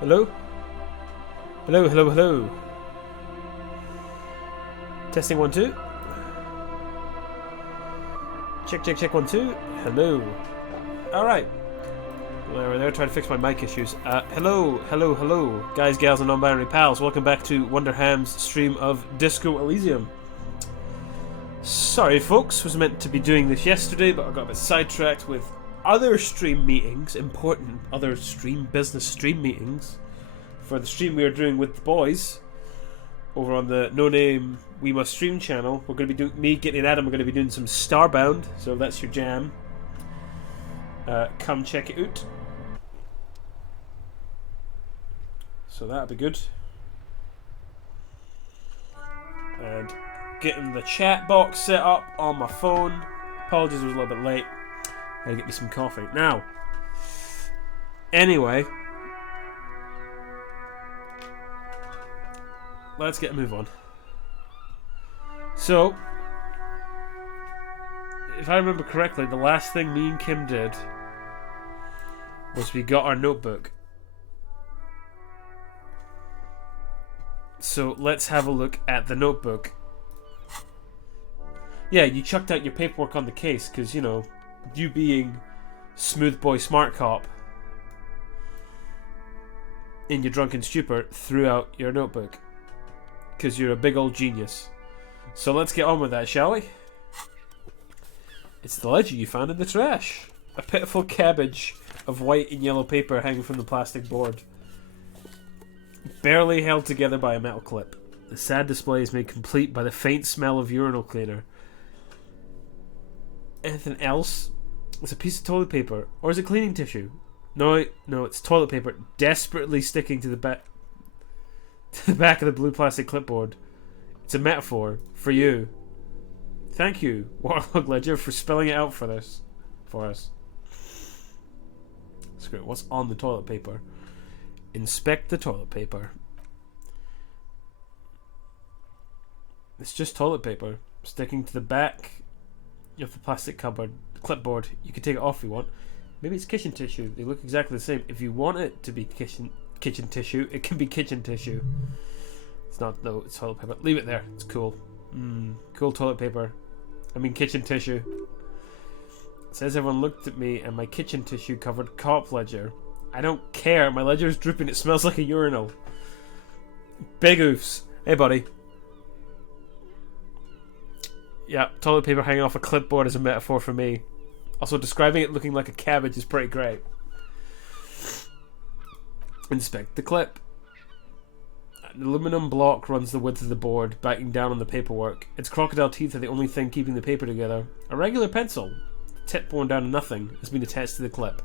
Hello? Hello, hello, hello. Testing 1 2. Check, check, check 1 2. Hello. Alright. Well, they're trying to fix my mic issues. Hello, hello, hello, guys, gals, and non-binary pals. Welcome back to Wonder Ham's stream of Disco Elysium. Sorry, folks, was meant to be doing this yesterday, but I got a bit sidetracked with other stream meetings, important other business stream meetings, for the stream we are doing with the boys over on the No Name We Must Stream channel. We're going to be doing, me, Gitty, and Adam are going to be doing some Starbound, so if that's your jam, come check it out. So that'll be good. And getting the chat box set up on my phone. Apologies, I was a little bit late. Had to get me some coffee. Now, anyway, let's get a move on. So, if I remember correctly, the last thing me and Kim did was we got our notebook. So let's have a look at the notebook. Yeah, you chucked out your paperwork on the case because, you know, you being smooth boy smart cop in your drunken stupor threw out your notebook because you're a big old genius. So let's get on with that, shall we? It's the ledger you found in the trash. A pitiful cabbage of white and yellow paper hanging from the plastic board, barely held together by a metal clip. The sad display is made complete by the faint smell of urinal cleaner. Anything else? It's a piece of toilet paper. Or is it cleaning tissue? No, it's toilet paper desperately sticking to the back of the blue plastic clipboard. It's a metaphor for you. Thank you, Warlock Ledger, for spelling it out for us. Screw it, what's on the toilet paper? Inspect the toilet paper. It's just toilet paper sticking to the back of the plastic clipboard. You can take it off if you want. Maybe it's kitchen tissue. They look exactly the same. If you want it to be kitchen tissue, it can be kitchen tissue. It's not though. It's toilet paper. Leave it there. It's cool. Cool toilet paper. I mean kitchen tissue. It says everyone looked at me and my kitchen tissue covered cop ledger. I don't care. My ledger is drooping. It smells like a urinal. Big oofs. Hey, buddy. Yeah, toilet paper hanging off a clipboard is a metaphor for me. Also, describing it looking like a cabbage is pretty great. Inspect the clip. An aluminum block runs the width of the board, backing down on the paperwork. Its crocodile teeth are the only thing keeping the paper together. A regular pencil, tip worn down to nothing, has been attached to the clip.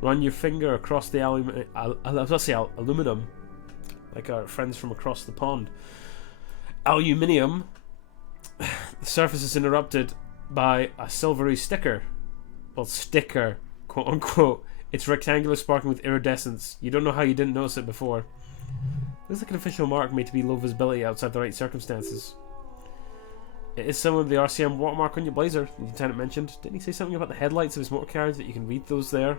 Run your finger across the aluminum, like our friends from across the pond. Aluminium. The surface is interrupted by a silvery sticker. Well, sticker, quote unquote. It's rectangular, sparkling with iridescence. You don't know how you didn't notice it before. Looks like an official mark made to be low visibility outside the right circumstances. It is similar to the RCM watermark on your blazer, the lieutenant mentioned. Didn't he say something about the headlights of his motor carriage that you can read those there?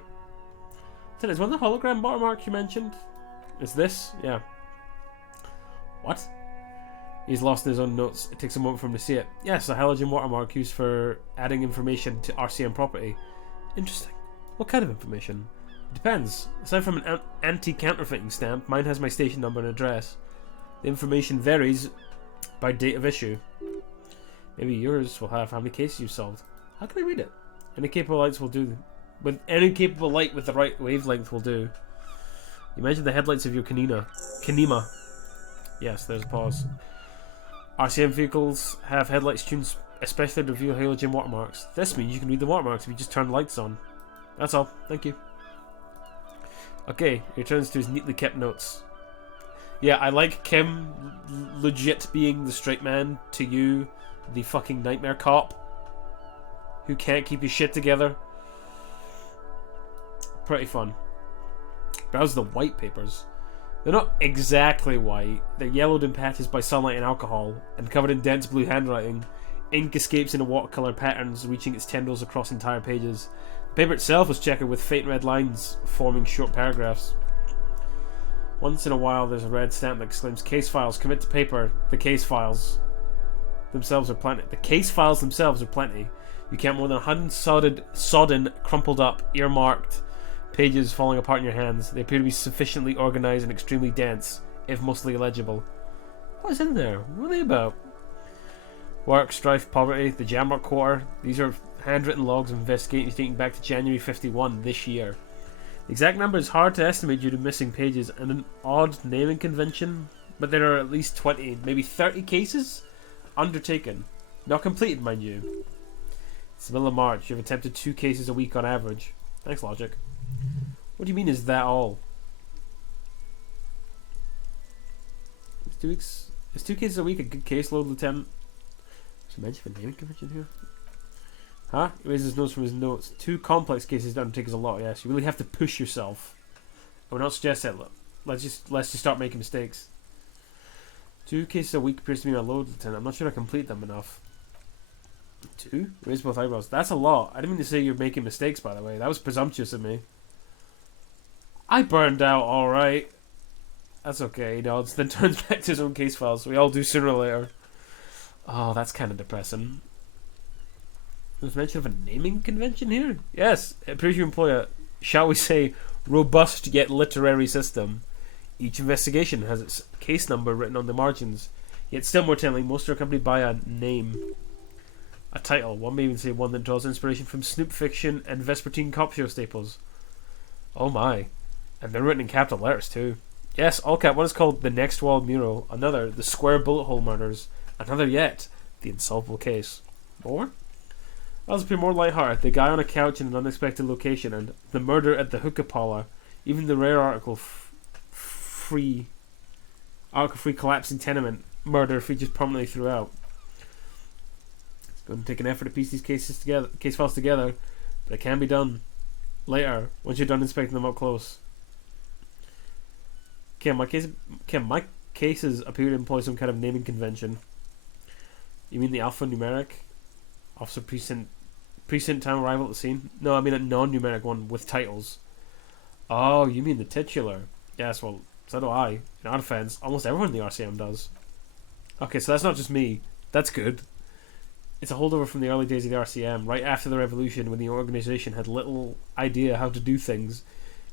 Is one of the hologram watermark you mentioned? Is this? Yeah. What? He's lost in his own notes. It takes a moment for him to see it. Yes, a halogen watermark used for adding information to RCM property. Interesting. What kind of information? It depends. Aside from an anti-counterfeiting stamp, mine has my station number and address. The information varies by date of issue. Maybe yours will have how many cases you've solved. How can I read it? Any capable lights will do. With any capable light with the right wavelength will do. You mentioned the headlights of your Kanema. Yes, there's a pause. RCM vehicles have headlights tuned especially to reveal halogen watermarks. This means you can read the watermarks if you just turn the lights on. That's all. Thank you. Okay, he returns to his neatly kept notes. Yeah, I like Kim legit being the straight man to you, the fucking nightmare cop who can't keep his shit together. Pretty fun. Browse the white papers. They're not exactly white. They're yellowed in patches by sunlight and alcohol, and covered in dense blue handwriting. Ink escapes into watercolour patterns, reaching its tendrils across entire pages. The paper itself is checkered with faint red lines forming short paragraphs. Once in a while, there's a red stamp that exclaims, "Case files, commit to paper." The case files themselves are plenty. The case files themselves are plenty. You count more than 100 sodden, crumpled up, earmarked pages falling apart in your hands. They appear to be sufficiently organized and extremely dense, if mostly illegible. What is in there? What are they about? Work, strife, poverty, the Jamrock Quarter. These are handwritten logs of investigations dating back to January 51 this year. The exact number is hard to estimate due to missing pages and an odd naming convention, but there are at least 20, maybe 30 cases undertaken. Not completed, mind you. It's the middle of March. You've attempted 2 cases a week on average. Thanks, Logic. What do you mean, is that all? Is 2 cases a week a good caseload, Lieutenant? There's a mention of a naming convention here. Huh? He raises his nose from his notes. 2 complex cases to undertake is a lot, yes. You really have to push yourself. I would not suggest that. Let's just start making mistakes. 2 cases a week appears to be my load, Lieutenant. I'm not sure I complete them enough. 2? Raise both eyebrows. That's a lot. I didn't mean to say you're making mistakes, by the way. That was presumptuous of me. I burned out, alright. That's okay, he nods. Then turns back to his own case files. We all do sooner or later. Oh, that's kind of depressing. There's mention of a naming convention here? Yes, it appears you employ a, shall we say, robust yet literary system. Each investigation has its case number written on the margins. Yet still more telling, most are accompanied by a name. A title. One may even say one that draws inspiration from Snoop fiction and Vespertine cop show staples. Oh my. And they're written in capital letters too. Yes, all cap. One is called The Next Wall Mural. Another, The Square Bullet Hole Murders. Another yet, The Unsolvable Case. More? Others appear more lighthearted. The guy on a couch in an unexpected location and The Murder at the Hookah Parlor. Even the rare article-free collapsing tenement murder features prominently throughout. It's going to take an effort to piece these case files together, but it can be done. Later, once you're done inspecting them up close. My cases appear to employ some kind of naming convention. You mean the alphanumeric? Officer precinct time arrival at the scene? No, I mean a non-numeric one with titles. Oh, you mean the titular? Yes, well, so do I. In our defense, almost everyone in the RCM does. Okay, so that's not just me. That's good. It's a holdover from the early days of the RCM, right after the revolution when the organisation had little idea how to do things.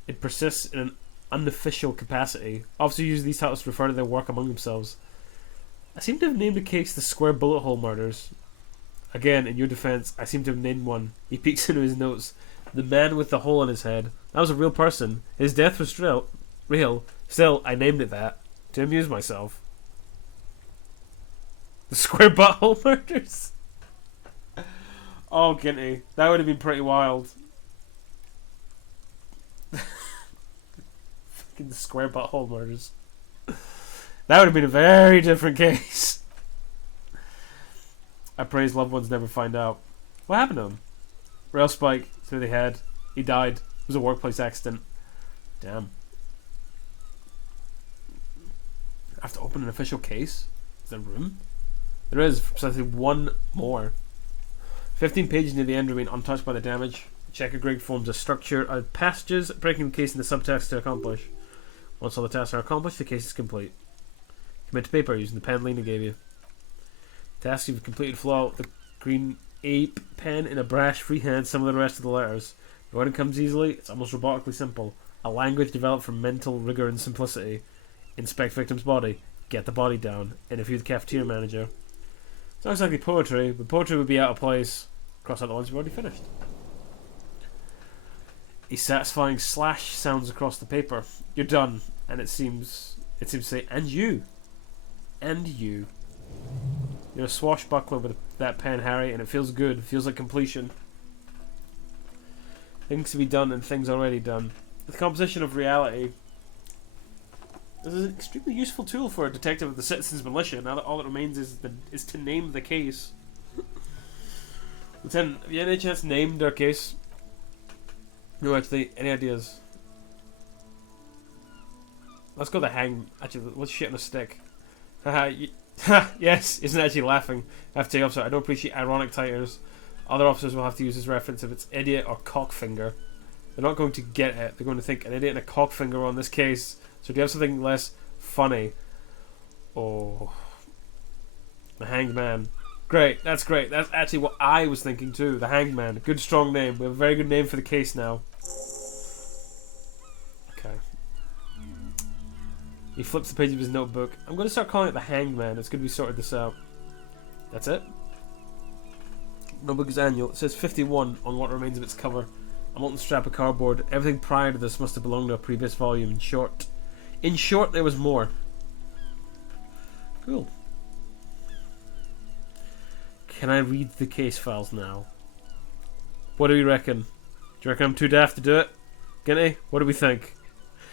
It persists in an unofficial capacity. Officers use these titles to refer to their work among themselves. I seem to have named a case the Square Bullet Hole Murders. Again, in your defense, I seem to have named one. He peeks into his notes. The man with the hole in his head. That was a real person. His death was real. Still, I named it that. To amuse myself. The Square Butthole Murders? Oh, Ginty. That would have been pretty wild. Fucking the Square Butthole Murders. That would have been a very different case. I pray his loved ones never find out. What happened to him? Rail spike through the head. He died. It was a workplace accident. Damn. I have to open an official case? Is there room? There is. Precisely one more. 15 pages near the end remain untouched by the damage. Checker Grig forms a structure of passages, breaking the case into subtext to accomplish. Once all the tasks are accomplished, the case is complete. Commit to paper using the pen Lena gave you. Tasks you've completed flow out the green ape pen in a brash freehand some of the rest of the letters. The writing comes easily, it's almost robotically simple. A language developed from mental rigor and simplicity. Inspect victim's body, get the body down, interview the cafeteria manager. It's not exactly poetry, but poetry would be out of place. Cross out the ones we've already finished. A satisfying slash sounds across the paper. You're done, and it seems to say, and you. And you. You're a swashbuckler with that pen, Harry, and it feels good. It feels like completion. Things to be done and things already done. The composition of reality. This is an extremely useful tool for a detective of the Citizens Militia. Now that all that remains is to name the case. Lieutenant, have you had any chance named our case? No, actually, any ideas? Let's go the hang. Actually, let's shit on a stick. Haha, yes, isn't actually laughing. I have to take officer. I don't appreciate ironic titles. Other officers will have to use this reference if it's idiot or cockfinger. They're not going to get it. They're going to think an idiot and a cockfinger on this case. So do you have something less funny? Oh, the Hanged Man. Great, that's great. That's actually what I was thinking too. The Hanged Man. Good, strong name. We have a very good name for the case now. Okay. He flips the page of his notebook. I'm going to start calling it the Hanged Man. It's good we sorted this out. That's it. Notebook is annual. It says 51 on what remains of its cover. A molten strap of cardboard. Everything prior to this must have belonged to a previous volume. In short, there was more. Cool. Can I read the case files now? What do we reckon? Do you reckon I'm too daft to do it? Ginty, what do we think?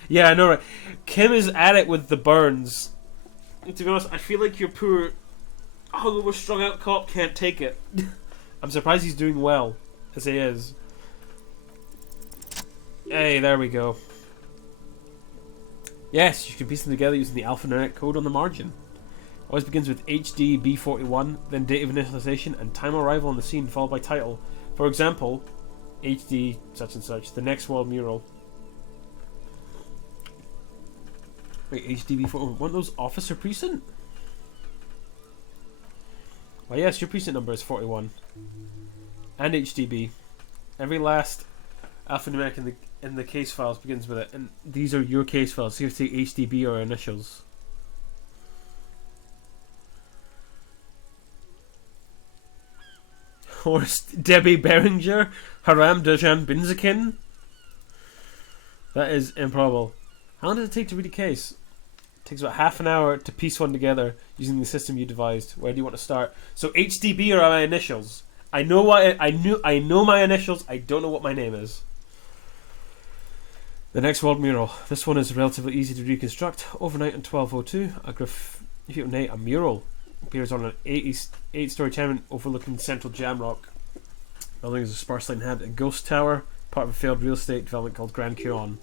Yeah, I know, right? Kim is at it with the burns. And to be honest, I feel like your poor hungover, strung out cop can't take it. I'm surprised he's doing well, as he is. Hey, there we go. Yes, you can piece them together using the alphanumeric code on the margin. Always begins with HD B41, then date of initialization and time arrival on the scene, followed by title. For example, HD such and such, the next world mural. Wait, HD B41, one of those officer precinct? Well, yes, your precinct number is 41. And HDB. Every last alphanumeric in the case files begins with it, and these are your case files, so you have to say HDB or initials. Horst Debbie Beringer, Haram Dajan Binzakin. That is improbable. How long does it take to read a case? It takes about half an hour to piece one together using the system you devised. Where do you want to start? So HDB are my initials. I know my initials. I don't know what my name is. The next world mural. This one is relatively easy to reconstruct. Overnight in 1202, a mural appears on an 8-story tenement overlooking central Jamrock. The building is a sparsely inhabited ghost tower, part of a failed real estate development called Grand Curon.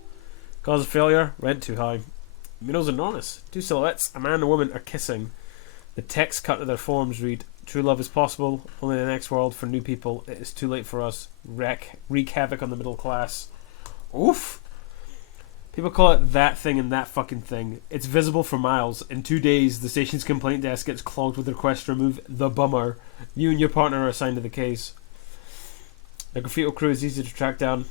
Cause of failure: rent too high. The mural's enormous. Two silhouettes, a man and a woman, are kissing. The text cut to their forms read: "True love is possible, only in the next world for new people. It is too late for us. Wreak havoc on the middle class." Oof. People call it that thing and that fucking thing. It's visible for miles. In 2 days, the station's complaint desk gets clogged with requests to remove the bummer. You and your partner are assigned to the case. The graffiti crew is easy to track down.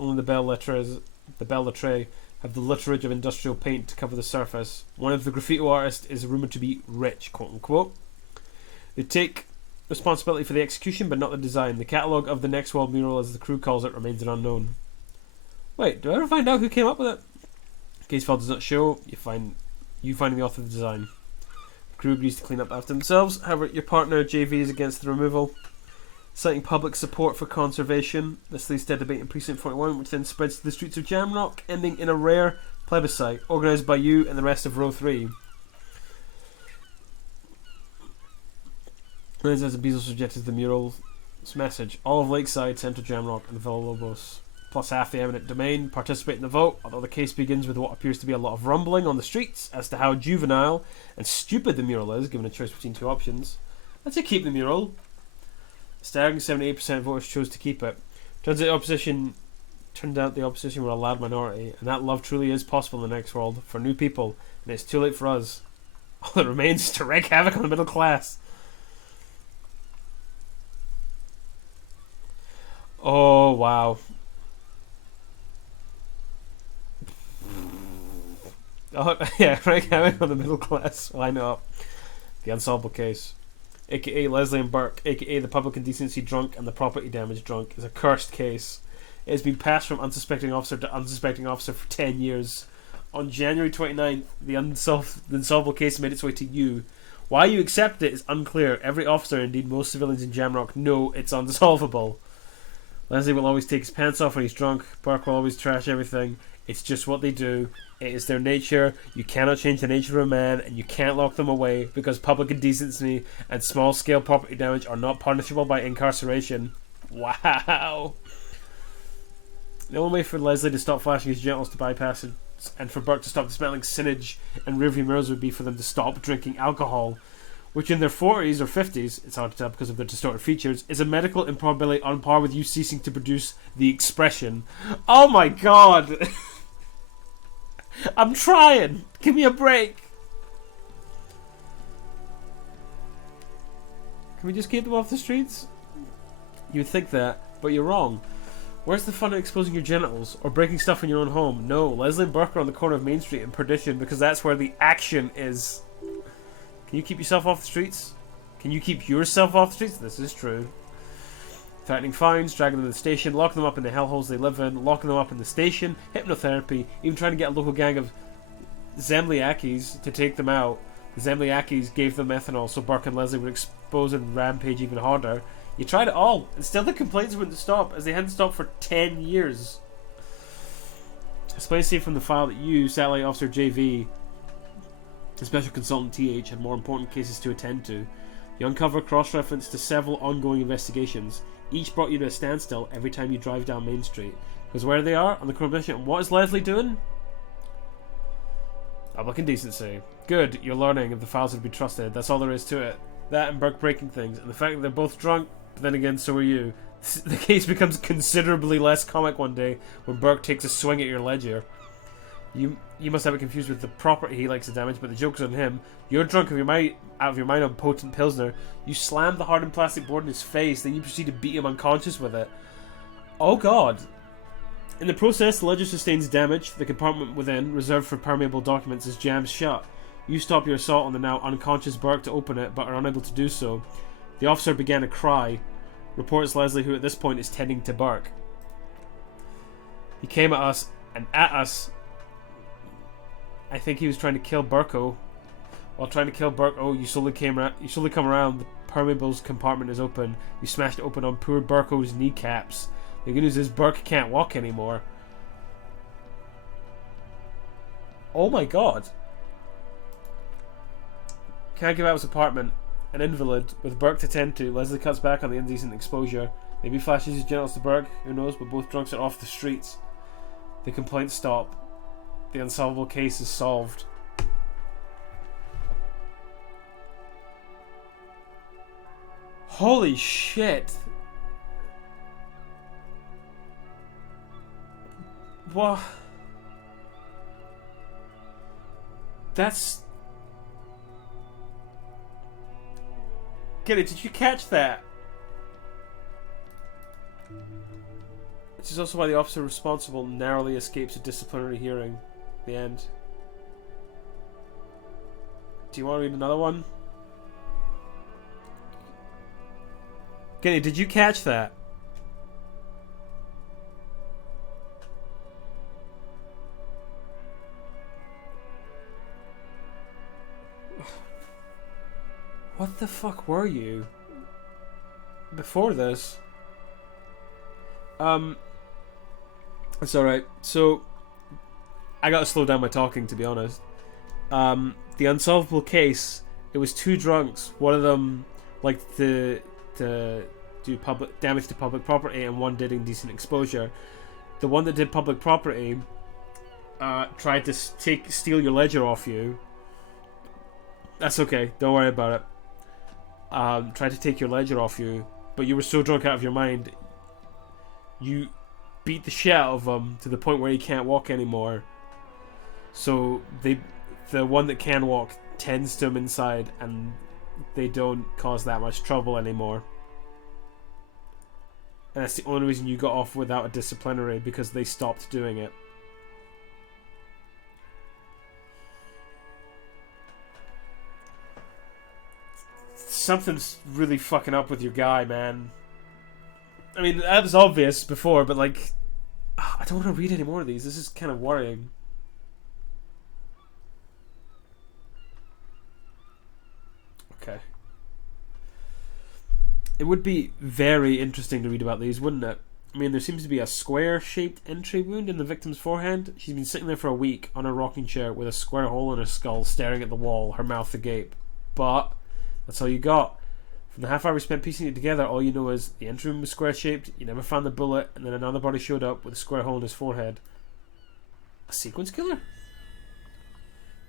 Only the belles lettres have the litterage of industrial paint to cover the surface. One of the graffiti artists is rumoured to be rich, quote unquote. They take responsibility for the execution, but not the design. The catalogue of the next world mural, as the crew calls it, remains an unknown. Wait, do I ever find out who came up with it? The case file does not show. You finding the author of the design. The crew agrees to clean up after themselves. However, your partner JV is against the removal, citing public support for conservation. This leads to a debate in Precinct 41, which then spreads to the streets of Jamrock, ending in a rare plebiscite organised by you and the rest of Row 3. As Bezos rejected the mural's message: all of Lakeside, Central Jamrock, and Villalobos, plus half the eminent domain, participate in the vote, although the case begins with what appears to be a lot of rumbling on the streets as to how juvenile and stupid the mural is, given a choice between two options. Let's say keep the mural. A staggering 78% of voters chose to keep it. Turned out the opposition were a loud minority, and that love truly is possible in the next world for new people, and it's too late for us. All that remains is to wreak havoc on the middle class. Oh, wow. Oh, yeah, wreak havoc on the middle class. Line up. The unsolvable case, aka Leslie and Burke, aka the public indecency drunk and the property damage drunk, is a cursed case. It has been passed from unsuspecting officer to unsuspecting officer for 10 years. On January 29th, the unsolvable case made its way to you. Why you accept it is unclear. Every officer, indeed most civilians in Jamrock, know it's unsolvable. Leslie will always take his pants off when he's drunk. Burke will always trash everything. It's just what they do. It is their nature. You cannot change the nature of a man, and you can't lock them away, because public indecency and small-scale property damage are not punishable by incarceration. Wow. The only way for Leslie to stop flashing his genitals to bypass it, and for Burke to stop smelling sinnage and rearview mirrors, would be for them to stop drinking alcohol, which in their 40s or 50s, it's hard to tell because of their distorted features, is a medical improbability on par with you ceasing to produce the expression. Oh my god! I'm trying. Give me a break. Can we just keep them off the streets? You'd think that, but you're wrong. Where's the fun in exposing your genitals or breaking stuff in your own home? No, Leslie and Burke are on the corner of Main Street in Perdition because that's where the action is. Can you keep yourself off the streets? Can you keep yourself off the streets? This is true. Threatening fines, dragging them to the station, locking them up in the hellholes they live in, locking them up in the station, hypnotherapy, even trying to get a local gang of Zemliakis to take them out. The Zemliakis gave them methanol so Burke and Leslie would expose and rampage even harder. You tried it all, and still the complaints wouldn't stop, as they hadn't stopped for 10 years. Explain from the file that you, Satellite Officer JV, and Special Consultant TH, had more important cases to attend to. You uncover cross-reference to several ongoing investigations. Each brought you to a standstill every time you drive down Main Street. Because where they are, on the Prohibition, what is Leslie doing? Public indecency. Good, you're learning if the files are to be trusted. That's all there is to it. That and Burke breaking things, and the fact that they're both drunk, but then again, so are you. The case becomes considerably less comic one day when Burke takes a swing at your ledger. You must have it confused with the property he likes to damage, but the joke's on him. You're drunk out of your mind on potent Pilsner. You slam the hardened plastic board in his face, then you proceed to beat him unconscious with it. Oh god. In the process, the ledger sustains damage. The compartment within, reserved for permeable documents, is jammed shut. You stop your assault on the now unconscious Burke to open it, but are unable to do so. The officer began to cry. Reports Leslie, who at this point is tending to Burke. He came at us, and at us. I think he was trying to kill Burko. While trying to kill Burko, you slowly come around. The permeables compartment is open. You smashed it open on poor Burko's kneecaps. The good news is Burke can't walk anymore. Oh my god. Can't give out his apartment. An invalid, with Burke to tend to. Leslie cuts back on the indecent exposure. Maybe flashes his genitals to Burke, who knows, but both drunks are off the streets. The complaints stop. The unsolvable case is solved. Holy shit! What? That's... Get it, did you catch that? Which is also why the officer responsible narrowly escapes a disciplinary hearing. The end. Do you want to read another one? Kenny, did you catch that? What the fuck were you? Before this? It's alright. So, I gotta slow down my talking, to be honest. The unsolvable case, it was two drunks. One of them liked to do public damage to public property, and one did indecent exposure. The one that did public property tried to steal your ledger off you. That's okay, don't worry about it. Tried to take your ledger off you, but you were so drunk out of your mind, you beat the shit out of him to the point where he can't walk anymore. So the one that can walk tends to him inside, and they don't cause that much trouble anymore. And that's the only reason you got off without a disciplinary, because they stopped doing it. Something's really fucking up with your guy, man. I mean, that was obvious before, but like, I don't want to read any more of these. This is kind of worrying. Okay. It would be very interesting to read about these, wouldn't it? I mean, there seems to be a square-shaped entry wound in the victim's forehead. She's been sitting there for a week on a rocking chair with a square hole in her skull, staring at the wall, her mouth agape. But that's all you got. From the half hour we spent piecing it together, all you know is the entry wound was square-shaped, you never found the bullet, and then another body showed up with a square hole in his forehead. A sequence killer?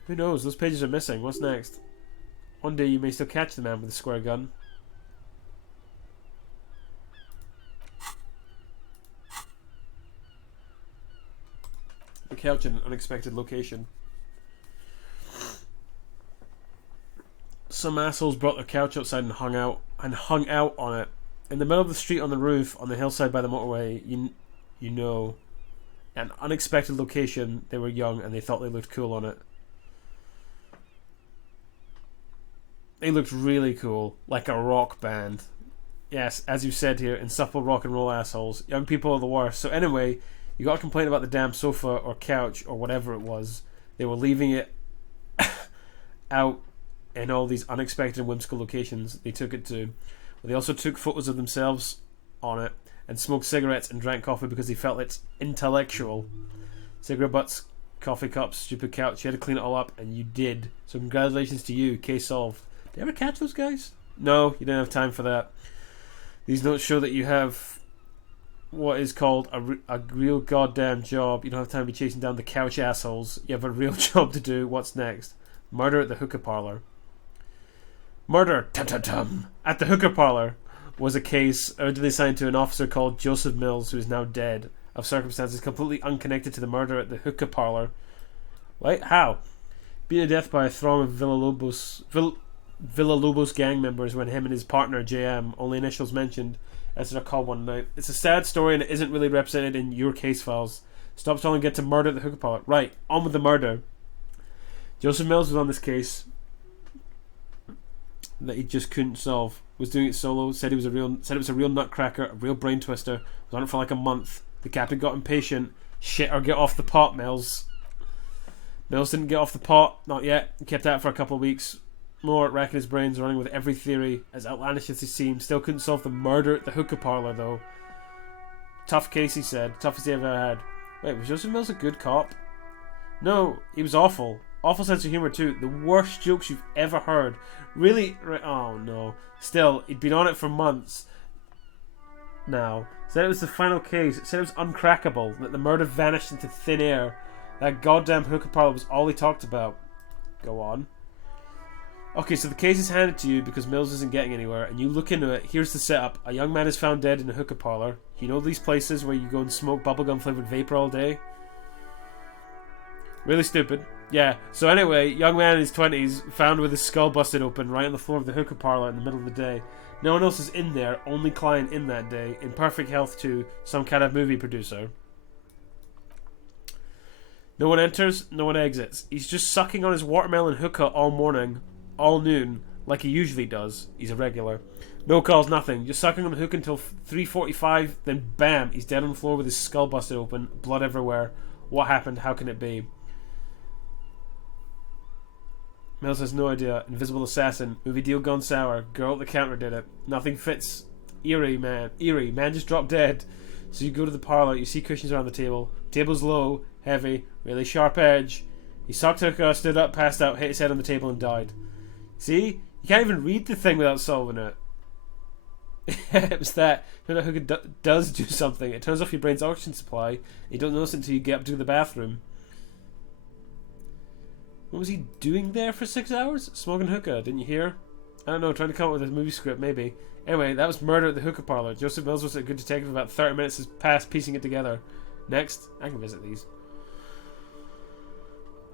Who knows? Those pages are missing. What's next? One day you may still catch the man with the square gun. couch in an unexpected location. Some assholes brought their couch outside and hung out on it. In the middle of the street on the roof, on the hillside by the motorway, you know, an unexpected location. They were young and they thought they looked cool on it. They looked really cool, like a rock band. Yes, as you said here, insufferable rock and roll assholes. Young people are the worst. So anyway, you got to complain about the damn sofa or couch or whatever it was. They were leaving it out in all these unexpected and whimsical locations they took it to. They also took photos of themselves on it and smoked cigarettes and drank coffee because they felt it's intellectual. Cigarette butts, coffee cups, stupid couch. You had to clean it all up, and you did. So congratulations to you. Case solved. Did you ever catch those guys? No, you didn't have time for that. These notes show that you have what is called a real goddamn job. You don't have time to be chasing down the couch assholes. You have a real job to do. What's next? Murder at the hookah parlor. Murder, tum-tum-tum, at the hookah parlor was a case originally assigned to an officer called Joseph Mills, who is now dead, of circumstances completely unconnected to the murder at the hookah parlor. Right? How? Beaten to death by a throng of Villalobos gang members when him and his partner, JM, only initials mentioned, as they're called one night. It's a sad story and it isn't really represented in your case files. Stop stalling, get to murder at the hookah parlor. Right, on with the murder. Joseph Mills was on this case that he just couldn't solve. Was doing it solo. Said it was a real nutcracker, a real brain twister. Was on it for like a month. The captain got impatient. Shit or get off the pot, Mills. Mills didn't get off the pot, not yet. He kept at it for a couple of weeks. More racking his brains, running with every theory, as outlandish as he seemed. Still couldn't solve the murder at the hookah parlor, though. Tough case, he said. Toughest he ever had. Wait, was Joseph Mills a good cop? No, he was awful. Awful sense of humour too. The worst jokes you've ever heard. Really? Oh no. Still, he'd been on it for months now. Said it was the final case. Said it was uncrackable. That the murder vanished into thin air. That goddamn hookah parlor was all he talked about. Go on. Okay, so the case is handed to you because Mills isn't getting anywhere, and you look into it. Here's the setup. A young man is found dead in a hookah parlor. You know these places where you go and smoke bubblegum flavoured vapor all day? Really stupid. Yeah, so anyway, young man in his 20s found with his skull busted open right on the floor of the hookah parlor in the middle of the day. No one else is in there, only client in that day, in perfect health too, some kind of movie producer. No one enters, no one exits. He's just sucking on his watermelon hookah all morning, all noon, like he usually does. He's a regular. No calls, nothing. Just sucking on the hook until 3:45, then bam, he's dead on the floor with his skull busted open, blood everywhere. What happened? How can it be? Mills has no idea. Invisible assassin. Movie deal gone sour. Girl at the counter did it. Nothing fits. Eerie, man. Eerie. Man just dropped dead. So you go to the parlour. You see cushions around the table. Table's low. Heavy. Really sharp edge. He sucked hookah, stood up, passed out, hit his head on the table and died. See? You can't even read the thing without solving it. It was that. Hookah does do something. It turns off your brain's oxygen supply. You don't notice it until you get up to the bathroom. What was he doing there for 6 hours? Smoking hookah, didn't you hear? I don't know, trying to come up with a movie script, maybe. Anyway, that was murder at the hookah parlor. Joseph Mills was a good detective. About 30 minutes has passed piecing it together. Next, I can visit these.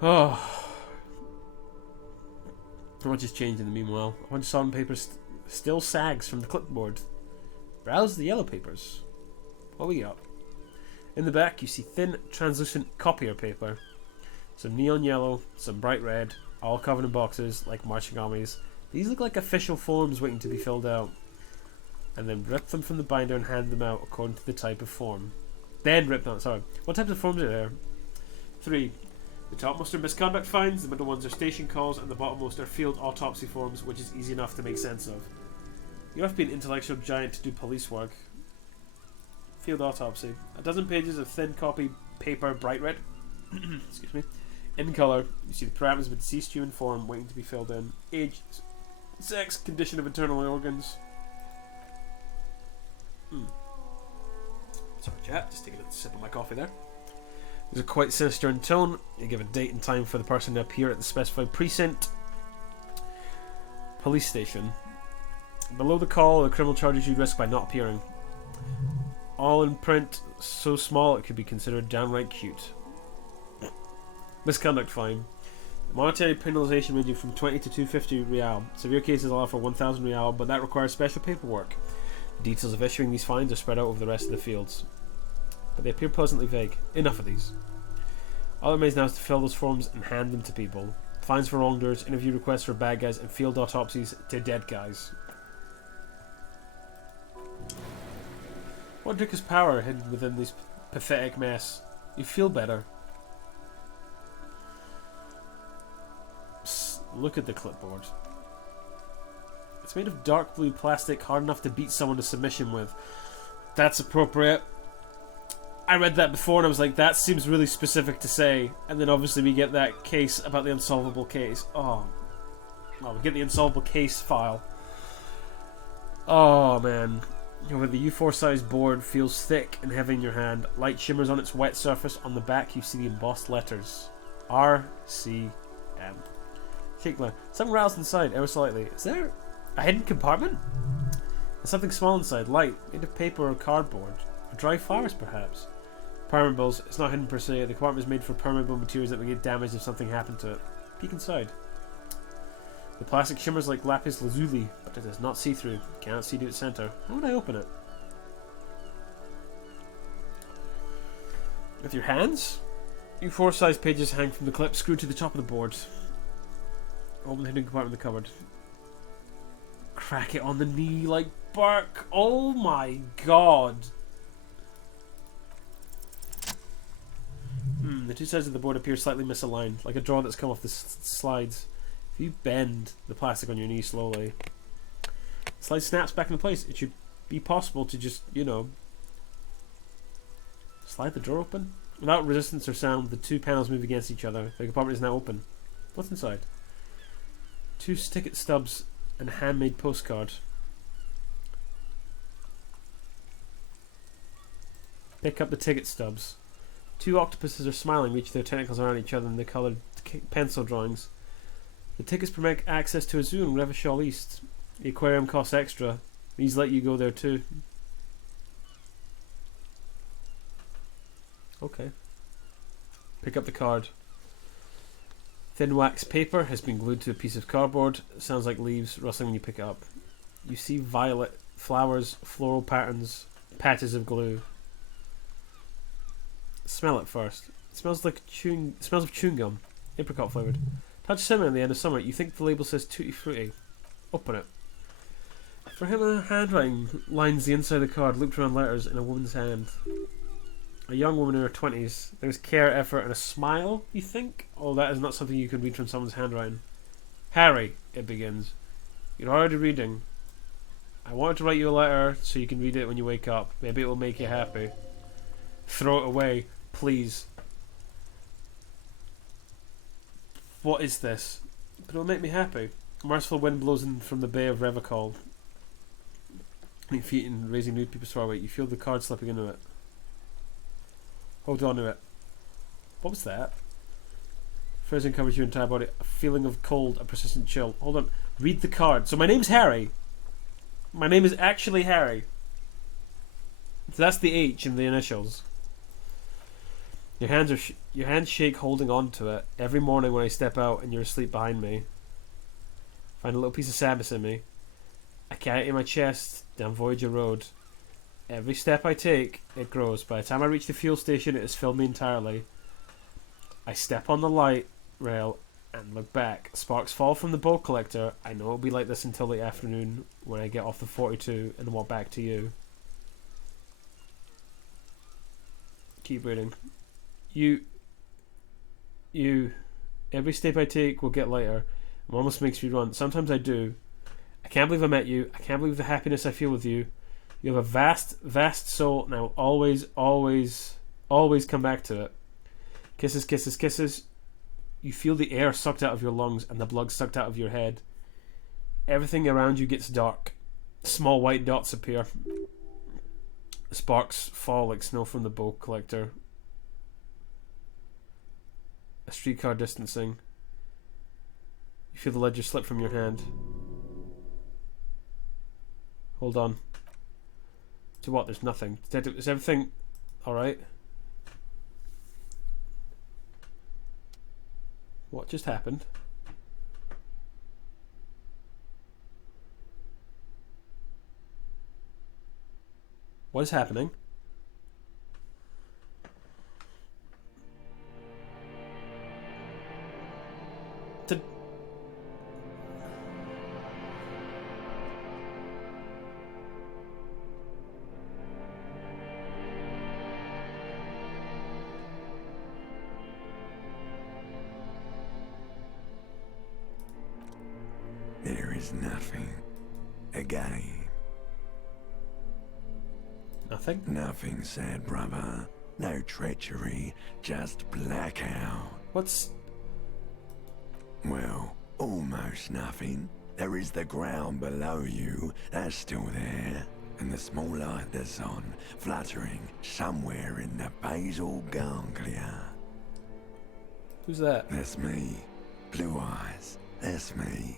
Oh. Not much has changed in the meanwhile. A bunch of salt and paper still sags from the clipboard. Browse the yellow papers. What we got? In the back, you see thin, translucent copier paper. Some neon yellow, some bright red, all covered in boxes like marching armies. These look like official forms waiting to be filled out. And then rip them from the binder and hand them out according to the type of form. Then rip them out, sorry. What types of forms are there? 3. The topmost are misconduct fines, the middle ones are station calls, and the bottommost are field autopsy forms, which is easy enough to make sense of. You have to be an intellectual giant to do police work. Field autopsy. A dozen pages of thin copy paper, bright red. Excuse me. In colour, you see the parameters of a deceased human form waiting to be filled in. Age, sex, condition of internal organs. Sorry, chat. Just taking a sip of my coffee there. These are quite sinister in tone. You give a date and time for the person to appear at the specified precinct. Police station. Below the call, the criminal charges you risk by not appearing. All in print, so small it could be considered downright cute. Misconduct fine. Monetary penalization ranging from 20 to 250 real. Severe cases allow for 1,000 real, but that requires special paperwork. The details of issuing these fines are spread out over the rest of the fields, but they appear pleasantly vague. Enough of these. All that remains now is to fill those forms and hand them to people. Fines for wrongdoers, interview requests for bad guys, and field autopsies to dead guys. What trick is power hidden within this pathetic mess? You feel better. Psst, look at the clipboard. It's made of dark blue plastic, hard enough to beat someone to submission with. That's appropriate. I read that before and I was like, that seems really specific to say. And then obviously we get that case about the unsolvable case. Oh. Well, we get the unsolvable case file. Oh, man. You know, the U4 size board feels thick and heavy in your hand. Light shimmers on its wet surface. On the back you see the embossed letters. RCM. Shake glare. Something rattles inside ever slightly. Is there a hidden compartment? There's something small inside. Light. Made of paper or cardboard. Or dry flowers perhaps. Permeables. It's not hidden per se. The compartment is made for permeable materials that would get damaged if something happened to it. Peek inside. The plastic shimmers like lapis lazuli, but it is not see-through. You cannot see to its center. How would I open it? With your hands? U4 size pages hang from the clip screwed to the top of the board. Open the hidden compartment of the cupboard. Crack it on the knee like bark. Oh my god. The two sides of the board appear slightly misaligned, like a drawer that's come off the slides. If you bend the plastic on your knee slowly, the slide snaps back into place. It should be possible to just, you know, slide the drawer open. Without resistance or sound, the two panels move against each other. The compartment is now open. What's inside? 2 ticket stubs and a handmade postcard. Pick up the ticket stubs. 2 octopuses are smiling, reach their tentacles around each other in the coloured pencil drawings. The tickets permit access to a zoo in Revachol East. The aquarium costs extra. These let you go there too. Okay. Pick up the card. Thin wax paper has been glued to a piece of cardboard. It sounds like leaves rustling when you pick it up. You see violet flowers, floral patterns, patches of glue. Smell it first. It smells like it smells of chewing gum, apricot flavoured. Touch cinnamon at the end of summer. You think the label says tutti frutti. Open it. For him, a handwriting lines the inside of the card, looped around letters in a woman's hand. A young woman in her 20s. There's care, effort, and a smile, you think? Oh, that is not something you can read from someone's handwriting. Harry, it begins. You're already reading. I wanted to write you a letter so you can read it when you wake up. Maybe it will make you happy. Throw it away, please. What is this? But it'll make me happy. A merciful wind blows in from the bay of Revachol. Your feet and raising nude people's far away. You feel the card slipping into it. Hold on to it. What was that? Freezing covers your entire body. A feeling of cold, a persistent chill. Hold on. Read the card. So my name's Harry. My name is actually Harry. So that's the H in the initials. Your hands shake holding on to it. Every morning when I step out and you're asleep behind me, find a little piece of sadness in me. I carry it in my chest down Voyager Road. Every step I take, it grows. By the time I reach the fuel station, it has filled me entirely. I step on the light rail and look back. Sparks fall from the bolt collector. I know it'll be like this until the afternoon when I get off the 42 and walk back to you. Keep reading. You. Every step I take will get lighter. It almost makes me run. Sometimes I do. I can't believe I met you. I can't believe the happiness I feel with you. You have a vast, vast soul. Now always, always, always come back to it. Kisses, kisses, kisses. You feel the air sucked out of your lungs and the blood sucked out of your head. Everything around you gets dark. Small white dots appear. Sparks fall like snow from the bolt collector. A streetcar distancing. You feel the ledger slip from your hand. Hold on. To what? There's nothing. Is everything alright? What just happened? What is happening? There is nothing. Again. Nothing? Nothing, sad brother. No treachery, just blackout. What's... Well, almost nothing. There is the ground below you, that's still there. And the small light that's on, fluttering somewhere in the basal ganglia. Who's that? That's me. Blue eyes, that's me.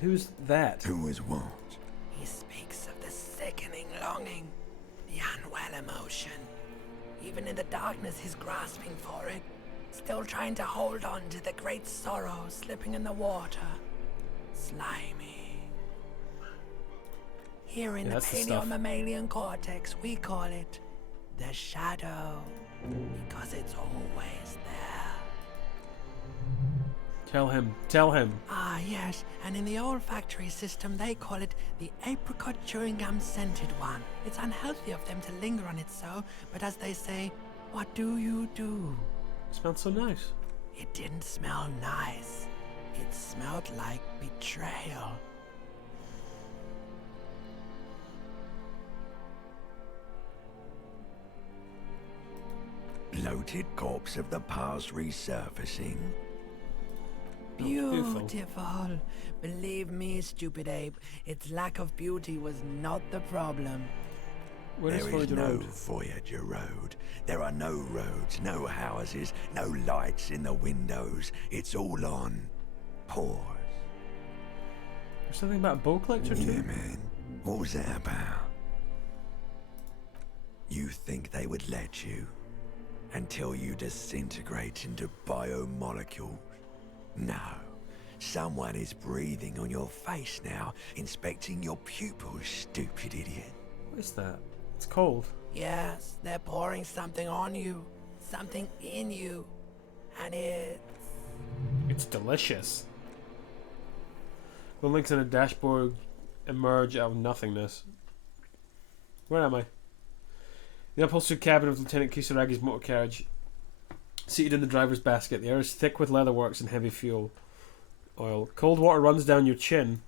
Who's that? Who is what? He speaks of the sickening longing, the unwell emotion. Even in the darkness he's grasping for it, still trying to hold on to the great sorrow slipping in the water. Slimy. Here in the that's the stuff. paleo-mammalian cortex, we call it the shadow, because it's always there. Tell him. Tell him. Ah, yes, and in the olfactory system they call it the apricot chewing gum scented one. It's unhealthy of them to linger on it so, but as they say, what do you do? It smells so nice. It didn't smell nice. It smelled like betrayal. Bloated corpse of the past resurfacing. Beautiful. Believe me, stupid ape, its lack of beauty was not the problem. Where is There is Voyager no Road? Voyager Road. There are no roads, no houses, no lights in the windows. It's all on pause. There's something about a bow collector too? Yeah, man. What was that about? You think they would let you? Until you disintegrate into biomolecules? No. Someone is breathing on your face now, inspecting your pupils, stupid idiot. What is that? It's cold. Yes, they're pouring something on you, something in you, and It's delicious. The links on a dashboard emerge out of nothingness. Where am I? The upholstered cabin of Lieutenant Kisaragi's motor carriage. Seated in the driver's basket, the air is thick with leatherworks and heavy fuel oil. Cold water runs down your chin.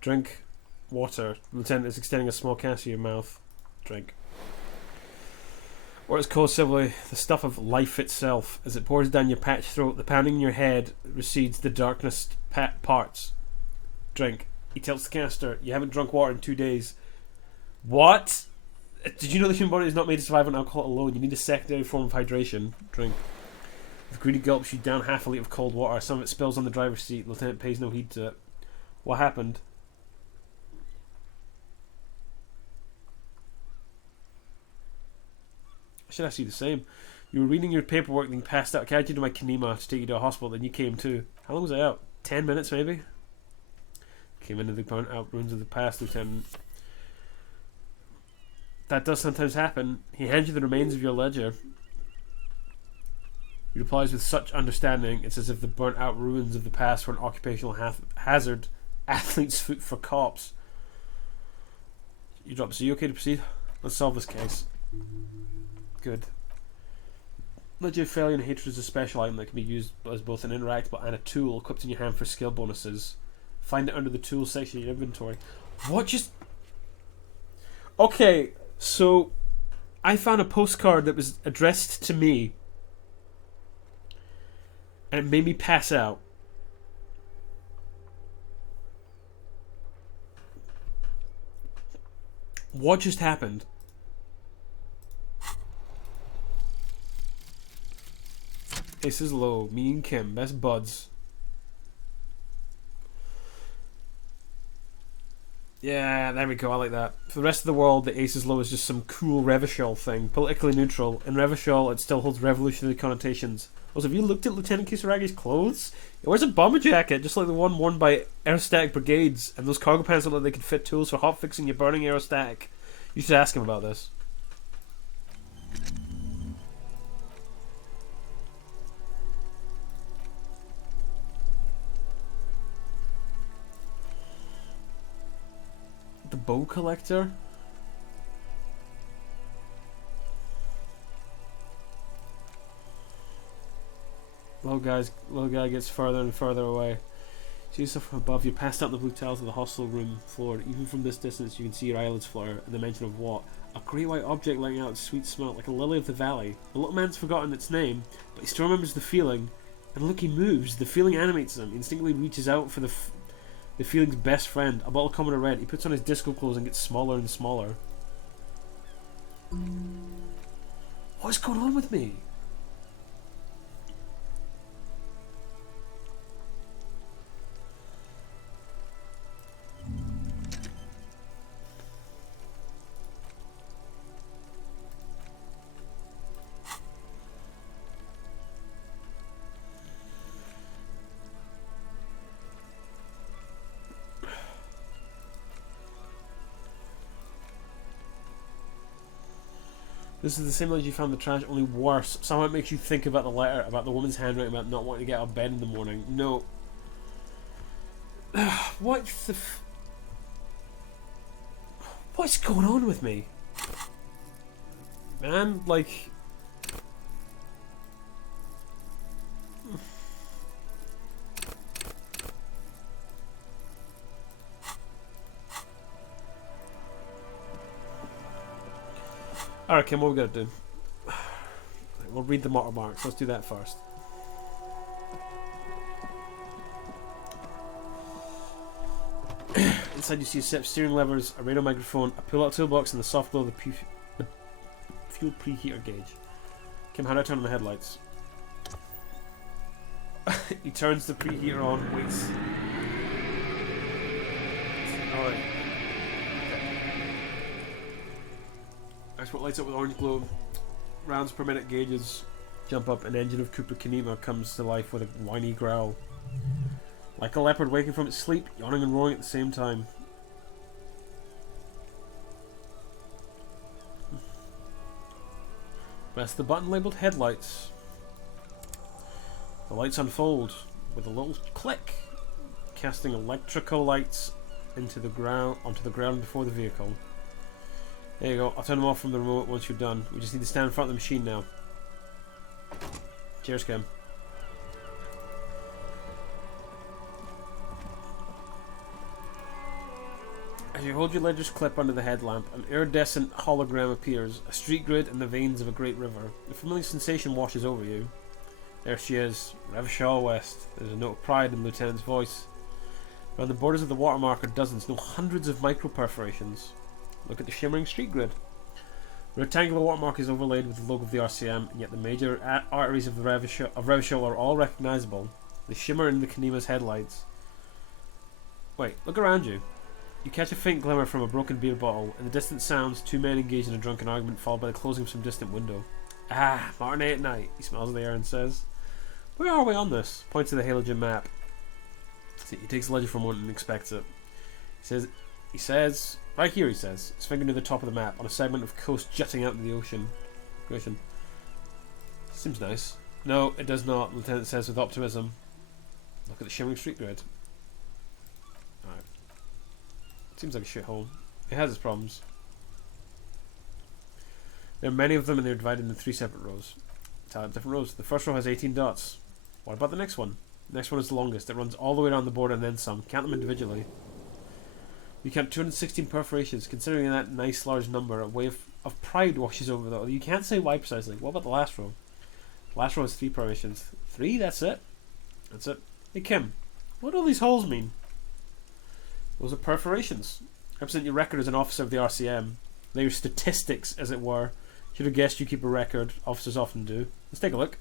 Drink water. The lieutenant is extending a small can to your mouth. Drink. Or it's called civilly the stuff of life itself. As it pours down your patched throat, the pounding in your head recedes the darkness parts. Drink. He tilts the canister. You haven't drunk water in 2 days. What? Did you know the human body is not made to survive on alcohol alone? You need a secondary form of hydration. Drink. With greedy gulps, you down half a litre of cold water. Some of it spills on the driver's seat. The lieutenant pays no heed to it. What happened? I should ask you the same. You were reading your paperwork and you passed out. I carried you to my Kanema to take you to a hospital, then you came too. How long was I out? 10 minutes maybe? Came into the burnt out ruins of the past, Lieutenant. That does sometimes happen. He hands you the remains of your ledger. He replies with such understanding, it's as if the burnt out ruins of the past were an occupational hazard. Athlete's foot for cops. You drop. So you okay to proceed? Let's solve this case. Good. Ledger failure and hatred is a special item that can be used as both an interactable and a tool equipped in your hand for skill bonuses. Find it under the tools section of your inventory. What just... Okay, so I found a postcard that was addressed to me and it made me pass out. What just happened? This is low. Me and Kim, best buds. Yeah, there we go, I like that. For the rest of the world, the Aces Low is just some cool Revachol thing, politically neutral. In Revachol, it still holds revolutionary connotations. Also, have you looked at Lieutenant Kisaragi's clothes? He wears a bomber jacket, just like the one worn by aerostatic brigades, and those cargo pants look like they could fit tools for hotfixing your burning aerostatic. You should ask him about this. The bow collector? Little guy gets further and further away. See yourself from above. You're passed out the blue tiles of the hostel room floor. Even from this distance, you can see your eyelids flutter at the mention of what? A great white object letting out a sweet smell, like a lily of the valley. The little man's forgotten its name, but he still remembers the feeling. And look, he moves. The feeling animates him. He instinctively reaches out for the feeling's best friend, a bottle of Commodore Red. He puts on his disco clothes and gets smaller and smaller. What's going on with me? This is the same letter you found in the trash, only worse. Somehow it makes you think about the letter, about the woman's handwriting, about not wanting to get out of bed in the morning. No. What the what's going on with me? Man, like... Alright, Kim, what we gotta do? We'll read the watermarks. Let's do that first. Inside you see a set of steering levers, a radio microphone, a pull-out toolbox, and the soft glow of the fuel preheater gauge. Kim, how do I turn on the headlights? He turns the preheater on, waits. Alright. Export lights up with orange glow. Rounds per minute gauges jump up. An engine of Cooper Kanema comes to life with a whiny growl. Like a leopard waking from its sleep, yawning and roaring at the same time. Press the button labelled headlights. The lights unfold with a little click, casting electrical lights onto the ground before the vehicle. There you go. I'll turn them off from the remote once you're done. We just need to stand in front of the machine now. Cheers, Kim. As you hold your ledger's clip under the headlamp, an iridescent hologram appears, a street grid in the veins of a great river. A familiar sensation washes over you. There she is, Revachol West. There's a note of pride in the lieutenant's voice. Around the borders of the watermark are dozens, no hundreds of micro perforations. Look at the shimmering street grid. The rectangular watermark is overlaid with the logo of the RCM, and yet the major arteries of Revachol are all recognisable. They shimmer in the Kanema's headlights. Wait, look around you. You catch a faint glimmer from a broken beer bottle. In the distant sounds, two men engage in a drunken argument, followed by the closing of some distant window. Ah, matinee at night, he smells the air and says. Where are we on this? Points to the halogen map. See, he takes the ledger for a moment and inspects it. He says, right here he says, his finger near the top of the map, on a segment of coast jutting out into the ocean. Seems nice. No, it does not, the lieutenant says with optimism. Look at the shimmering street grid. Alright. Seems like a shithole. It has its problems. There are many of them and they're divided into 3 separate rows. Different rows. The first row has 18 dots. What about the next one? The next one is the longest. It runs all the way around the board and then some. Count them individually. You count 216 perforations. Considering that nice large number, a wave of pride washes over though. You can't say why precisely. What about the last row? The last row has 3 perforations. 3? That's it? That's it. Hey Kim, what do all these holes mean? Those are perforations. Represent your record as an officer of the RCM. They're your statistics, as it were. Should have guessed you keep a record. Officers often do. Let's take a look.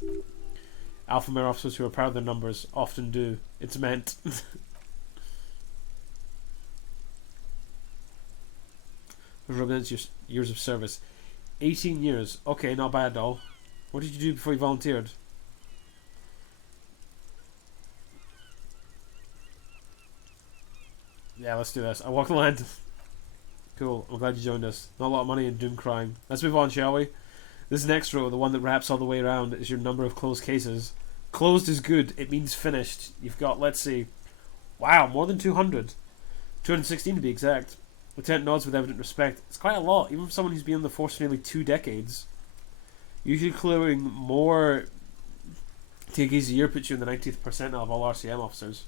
Alpha male officers who are proud of their numbers often do. It's meant. represents your years of service. 18 years. Okay, not bad at all. What did you do before you volunteered? Yeah, let's do this. I walk the land. Cool. I'm glad you joined us. Not a lot of money in doom crying. Let's move on, shall we? This next row, the one that wraps all the way around, is your number of closed cases. Closed is good. It means finished. You've got, let's see. Wow, more than 200. 216 to be exact. Lieutenant nods with evident respect. It's quite a lot, even for someone who's been in the force for nearly 2 decades. Usually clearing more TKs a year puts you in the 90th percentile of all RCM officers.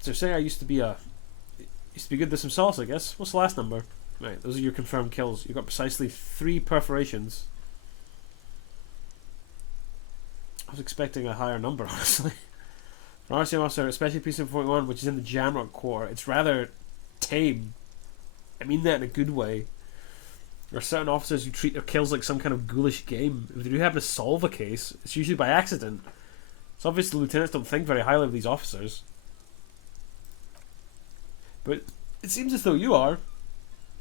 So say I used to be good with some sauce, I guess. What's the last number? Right, those are your confirmed kills. You've got precisely 3 perforations. I was expecting a higher number, honestly. For an RCM officer, especially Precinct 41, which is in the Jamrock Corps, it's rather tame. I mean that in a good way. There are certain officers who treat their kills like some kind of ghoulish game. If they do happen to solve a case, it's usually by accident. It's obvious the lieutenants don't think very highly of these officers. But it seems as though you are.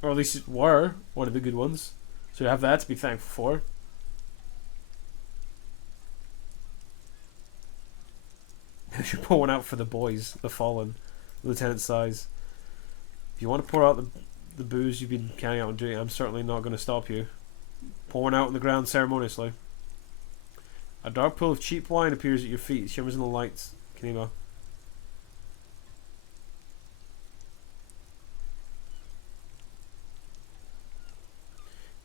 Or at least were one of the good ones. So you have that to be thankful for. You should pour one out for the boys, the fallen. Lieutenant sighs. If you want to pour out the booze you've been carrying out on duty, I'm certainly not going to stop you. Pour one out on the ground ceremoniously. A dark pool of cheap wine appears at your feet, shimmers in the lights. Kanema.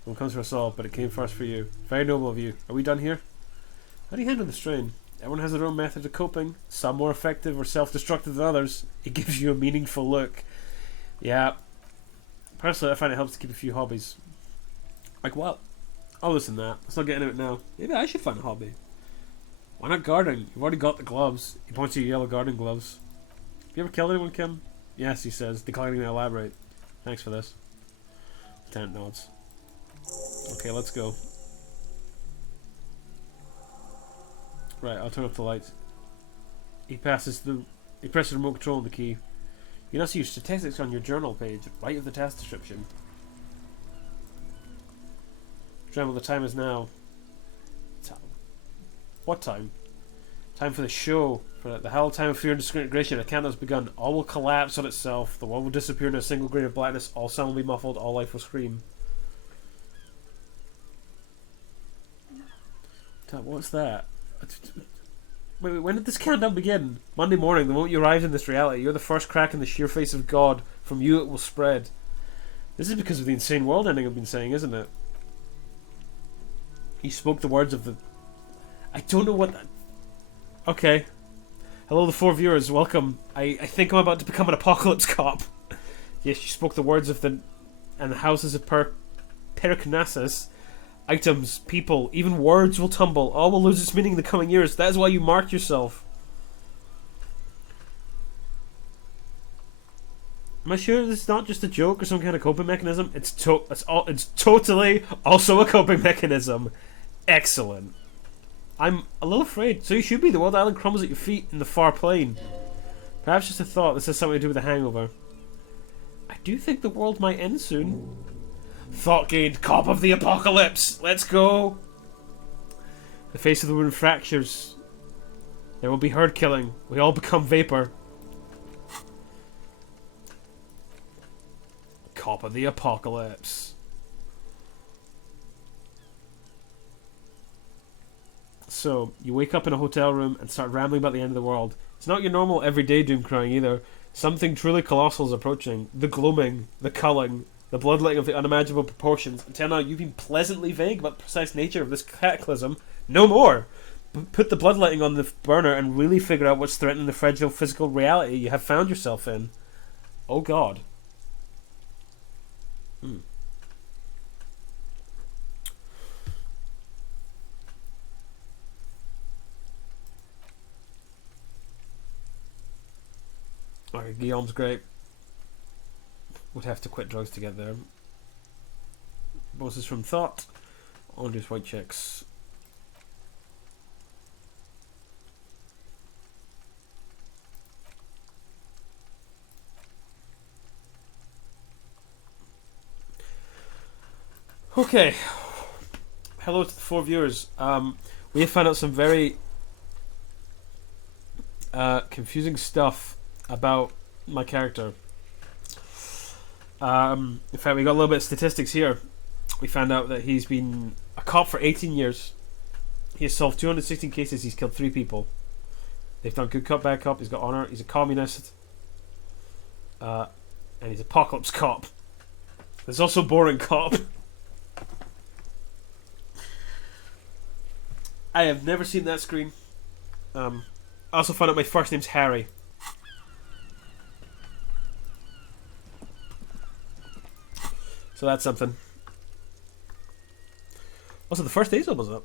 One comes for us all, but it came first for you. Very noble of you. Are we done here? How do you handle the strain? Everyone has their own method of coping. Some more effective or self-destructive than others. It gives you a meaningful look. Yeah. Personally, I find it helps to keep a few hobbies. Like what? Oh, listen to that. Let's not get into it now. Maybe I should find a hobby. Why not gardening? You've already got the gloves. He points to your yellow gardening gloves. Have you ever killed anyone, Kim? Yes, he says, declining to elaborate. Thanks for this. Lieutenant nods. Okay, let's go. Right, I'll turn off the lights. He presses the remote control on the key. You can also use statistics on your journal page, right of the task description. Tremble, the time is now. What time? Time for the show. For the hell time of fear and disintegration. A countdown has begun. All will collapse on itself. The world will disappear in a single grain of blackness. All sound will be muffled. All life will scream. What's that? Wait, when did this countdown begin? Monday morning, the moment you arrived in this reality. You're the first crack in the sheer face of God. From you it will spread. This is because of the insane world ending I've been saying, isn't it? He spoke the words of the... I don't know what that... Okay. Hello, the 4 viewers. Welcome. I think I'm about to become an apocalypse cop. Yes, you spoke the words of the... And the houses of Pericnasus. Items, people, even words will tumble. All will lose its meaning in the coming years. That is why you mark yourself. Am I sure this is not just a joke or some kind of coping mechanism? It's totally also a coping mechanism. Excellent. I'm a little afraid. So you should be. The world island crumbles at your feet in the far plain. Perhaps just a thought. This has something to do with the hangover. I do think the world might end soon. Thought gained. Cop of the apocalypse. Let's go. The face of the wound fractures. There will be herd killing. We all become vapor. Cop of the apocalypse. So, you wake up in a hotel room and start rambling about the end of the world. It's not your normal everyday doom crying either. Something truly colossal is approaching. The gloaming, the culling, the bloodletting of the unimaginable proportions. Until now, you've been pleasantly vague about the precise nature of this cataclysm. No more! Put the bloodletting on the burner and really figure out what's threatening the fragile physical reality you have found yourself in. Oh God. Alright, Guillaume's great. Would have to quit drugs to get there. Bosses from Thought. Andrews White Chicks. Okay. Hello to the 4 viewers. We have found out some very confusing stuff about my character. In fact, we got a little bit of statistics here. We found out that he's been a cop for 18 years. He has solved 216 cases. He's killed 3 people. They've done good cop, bad cop. He's got honor. He's a communist. And he's apocalypse cop. There's also boring cop. I have never seen that screen. I also found out my first name's Harry. So that's something. Also, the first day's almost up.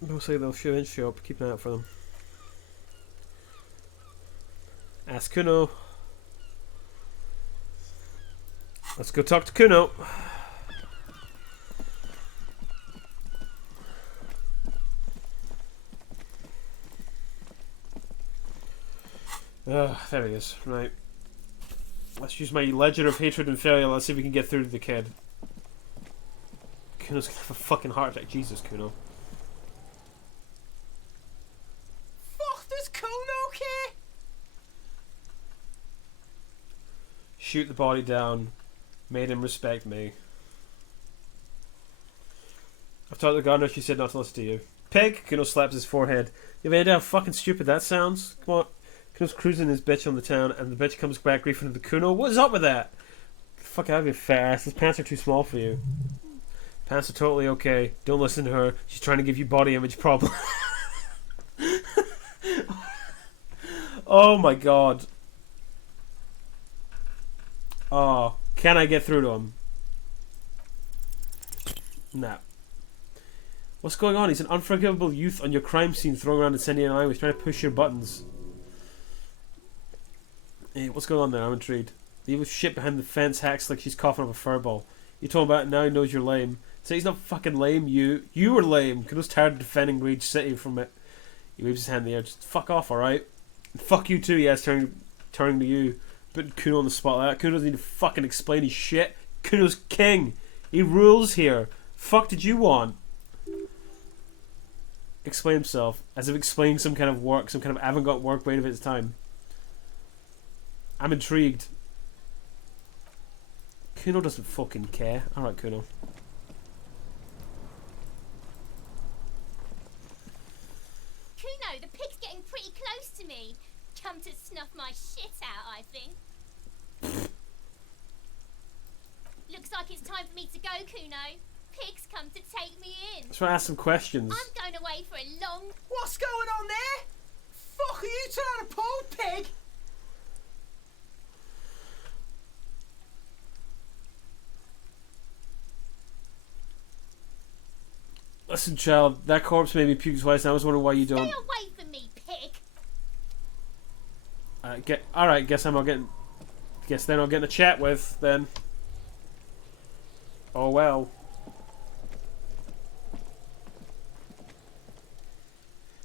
Mostly they'll show up. Keep an eye out for them. Ask Kuno. Let's go talk to Kuno. There he is. Right. Let's use my ledger of hatred and failure. Let's see if we can get through to the kid. Kuno's gonna have a fucking heart attack. Jesus, Kuno. Fuck, does Kuno care? Shoot the body down. Made him respect me. I've told the gardener she said not to listen to you. Pig! Kuno slaps his forehead. You have any idea how fucking stupid that sounds? Come on. Kuno's cruising his bitch on the town, and the bitch comes back griefing to the Kuno. What is up with that? Fuck out of your fat ass. His pants are too small for you. Pants are totally okay. Don't listen to her. She's trying to give you body image problem. Oh my god. Oh, can I get through to him? Nah. What's going on? He's an unforgivable youth on your crime scene throwing around incendiary language trying to push your buttons. Hey, what's going on there? I'm intrigued. The evil shit behind the fence hacks like she's coughing up a furball. You told him about it, now he knows you're lame. Say he's not fucking lame, you were lame. Kuno's tired of defending Rage City from it. He waves his hand in the air. Just fuck off, alright? Fuck you too, yes, turning to you. Putting Kuno on the spot like that. Kuno doesn't need to fucking explain his shit. Kuno's king. He rules here. Fuck did you want? Explain himself. As if explaining some kind of work, some kind of avant-garde work way of its time. I'm intrigued. Kuno doesn't fucking care. Alright, Kuno. Kuno, the pig's getting pretty close to me. Come to snuff my shit out, I think. Looks like it's time for me to go, Kuno. Pig's come to take me in. Just want to ask some questions. I'm going away for a long... What's going on there? Fuck are you trying to pull, pig? Listen, child, that corpse made me puke twice, and I was wondering why you don't. Stay away from me, pig. Alright, guess I'm not getting. Guess they're not getting a chat with, then. Oh well.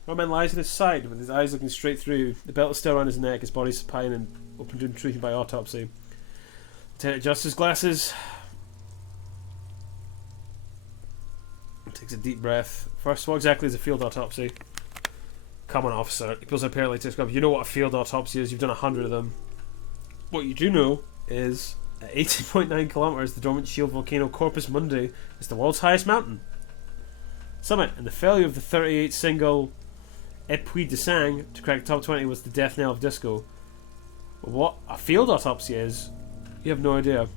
Roman lies on his side, with his eyes looking straight through. The belt is still around his neck, his body supine and open to intrusion by autopsy. Lieutenant adjusts his glasses. Takes a deep breath. First, what exactly is a field autopsy? Come on, officer. He pulls out a pair of latex gloves. You know what a field autopsy is. You've done 100 of them. What you do know is, at 18.9 kilometers, the dormant shield volcano Corpus Mundi is the world's highest mountain summit, and the failure of the 38 single Epuis de Sang to crack the top 20 was the death knell of disco. But what a field autopsy is, you have no idea.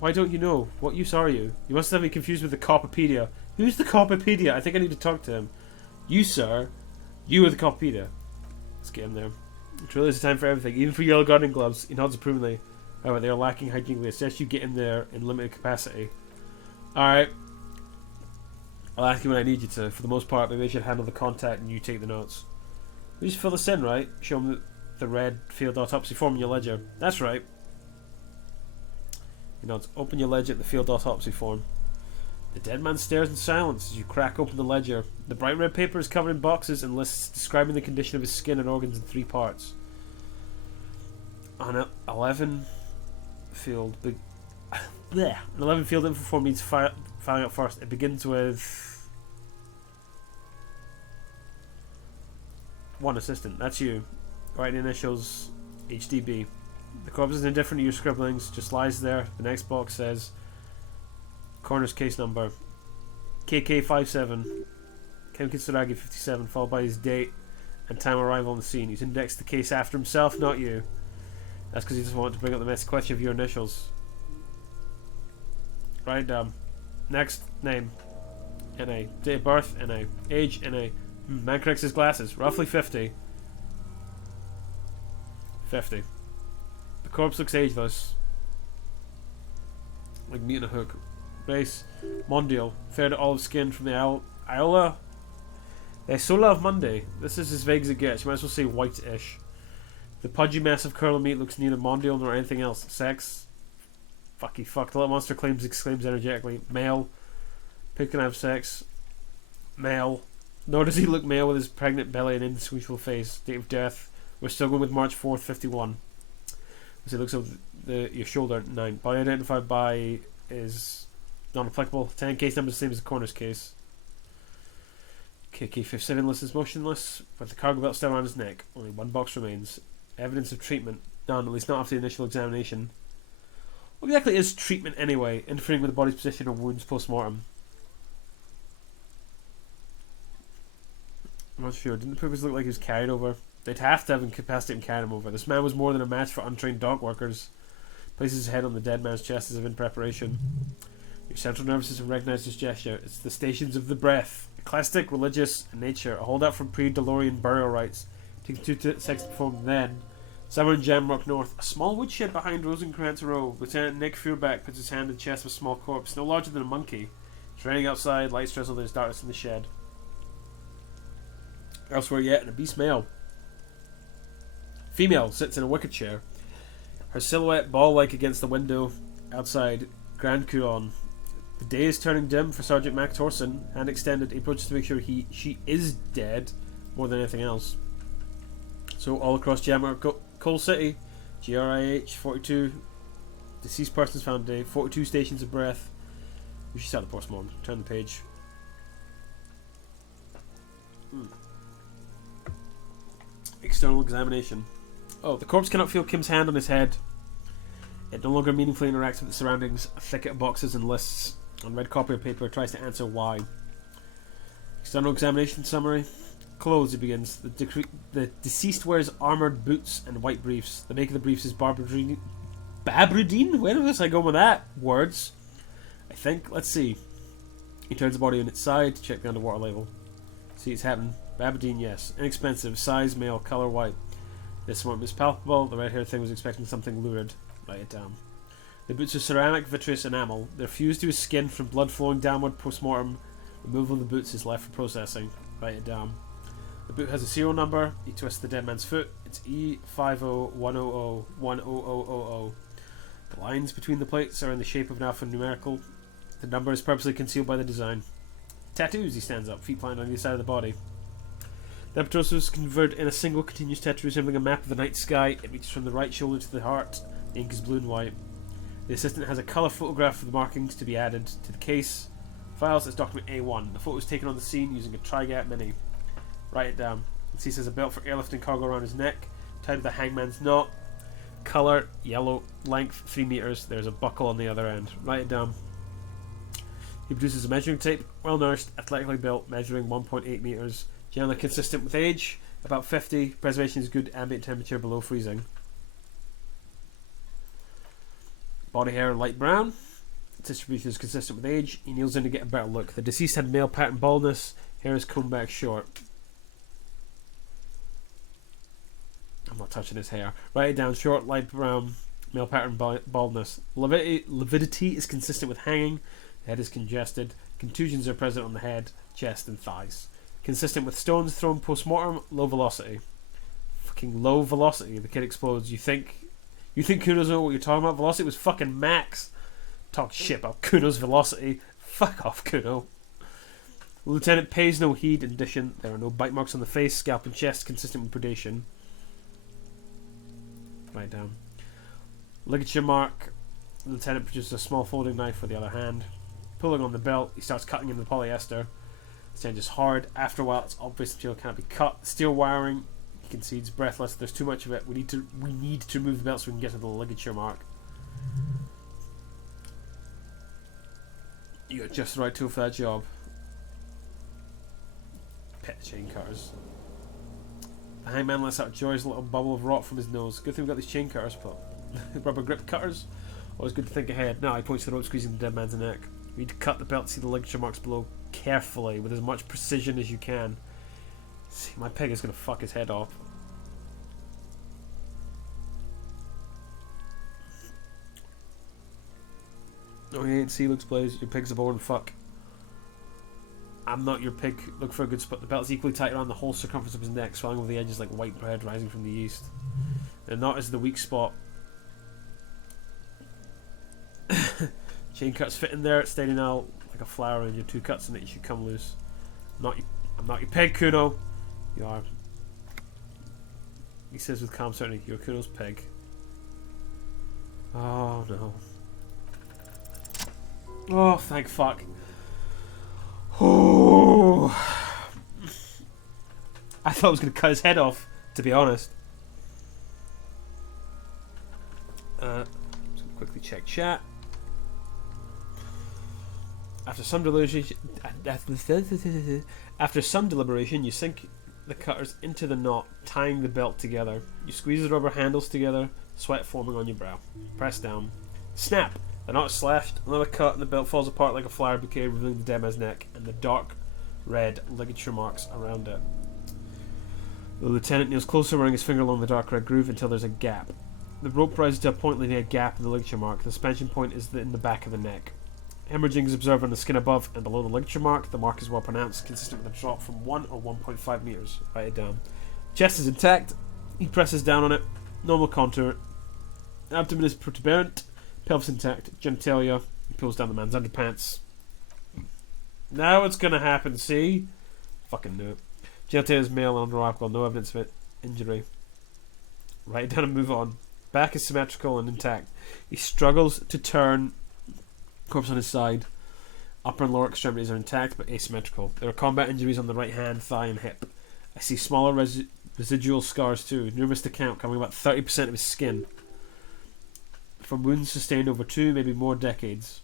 Why don't you know? What use are you? You must have me confused with the Copopedia. Who's the Copopedia? I think I need to talk to him. You, sir. You are the Copopedia. Let's get him there. It really is a time for everything, even for yellow gardening gloves. He nods approvingly. However, they are lacking hygienically. I suggest you get in there in limited capacity. Alright. I'll ask you when I need you to. For the most part, maybe I should handle the contact and you take the notes. We just fill this in, right? Show him the red field autopsy form in your ledger. That's right. He nods. Open your ledger at the field autopsy form. The dead man stares in silence as you crack open the ledger. The bright red paper is covered in boxes and lists describing the condition of his skin and organs in 3 parts. An 11 field an 11 field info form needs filing out first. It begins with 1 assistant. That's you. Write the initials HDB. The corpse is indifferent to your scribblings, just lies there. The next box says coroner's case number KK57 Ken Kitsuragi 57, followed by his date and time of arrival on the scene. He's indexed the case after himself, not you. That's because he just wanted to bring up the messy question of your initials. Right down. Next name NA. Date of birth NA. Age NA. Man corrects his glasses. Roughly 50. 50. The corpse looks ageless. Like meat in a hook. Race Mondial. Fair to olive skin from the Iola. Sola of Monday. This is as vague as it gets. You might as well say white-ish. The pudgy mess of curl and meat looks neither mondial nor anything else. Sex. Fucky fuck. The little monster exclaims energetically. Male. Pig can have sex. Male. Nor does he look male with his pregnant belly and inscrutable face. Date of death. We're still going with March 4th, 51. As he looks over your shoulder, 9. Body identified by is non-applicable. 10 case number the same as the coroner's case. KK57 list is motionless, with the cargo belt still around his neck. Only 1 box remains. Evidence of treatment. None, at least not after the initial examination. What exactly is treatment anyway? Interfering with the body's position or wounds post-mortem? I'm not sure. Didn't the poopers look like he was carried over? They'd have to have incapacitated and carried him over. This man was more than a match for untrained dock workers. Places his head on the dead man's chest as if in preparation. Your central nervous system recognizes his gesture. It's the stations of the breath. Ecclesiastic, religious, and nature. A holdout from pre-Delorean burial rites. Takes 2 seconds to perform. Then, somewhere in Jamrock North, a small woodshed behind Rosencrantz Row. Lieutenant Nick Fuhrback puts his hand in the chest of a small corpse, no larger than a monkey. It's raining outside, lights drizzle, there's darkness in the shed. Elsewhere yet, an obese male. Female sits in a wicker chair. Her silhouette ball-like against the window outside Grand Couronne. The day is turning dim for Sergeant Mac Torson. Hand extended, he approaches to make sure she is dead more than anything else. So all across Jamrock Coal City, GRIH 42 deceased persons found today, 42 stations of breath. We should start the postmortem. Turn the page. External examination. Oh, the corpse cannot feel Kim's hand on his head. It no longer meaningfully interacts with the surroundings. A thicket of boxes and lists on red copy of paper tries to answer why. External examination summary. Clothes, he begins. The deceased wears armoured boots and white briefs. The make of the briefs is Babradine? Where was I going with that? Words. I think. Let's see. He turns the body on its side to check the underwater label. See, it's happening. Babadine, yes. Inexpensive. Size, male. Colour, white. This one was palpable. The red-haired thing was expecting something lurid. Write it down. The boots are ceramic, vitreous enamel. They're fused to his skin from blood flowing downward post-mortem. Removal of the boots is left for processing. Write it down. The boot has a serial number. He twists the dead man's foot. It's E501001000. The lines between the plates are in the shape of an alphanumerical. The number is purposely concealed by the design. Tattoos, he stands up, feet planted on either side of the body. The torso is converted in a single continuous tattoo resembling a map of the night sky. It reaches from the right shoulder to the heart. The ink is blue and white. The assistant has a colour photograph of the markings to be added to the case. Files as document A1. The photo was taken on the scene using a Tri-Gap Mini. Write it down. It sees a belt for airlifting cargo around his neck, tied with a hangman's knot. Colour, yellow. Length, 3 meters. There's a buckle on the other end. Write it down. He produces a measuring tape, well nourished, athletically built, measuring 1.8 meters. Generally consistent with age, about 50. Preservation is good, ambient temperature below freezing. Body hair light brown. Distribution is consistent with age. He kneels in to get a better look. The deceased had male pattern baldness. Hair is combed back short. I'm not touching his hair. Write it down. Short, light brown, male pattern baldness. Lividity is consistent with hanging. The head is congested. Contusions are present on the head, chest, and thighs. Consistent with stones thrown post-mortem. Low velocity. Fucking low velocity. The kid explodes. You think Kuno's know what you're talking about? Velocity was fucking max. Talk shit about Kuno's velocity. Fuck off, Kuno. The lieutenant pays no heed. In addition, there are no bite marks on the face, scalp, and chest consistent with predation. Right down. Ligature mark. The lieutenant produces a small folding knife for the other hand. Pulling on the belt, he starts cutting into the polyester. It's just hard. After a while, it's obvious the material can't be cut. Steel wiring. He concedes, breathless. There's too much of it. We need to remove the belt so we can get to the ligature mark. You got just the right tool for that job. Pet the chain cutters. The hangman lets out a joyous little bubble of rot from his nose. Good thing we got these chain cutters, but rubber grip cutters. Always good to think ahead. Now he points to the rope, squeezing the dead man's neck. You need to cut the belt to see the ligature marks below carefully, with as much precision as you can. See, my pig is gonna fuck his head off. Oh, he ain't. See, looks blaze. Your pig's a born fuck. I'm not your pig. Look for a good spot. The belt's equally tight around the whole circumference of his neck, swelling over the edges like white bread rising from the east. The knot is the weak spot. Chain cuts fit in there, steady now like a flower, and your 2 cuts in it, you should come loose. I'm not your pig, Kuno. You are. He says with calm certainty, you're Kuno's pig. Oh no. Oh, thank fuck. Oh. I thought I was going to cut his head off, to be honest. Just quickly check chat. After some deliberation, you sink the cutters into the knot, tying the belt together. You squeeze the rubber handles together, sweat forming on your brow. Press down. Snap! The knot is slashed, another cut, and the belt falls apart like a flower bouquet, revealing the dead man's neck and the dark red ligature marks around it. The lieutenant kneels closer, running his finger along the dark red groove until there's a gap. The rope rises to a point leading a gap in the ligature mark. The suspension point is in the back of the neck. Hemorrhaging is observed on the skin above and below the ligature mark. The mark is well pronounced, consistent with a drop from 1 or 1.5 meters. Write it down. Chest is intact. He presses down on it. Normal contour. Abdomen is protuberant. Pelvis intact. Genitalia. He pulls down the man's underpants. Now it's gonna happen, see? Fucking knew it. Genitalia is male and under alcohol. No evidence of it. Injury. Write it down and move on. Back is symmetrical and intact. He struggles to turn. Corpse on his side. Upper and lower extremities are intact but asymmetrical. There are combat injuries on the right hand, thigh, and hip. I see smaller residual scars too, numerous to count, covering about 30% of his skin. From wounds sustained over 2, maybe more decades.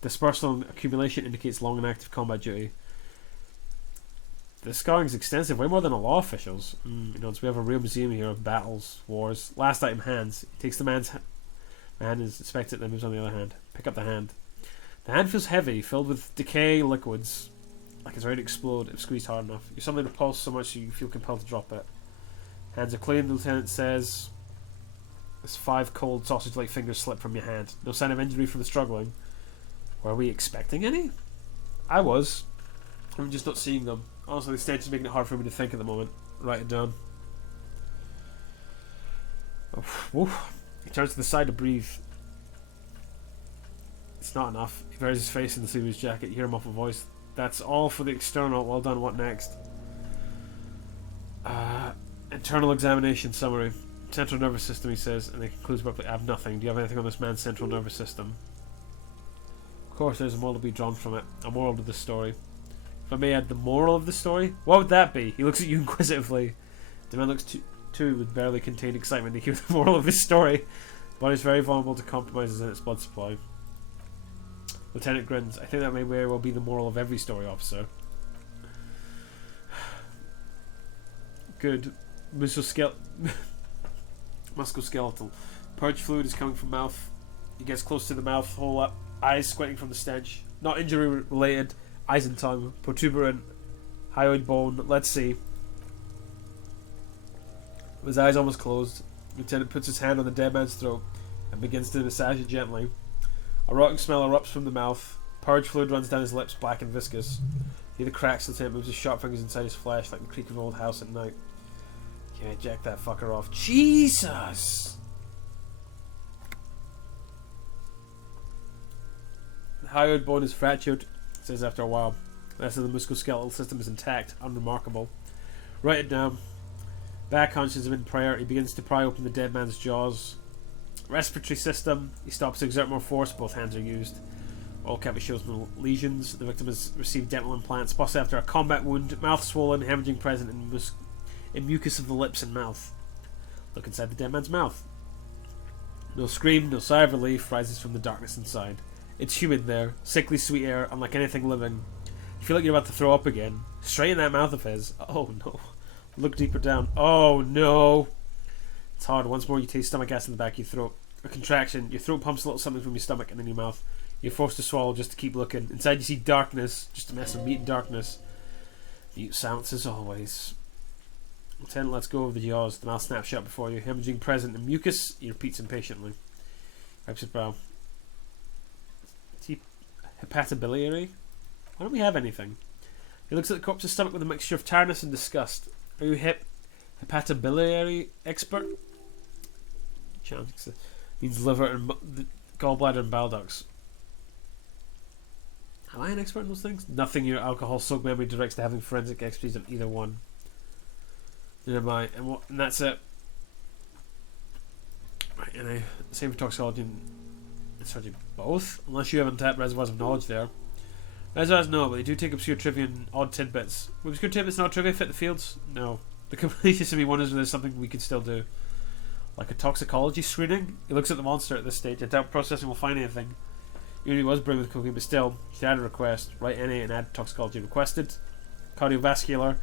Dispersal and accumulation indicates long and active combat duty. The scarring is extensive, way more than a law official's. So we have a real museum here of battles, wars. Last item, hands. He takes the man's hand, is inspects it, then moves on the other hand. Pick up the hand. The hand feels heavy, filled with decay liquids, like it's ready to explode if squeezed hard enough. You're suddenly repulsed so much you feel compelled to drop it. Hands are clean, the lieutenant says. As 5 cold sausage-like fingers slip from your hand. No sign of injury from the struggling. Were we expecting any? I was. I'm just not seeing them. Honestly, the stench is making it hard for me to think at the moment. Write it down. Oof. He turns to the side to breathe. It's not enough. He buries his face in the sleeve of his jacket. You hear a muffled voice. That's all for the external. Well done. What next? Internal examination summary. Central nervous system, he says, and he concludes abruptly, I have nothing. Do you have anything on this man's central nervous system? Of course, there's a moral to be drawn from it. A moral to the story. If I may add the moral of the story, what would that be? He looks at you inquisitively. The man looks too with barely contained excitement to hear the moral of his story. The body is very vulnerable to compromises in its blood supply. Lieutenant grins. I think that may very well be the moral of every story, officer. Good. Musculoskeletal. Purge fluid is coming from mouth. He gets close to the mouth hole up. Eyes squinting from the stench. Not injury related. Eyes and tongue. Protuberant. Hyoid bone. Let's see. His eyes almost closed. Lieutenant puts his hand on the dead man's throat and begins to massage it gently. A rotting smell erupts from the mouth. Purge fluid runs down his lips, black and viscous. Through the cracks, Lieutenant moves his sharp fingers inside his flesh like the creak of an old house at night. Yeah, jack that fucker off. Jesus! The hyoid bone is fractured says after a while. The rest of the musculoskeletal system is intact, unremarkable. Write it down. Back hunches him in prayer. He begins to pry open the dead man's jaws. Respiratory system. He stops to exert more force. Both hands are used. All cavity shows no lesions. The victim has received dental implants, possibly after a combat wound. Mouth swollen, hemorrhaging present in mucus of the lips and mouth. Look inside the dead man's mouth. No scream, no sigh of relief rises from the darkness inside. It's humid there, sickly sweet air, unlike anything living. You feel like you're about to throw up again. Straight in that mouth of his. Oh no. Look deeper down. Oh no. It's hard. Once more you taste stomach acid in the back of your throat. A contraction. Your throat pumps a little something from your stomach and in your mouth. You're forced to swallow just to keep looking. Inside you see darkness. Just a mess of meat and darkness. Mute silence as always. Lieutenant lets go of the jaws. The mouth snaps shut before you. Hemorrhaging present in mucus. He repeats impatiently. Wipes his brow. Hepatobiliary? Why don't we have anything? He looks at the corpse's stomach with a mixture of tiredness and disgust. Are you hepatobiliary expert? Chance means liver and gallbladder and bile ducts. Am I an expert in those things? Nothing in your alcohol-soaked memory directs to having forensic expertise on either one. Neither am I. And that's it. Right, and I same for toxicology and surgery both, unless you have untapped reservoirs of knowledge there. Reservoirs no, but they do take obscure trivia and odd tidbits. Would obscure tidbits not trivia fit the fields? No. The completionist of me wonders if there's something we could still do. Like a toxicology screening? He looks at the monster at this stage. I doubt processing will find anything. Even if he was brewing with cocaine, but still, you should add a request. Write NA and add toxicology requested. Cardiovascular.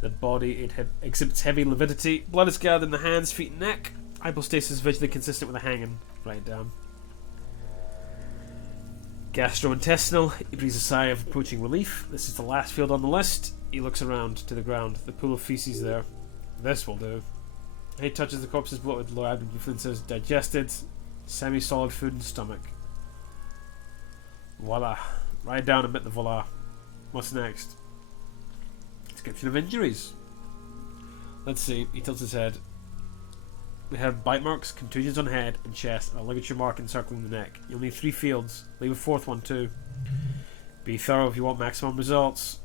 The body exhibits heavy lividity. Blood is gathered in the hands, feet, and neck. Hypostasis visually consistent with a hanging. Write it down. Gastrointestinal. He breathes a sigh of approaching relief. This is the last field on the list. He looks around to the ground. The pool of feces there. This will do. He touches the corpse's bloated lower abdomen and says, digested, semi-solid food and stomach. Voila. Write down and admit the voila. What's next? Description of injuries. Let's see. He tilts his head. We have bite marks, contusions on head and chest, and a ligature mark encircling the neck. You'll need 3 fields. Leave a 4th one too. Be thorough if you want maximum results.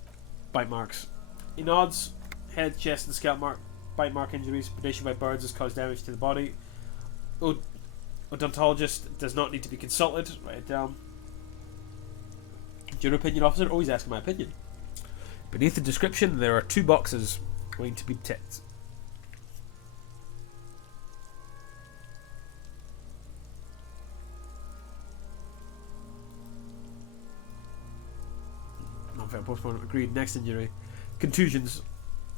Bite marks. He nods. Head, chest, and scalp mark. Bite mark injuries. Predation by birds has caused damage to the body. Odontologist does not need to be consulted. Write it down. Junior opinion officer, always asking my opinion. Beneath the description, there are 2 boxes waiting to be ticked. Non-fair postmortem agreed. Next injury. Contusions.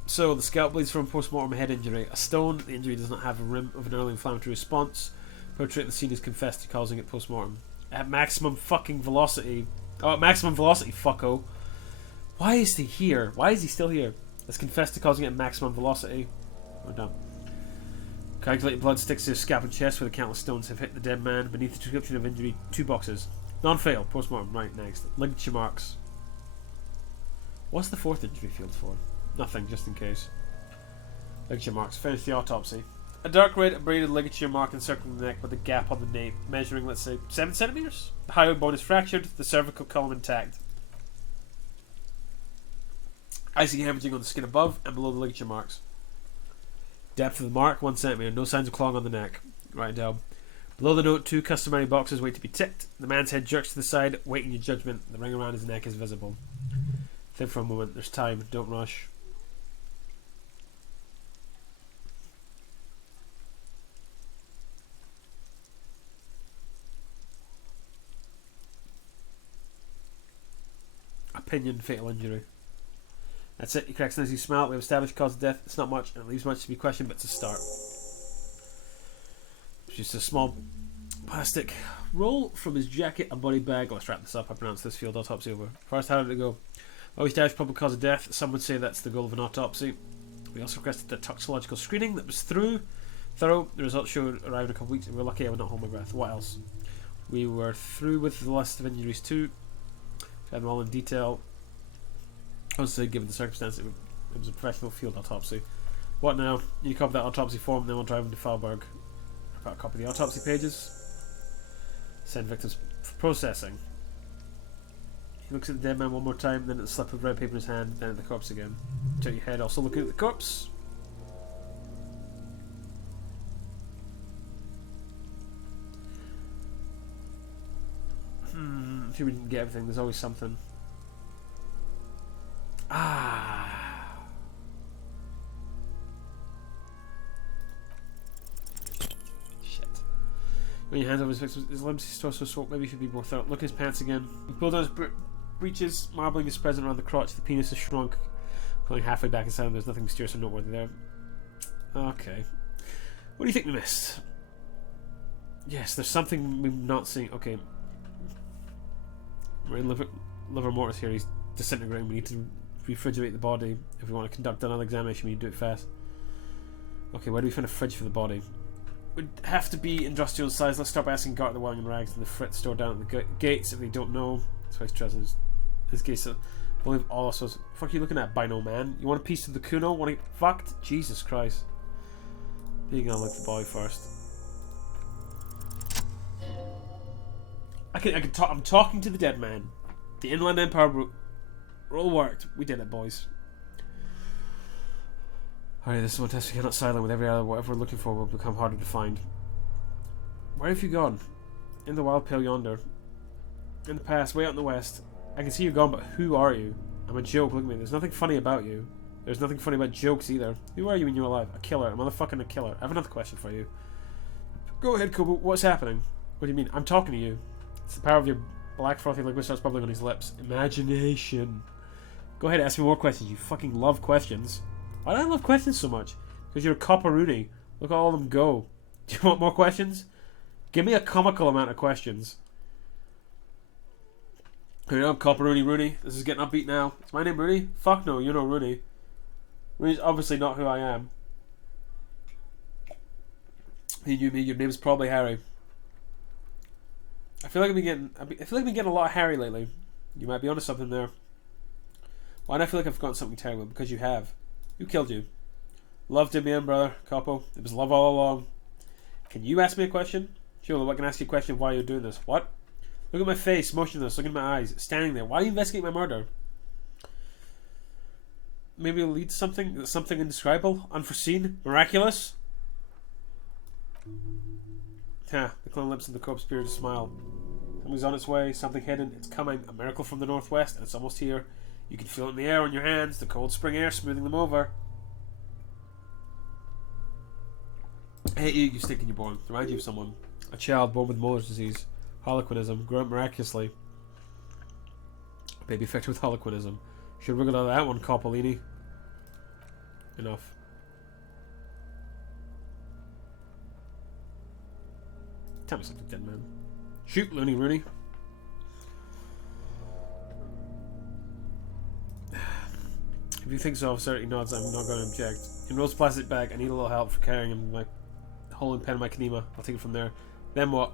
So, the scalp bleeds from post-mortem head injury. A stone. The injury does not have a rim of an early inflammatory response. Perpetrator of the scene is confessed to causing it post-mortem. At maximum fucking velocity. Oh, at maximum velocity, fucko. Why is he here? Why is he still here? Has confessed to causing it at maximum velocity. We're done. Calculated blood sticks to his scalp and chest where the countless stones have hit the dead man. Beneath the description of injury, 2 boxes. Non-fail. Post-mortem. Right, next. Ligature marks. What's the 4th injury field for? Nothing, just in case. Ligature marks. Finish the autopsy. A dark red abraded ligature mark encircling the neck with a gap on the nape, measuring, let's say, 7 centimeters. The hyoid bone is fractured, the cervical column intact. Icy hemorrhaging on the skin above and below the ligature marks. Depth of the mark, 1 centimeter. No signs of clawing on the neck. Write it down. Below the note, 2 customary boxes wait to be ticked. The man's head jerks to the side, waiting your judgment. The ring around his neck is visible. Think for a moment. There's time. Don't rush. Opinion, fatal injury. That's it. He cracks an as you smell. We have established cause of death. It's not much, and it leaves much to be questioned, but it's a start. It's just a small plastic roll from his jacket, a body bag. Let's wrap this up. I pronounced this field autopsy over. First, how did it go? Well, we established probable cause of death. Some would say that's the goal of an autopsy. We also requested a toxicological screening that was thorough. The results showed arrived in a couple of weeks, and we were lucky I would not hold my breath. What else? We were through with the list of injuries too. Had them all in detail. Obviously, given the circumstance, it was a professional field autopsy. What now? You copy that autopsy form, and then we'll drive him to Falberg. I've got a copy of the autopsy pages. Send victims for processing. He looks at the dead man one more time, then at the slip of red paper in his hand, then at the corpse again. Turn your head, also looking at the corpse. I'm sure we didn't get everything, there's always something. Ah. Shit. When your hands over his limbs, his torso sore, maybe he should be more thorough. Look at his pants again. He pulled down his breeches, marbling his present around the crotch. The penis is shrunk, going halfway back inside him. There's nothing mysterious or noteworthy there. Okay. What do you think we missed? Yes, there's something we're not seeing. Okay. We're in liver mortis here. He's disintegrating. We need to refrigerate the body. If we want to conduct another examination, we need to do it fast. Okay, where do we find a fridge for the body? Would have to be industrial size. Let's stop asking Gart the Wang and Rags in the Fritz store down at the gates if they don't know. That's why he's trusting his case. I believe all of us. Fuck you looking at, Bino man? You want a piece of the Kuno? Want to get fucked? Jesus Christ. You're gonna look the body first. I can talk. I'm talking to the dead man. The Inland Empire roll worked. We did it, boys. Alright, this is one test we cannot silent. With every other, whatever we're looking for will become harder to find. Where have you gone? In the wild pale yonder. In the past, way out in the west. I can see you're gone, but who are you? I'm a joke. Look at me. There's nothing funny about you. There's nothing funny about jokes either. Who are you when you're alive? A killer. A motherfucking killer. I have another question for you. Go ahead, Kobo. What's happening? What do you mean? I'm talking to you. It's the power of your black frothy liquid starts bubbling on his lips. Imagination. Go ahead, ask me more questions. You fucking love questions. Why do I love questions so much? Because you're a copperoonie. Look at all of them go. Do you want more questions? Give me a comical amount of questions. Here I am, copperoonie Rooney. This is getting upbeat now. Is my name Rooney? Fuck no, you're no Rooney. Rooney's obviously not who I am. He knew me. Your name's probably Harry. I feel like I've been getting a lot of Harry lately. You might be onto something there. Why do I feel like I've forgotten something terrible? Because you have. Who killed you? Love did me in, brother. Capo. It was love all along. Can you ask me a question? Sure, I can ask you a question of why you're doing this. What? Look at my face, motionless, look at my eyes, standing there. Why are you investigating my murder? Maybe it'll lead to something indescribable, unforeseen, miraculous? The clone lips and the corpse beard smile. Something's on its way, something hidden, it's coming, a miracle from the northwest, and it's almost here. You can feel it in the air on your hands, the cold spring air smoothing them over. I hate you stinking, you're born. Remind you of someone. A child born with Muller's disease. Harlequinism, grew up miraculously. A baby affected with harlequinism. Should wriggle out of that one, Coppolini. Enough. Tell me something, dead man. Shoot, Looney Rooney. If you think so, officer, he nods. I'm not going to object. In Rose's plastic bag, I need a little help for carrying him. My holding pen in my kanema. I'll take it from there. Then what?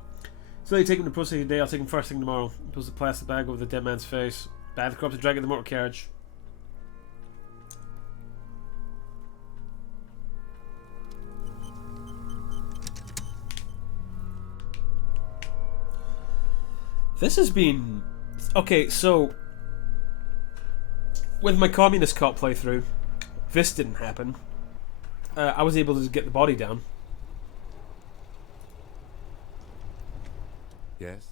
So you take him to processing today. I'll take him first thing tomorrow. He pulls the plastic bag over the dead man's face. Bad the corpse to drag it in the motor carriage. This has been... Okay, so... With my Communist Cop playthrough, this didn't happen. I was able to get the body down. Yes?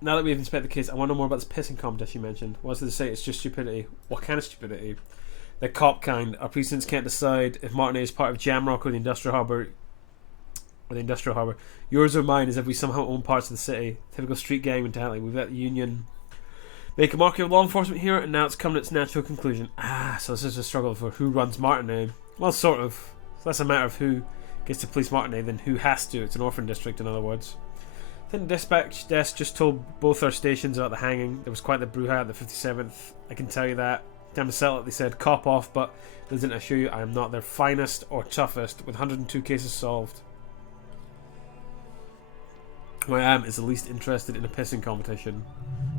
Now that we've inspected the case, I want to know more about this pissing contest you mentioned. What does it say? It's just stupidity. What kind of stupidity? The cop kind. Our precincts can't decide if Martinet is part of Jamrock or the Industrial Harbour. Yours or mine is if we somehow own parts of the city. Typical street gang mentality. We've let the Union make a mockery of law enforcement here, and now it's come to its natural conclusion. So this is a struggle for who runs Martinet. Well, sort of. So that's a matter of who gets to police Martinet than who has to. It's an orphan district, in other words. I think the dispatch desk just told both our stations about the hanging. There was quite the brouhaha at the 57th. I can tell you that. Time to settle it, they said. Cop off, but doesn't assure you I am not their finest or toughest, with 102 cases solved. Who I am is the least interested in a pissing competition.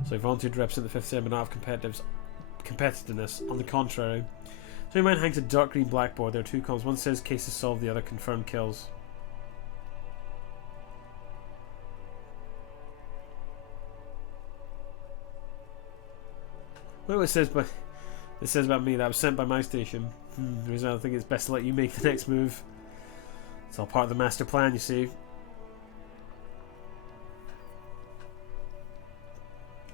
So I volunteered to represent the 57th, but not have competitiveness. On the contrary. So your mind hangs a dark green blackboard. There are two columns. One says cases solved, the other confirmed kills. What it says, but it says about me that I was sent by my station. The reason I think it's best to let you make the next move. It's all part of the master plan, you see.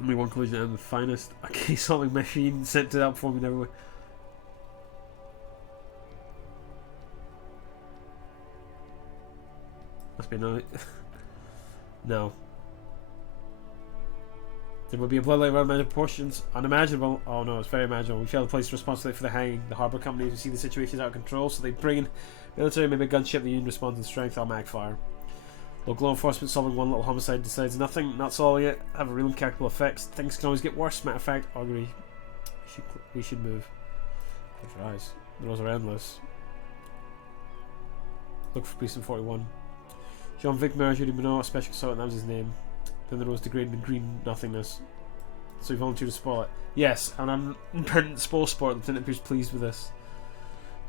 Only one collision and the finest. A key solving machine sent it up for me never. Must be no. No. There will be a bloodline around major proportions. Unimaginable. Oh no, it's very imaginable. We shall place responsibility for the hanging. The harbour companies who see the situation is out of control, so they bring in military, maybe a gunship. The Union responds in strength. Automatic fire. Local law enforcement solving one little homicide decides nothing. Not solving it. Have a real incalculable effects. Things can always get worse. Matter of fact, Augury. We should move. Close your eyes. The roads are endless. Look for Precinct 41. Jean-Vic Judy Minot, special consultant, that was his name. Then the rose degraded in green nothingness. So he volunteered to spoil it. Yes, an unimpertinent spoil sport. Lieutenant appears pleased with this.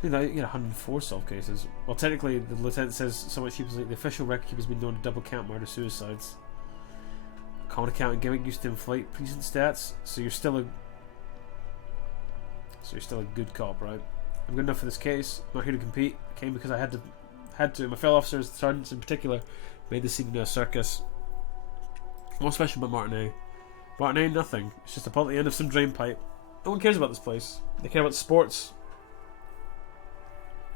I think you get 104 solved cases. Well, technically, the lieutenant says somewhat sheepishly, the official record keeper has been known to double count murder-suicides. Common account and gimmick used to inflate precinct stats. So you're still a good cop, right? I'm good enough for this case. I'm not here to compete. I came because I had to. My fellow officers, the sergeants in particular, made this scene into a circus. What's special about Martinet? Martinet, nothing. It's just a pull at the end of some drain pipe. No one cares about this place. They care about sports.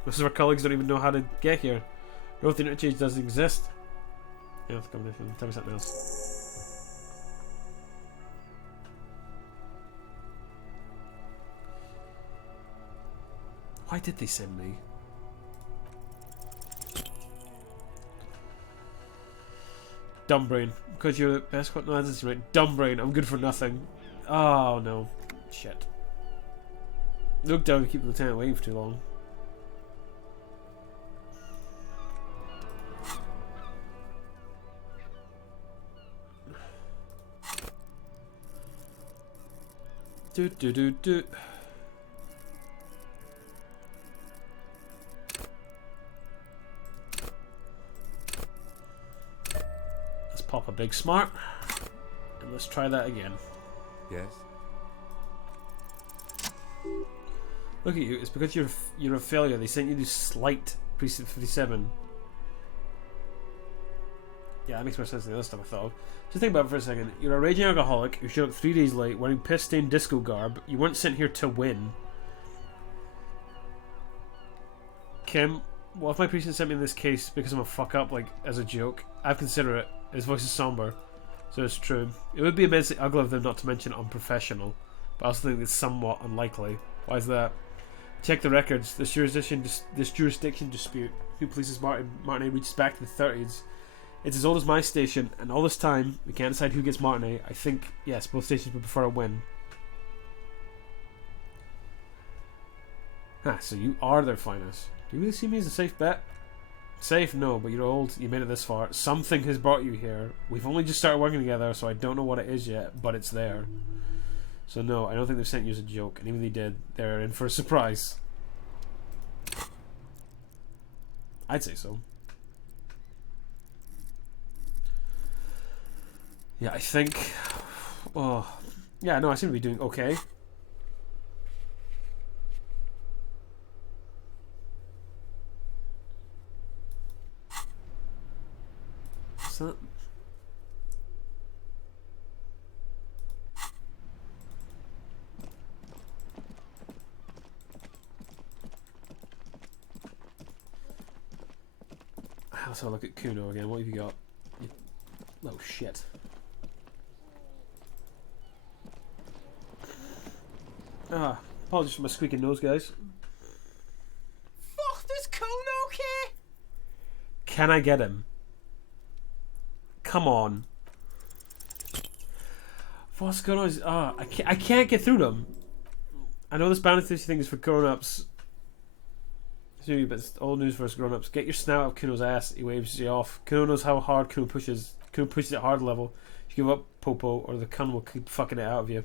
Most of our colleagues don't even know how to get here. Know if the interchange doesn't exist. Yeah, that's coming in. Tell me something else. Why did they send me? Dumb brain. Because you're the best. No, that's right. Dumb brain. I'm good for nothing. Oh no. Shit. Look down to keep the lieutenant waiting for too long. Do do do do. Pop a big smart, and let's try that again. Yes? Look at you, it's because you're a failure. They sent you to slight Precinct 57. Yeah, that makes more sense than the other stuff I thought of. Just think about it for a second. You're a raging alcoholic who showed up 3 days late wearing piss-stained disco garb. You weren't sent here to win. Kim, what if my precinct sent me in this case because I'm a fuck-up, like, as a joke? I'd consider it. His voice is somber, so it's true. It would be immensely ugly of them not to mention unprofessional, but I also think it's somewhat unlikely. Why is that? Check the records. This jurisdiction dispute. Who polices Martinet reaches back to the 30s. It's as old as my station, and all this time we can't decide who gets Martinet. I think, yes, both stations would prefer a win. Ah, so you are their finest. Do you really see me as a safe bet? Safe? No, but you're old. You made it this far. Something has brought you here. We've only just started working together, so I don't know what it is yet, but it's there. So no, I don't think they've sent you as a joke, and even if they did, they're in for a surprise. I'd say so. Yeah, I think... Oh, yeah, no, I seem to be doing okay. What's that? Let's have a look at Kuno again. What have you got? Oh shit. Apologies for my squeaking nose, guys. Fuck, does Kuno care? Can I get him? Come on. What's going on? I can't get through them. I know this bounty thing is for grown-ups. But it's old news for us grown-ups. Get your snout out of Kuno's ass. He waves you off. Kuno knows how hard Kuno pushes. Kuno pushes at hard level. You give up, Popo, or the Kun will keep fucking it out of you.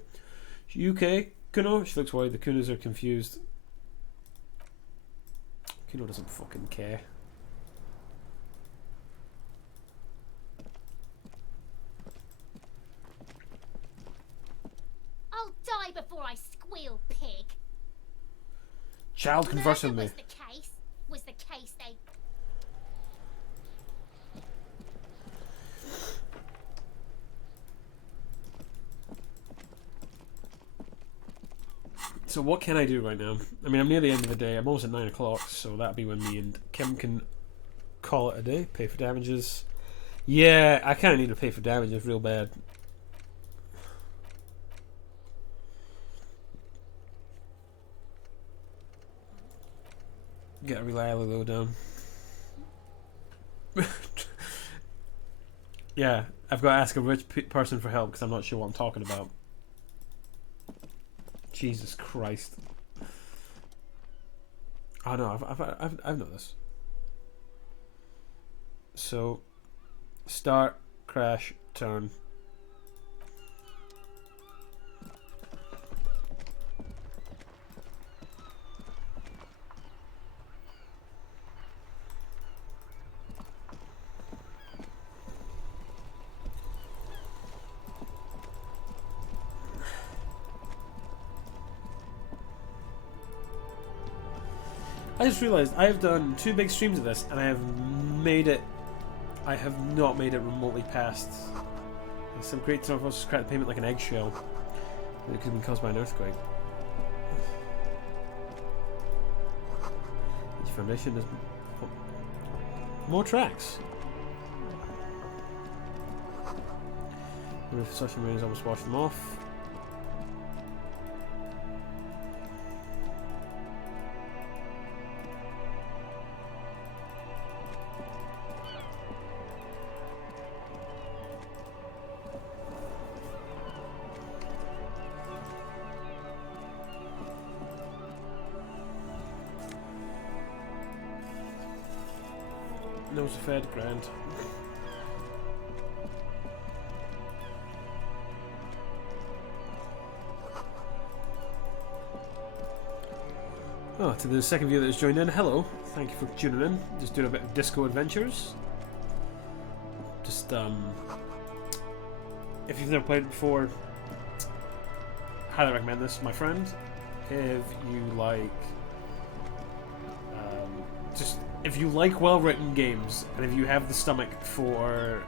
You okay, Kuno? She looks worried. The Kunos are confused. Kuno doesn't fucking care. I'll die before I Child conversing with me. Was the case they... So what can I do right now? I mean, I'm near the end of the day. I'm almost at 9 o'clock, so that'll be when me and Kim can call it a day. Pay for damages. Yeah, I kind of need to pay for damages real bad. Get a reliable low down. Yeah, I've got to ask a rich person for help because I'm not sure what I'm talking about. Jesus Christ. Oh no, I've known this. So, start, crash, turn. I just realised I have done 2 big streams of this and I have not made it remotely past. Some great stuff also cracked the payment like an eggshell. It could have been caused by an earthquake. Each foundation is more tracks. The roof of such rain has almost washed them off. Nose fed, grand. Oh, to the second viewer that has joined in, hello. Thank you for tuning in. Just doing a bit of disco adventures. Just, if you've never played it before, highly recommend this, my friend. If you like, if you like well-written games, and if you have the stomach for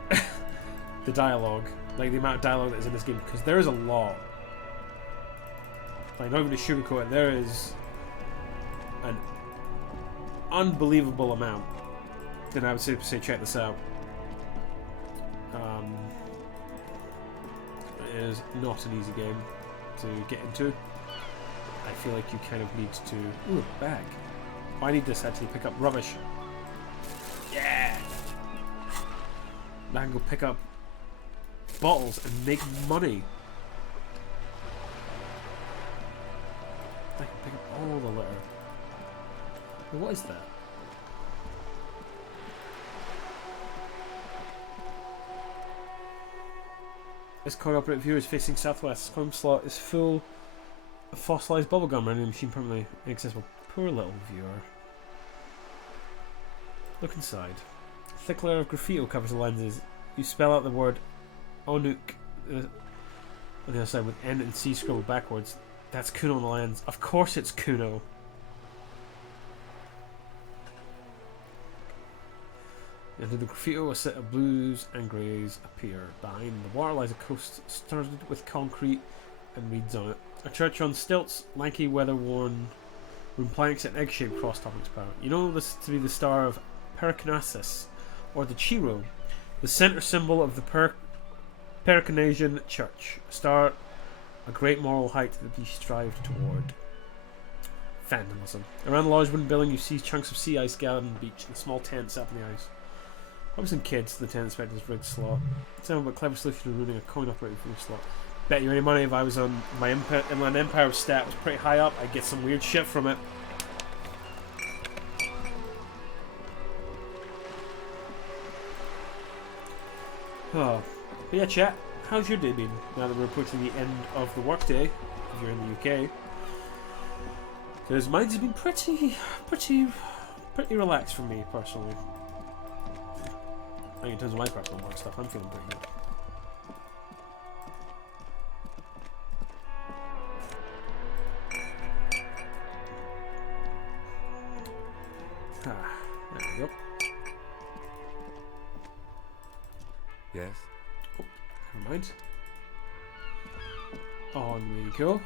the dialogue, like the amount of dialogue that is in this game, because there is a lot. Like, not even to sugarcoat it, there is an unbelievable amount. Then I would say check this out. It is not an easy game to get into. I feel like you kind of need to... Ooh, bag. I need this actually pick up rubbish. Yeah! I can go pick up bottles and make money. I can pick up all the litter. Well, what is that? This cooperative viewer is facing southwest. Home slot is full of fossilized bubblegum running the machine permanently inaccessible. Poor little viewer. Look inside. A thick layer of graffiti covers the lenses. You spell out the word Onuk on the other side with N and C scribbled backwards. That's Kuno on the lens. Of course it's Kuno. Under the graffiti, a set of blues and greys appear. Behind the water lies a coast studded with concrete and reeds on it. A church on stilts, lanky, weather-worn wooden planks and egg-shaped cross-toppings power. You know this to be the star of Pericanasis, or the Chiro, the centre symbol of the Pericanesian Church. A star, a great moral height that we strive toward. Vandalism. Around the large wooden building, you see chunks of sea ice gathered on the beach and small tents up in the ice. Probably some kids to the tent inspector's rigged slot. Sound about clever solution to ruining a coin operating from the slot. Bet you any money if I was on my Inland Empire stat was pretty high up, I'd get some weird shit from it. Oh. But yeah, chat, how's your day been? Now that we're approaching the end of the workday, if you're in the UK. Because mine's been pretty relaxed for me, personally. I think in terms of my personal work stuff, I'm feeling pretty good. Ah, there we go. Yes? Oh, never mind. On we go.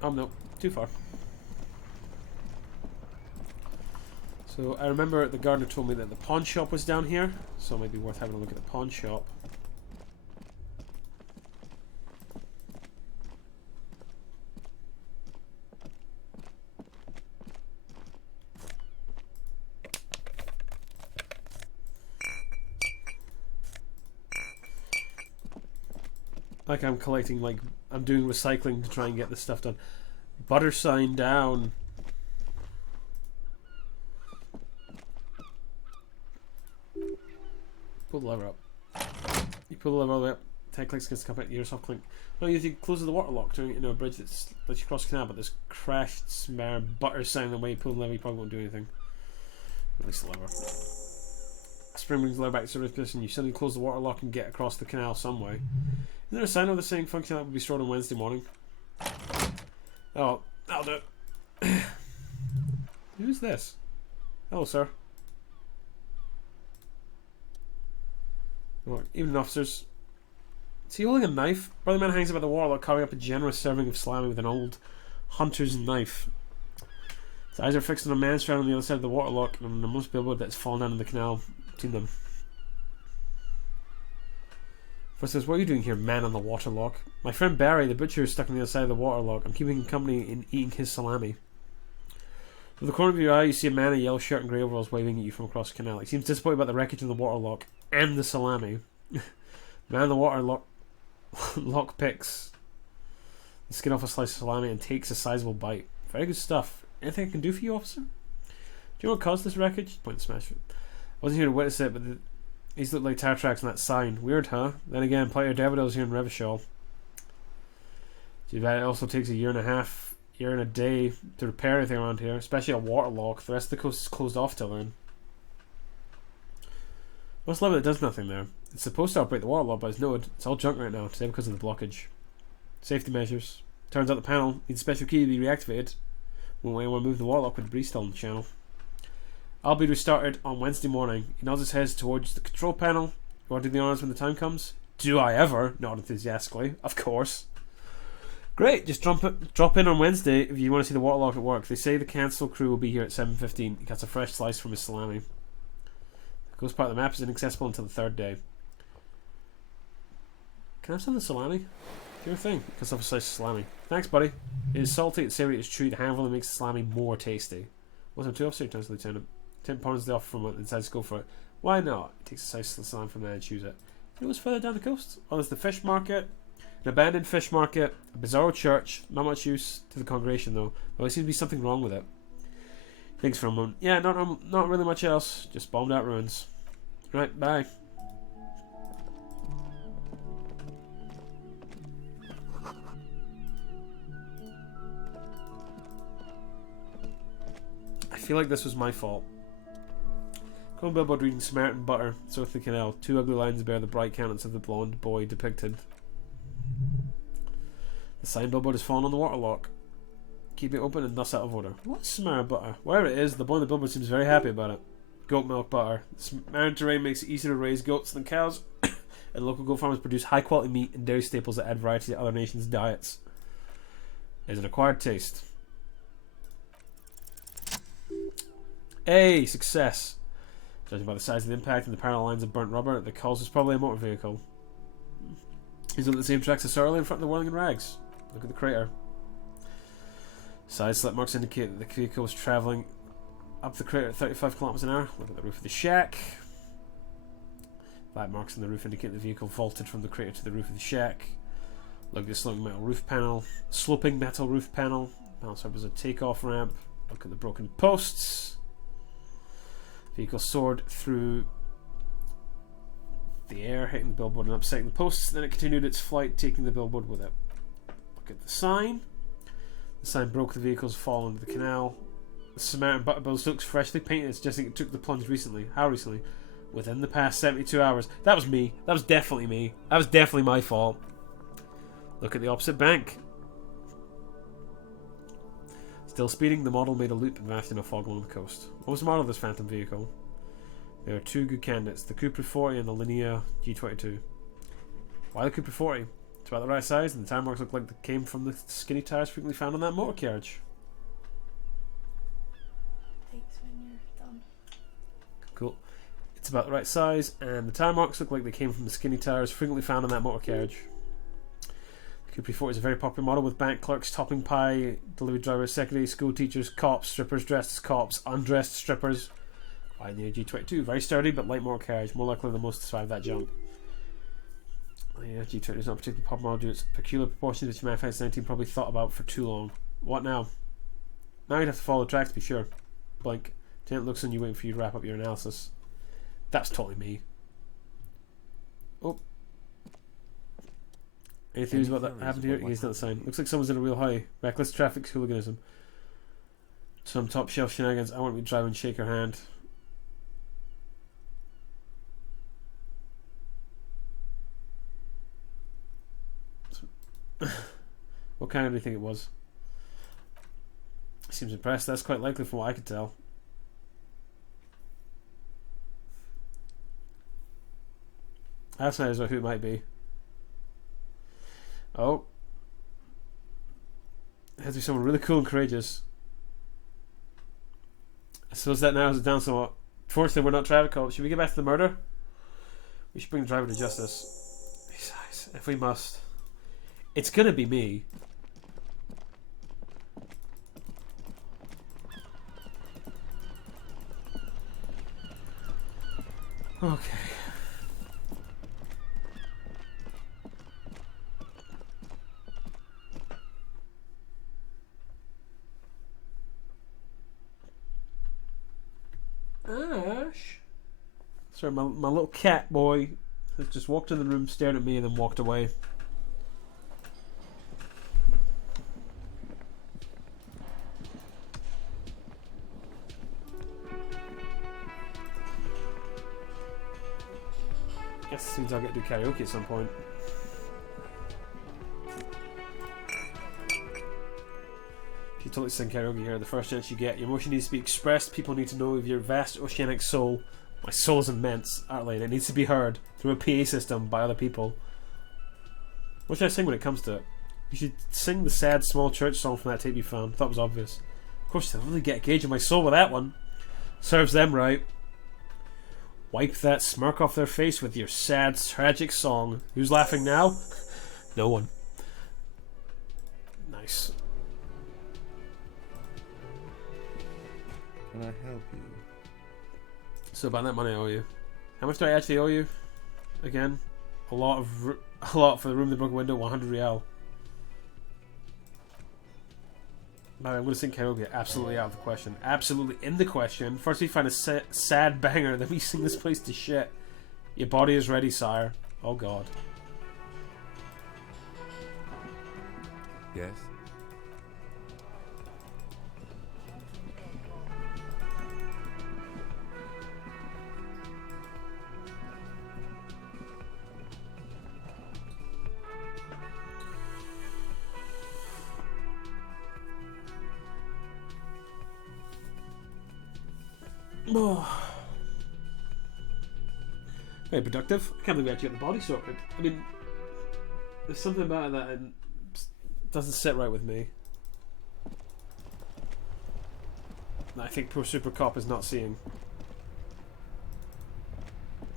Oh no, too far. So I remember the gardener told me that the pawn shop was down here, so it might be worth having a look at the pawn shop. Like I'm collecting, like I'm doing recycling to try and get this stuff done. Butter sign down. Pull the lever up. You pull the lever all the way up. 10 clicks against the company. Your soft clink. No, you close the water lock, turning it into a bridge that's lets you cross the canal, but this crashed smear butter sign in the way you pull the lever, you probably won't do anything. Release the lever. Spring brings the lever back to service position. You suddenly close the water lock and get across the canal some way. Is there a sign of the same function that would be stored on Wednesday morning? Oh, that'll do it. Who's this? Hello, sir. Oh, evening, officers. Is he holding a knife? Brother man hangs about the wall, carrying up a generous serving of salami with an old hunter's knife. His eyes are fixed on a man stranded on the other side of the waterlock and on the most billboard that's fallen down in the canal between them. First says, what are you doing here, man on the waterlock? My friend Barry, the butcher, is stuck on the other side of the waterlock. I'm keeping him company in eating his salami. From the corner of your eye, you see a man in a yellow shirt and grey overalls waving at you from across the canal. He seems disappointed about the wreckage of the waterlock and the salami. The man on the waterlock lock picks the skin off a slice of salami and takes a sizable bite. Very good stuff. Anything I can do for you, officer? Do you know what caused this wreckage? Point to smash it. I wasn't here to witness it, but these look like tire tracks on that sign. Weird, huh? Then again, plenty of daffodils here in Revachol. Too bad it also takes a year and a day to repair everything around here, especially a waterlock. The rest of the coast is closed off till then. What's left that does nothing there? It's supposed to operate the waterlock, but it's noted it's all junk right now, today because of the blockage. Safety measures. Turns out the panel needs a special key to be reactivated. Won't anyone move the waterlock with debris still in the channel. I'll be restarted on Wednesday morning. He nods his head towards the control panel. You want to do the honours when the time comes? Do I ever? Not enthusiastically. Of course. Great, just drop in on Wednesday if you want to see the waterlock at work. They say the cancel crew will be here at 7:15. He gets a fresh slice from his salami. The ghost part of the map is inaccessible until the third day. Can I have some of the salami? Sure thing. Because I've a slice of salami. Thanks, buddy. It is salty, it's savoury, it's chewy. The handle makes the salami more tasty. Wasn't too upset, turns to the lieutenant. 10 pounds the offer from it and decides to go for it. Why not? He takes a slice of the salami from there and chews it. You know what's further down the coast? Oh, there's the fish market. An abandoned fish market. A bizarro church. Not much use to the congregation though. But there seems to be something wrong with it. Thanks for a moment. Yeah, not really much else. Just bombed out ruins. Right, bye. I feel like this was my fault. Come billboard reading Samaritan butter, south of the canal. Two ugly lines bear the bright countenance of the blonde boy depicted. The sign billboard has fallen on the waterlock. Keep it open and thus out of order. What's Samaritan butter? Wherever it is, the boy on the billboard seems very happy about it. Goat milk butter. The Samaritan terrain makes it easier to raise goats than cows, and local goat farmers produce high quality meat and dairy staples that add variety to other nations' diets. It is an acquired taste. Hey, success. Judging by the size of the impact and the parallel lines of burnt rubber, the cause was probably a motor vehicle. He's on the same tracks as earlier in front of the whirling rags. Look at the crater. Side slip marks indicate that the vehicle was travelling up the crater at 35 kilometers an hour. Look at the roof of the shack. Flat marks on the roof indicate the vehicle vaulted from the crater to the roof of the shack. Look at the sloping metal roof panel. Sloping metal roof panel. Panel serves as a takeoff ramp. Look at the broken posts. Vehicle soared through the air, hitting the billboard and upsetting the posts. Then it continued its flight, taking the billboard with it. Look at the sign. The sign broke the vehicle's fall into the canal. Samaritan Butterbills looks freshly painted, suggesting it took the plunge recently. How recently? Within the past 72 hours. That was me. That was definitely me. That was definitely my fault. Look at the opposite bank. Still speeding, the model made a loop and vanished in a fog along the coast. What was the model of this phantom vehicle? There are two good candidates, the Cupra 40 and the Linea G22. Why the Cupra 40? It's about the right size, and the tire marks look like they came from the skinny tires frequently found on that motor carriage. Thanks when you're done. Cool. It's about the right size, and the tire marks look like they came from the skinny tires frequently found on that motor carriage. The Cupra 40 is a very popular model with bank clerks, toppling pie, delivery drivers, secondary school teachers, cops, strippers dressed as cops, undressed strippers. Why the G22? Very sturdy but light motor carriage, more likely than most to survive that jump. Yeah, G20 is not particularly popular due to its peculiar proportions which manufacturers 19 probably thought about for too long. What now? Now you'd have to follow the tracks to be sure. Blink. Tenant looks on you waiting for you to wrap up your analysis. That's totally me. Oh. Any theories about that happened here? He's not the sign. Looks like someone's in a real high. Reckless traffic hooliganism. Some top shelf shenanigans. I want to be driving, shake her hand. What kind do you think it was? Seems impressed. That's quite likely from what I could tell. That's not who it might be. Oh. It has to be someone really cool and courageous. I suppose that narrows it down somewhat. Fortunately, we're not traffic cops. Should we get back to the murder? We should bring the driver to justice. Besides, if we must. It's gonna be me. Okay. Ash. Sorry, my little cat boy has just walked in the room, stared at me, and then walked away. Guess it means I'll get to do karaoke at some point. If you totally sing karaoke here, the first chance you get, your emotion needs to be expressed. People need to know of your vast oceanic soul. My soul is immense, Arlene. It needs to be heard through a PA system by other people. What should I sing when it comes to it? You should sing the sad small church song from that tape you found. Thought it was obvious. Of course, they'll really get a gauge of my soul with that one. Serves them right. Wipe that smirk off their face with your sad, tragic song. Who's laughing now? No one. Nice. Can I help you? So about that money I owe you. How much do I actually owe you? Again, a lot for the room, the broken window. 100 real. No, I'm going to sing karaoke. Absolutely out of the question. Absolutely in the question. First we find a sad banger, then we sing this place to shit. Your body is ready, sire. Oh god. Yes? Oh. Very productive. I can't believe we actually got the body sorted. I mean, there's something about it that doesn't sit right with me. That I think poor Super Cop is not seeing.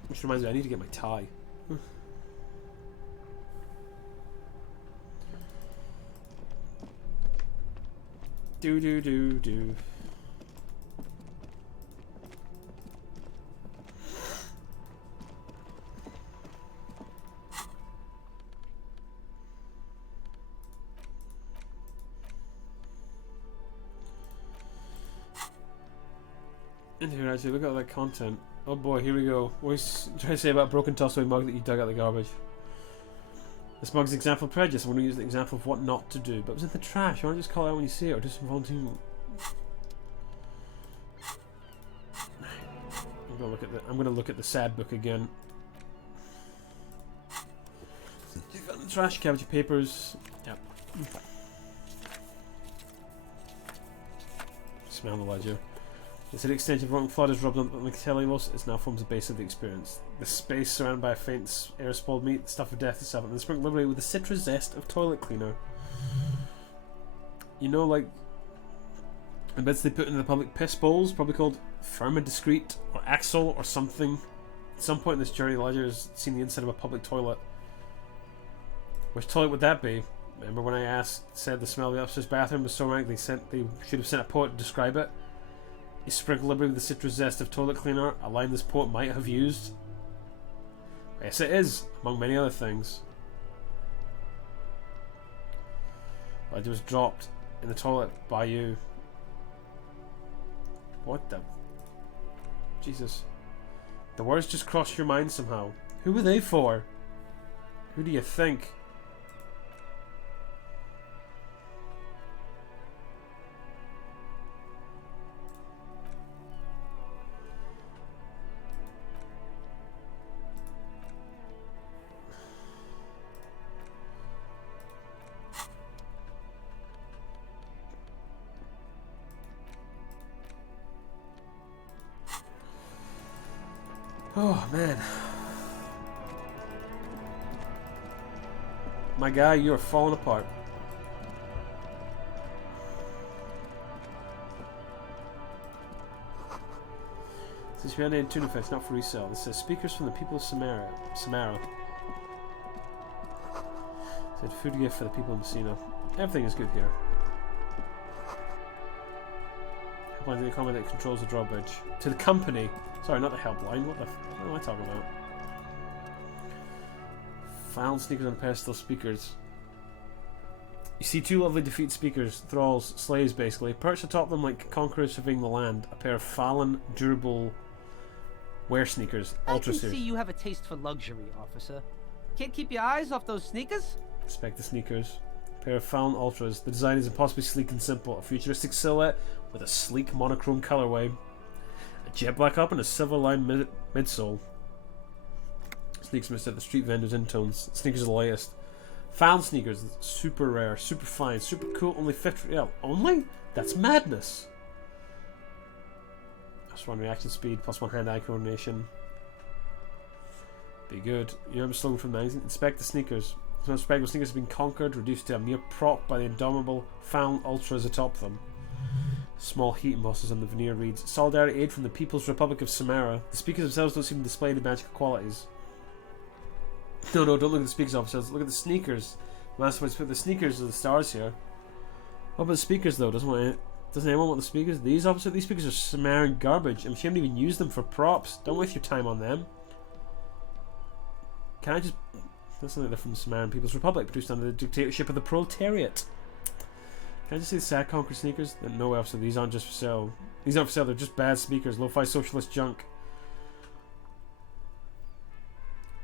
Which reminds me, I need to get my tie. Do. Here, actually, look at all that content. Oh boy, here we go. What are you trying to say about broken tossaway mug that you dug out the garbage? This mug's an example of prejudice. I'm going to use the example of what not to do. But it was in the trash. Why don't you just call it out when you see it, or just volunteer? I'm gonna look at the sad book again. You've got the trash cabbage papers. Yep. Smell the ledger. It's an extension of rotten flood is rubbed on the cellulose. It now forms the base of the experience. The space surrounded by a faint air spoiled meat, the stuff of death itself, and the spring liberty with the citrus zest of toilet cleaner. You know, like the bits they put into the public piss bowls, probably called Firma Discreet or Axel or something. At some point in this journey, the ledger has seen the inside of a public toilet. Which toilet would that be? Remember when I said the smell of the upstairs bathroom was so rank they should have sent a poet to describe it? He sprinkled liberty with the citrus zest of toilet cleaner, a line this poet might have used. Yes, it is, among many other things. The ledger was dropped in the toilet by you. What the? Jesus. The words just crossed your mind somehow. Who were they for? Who do you think? Oh, man. My guy, you are falling apart. This is man-made tuna fish, not for resale. This says speakers from the people of Samara. Said food gift for the people of Messina. Everything is good here. Helpline to the company that controls the drawbridge. To the company. Sorry, not the helpline. What am I talking about? Found sneakers on a pair of steel speakers. You see two lovely defeated speakers, thralls, slaves basically, perched atop them like conquerors surveying the land. A pair of Fallon, durable wear sneakers. Ultra I can series. see you have a taste for luxury, officer. Can't keep your eyes off those sneakers? Inspect the sneakers. A pair of Fallon Ultras. The design is impossibly sleek and simple. A futuristic silhouette with a sleek monochrome colorway. A jet black up and a silver lined midsole. Sneakers missed at the street vendors' intones. Sneakers are the latest. Found sneakers, super rare, super fine, super cool, only 50 real. Only? That's madness. Plus 1 reaction speed, plus 1 hand-eye coordination. Be good. You remember slogan from the magazine? Inspect the sneakers. Some respectable sneakers have been conquered, reduced to a mere prop by the indomitable Found Ultras atop them. Small heat embossers on the veneer reads, Solidarity aid from the People's Republic of Samara. The speakers themselves don't seem to display the magical qualities. No, don't look at the speakers, officers. Look at the sneakers. The sneakers are the stars here. What about the speakers, though? Doesn't anyone want the speakers? These speakers are Samaran garbage. I'm ashamed to even use them for props. Don't waste your time on them. Can I just... That's something they're from the Samaran People's Republic, produced under the dictatorship of the proletariat. Can I just say the sad conquer sneakers? No, officer, these aren't just for sale. These aren't for sale, they're just bad speakers. Lo-fi socialist junk.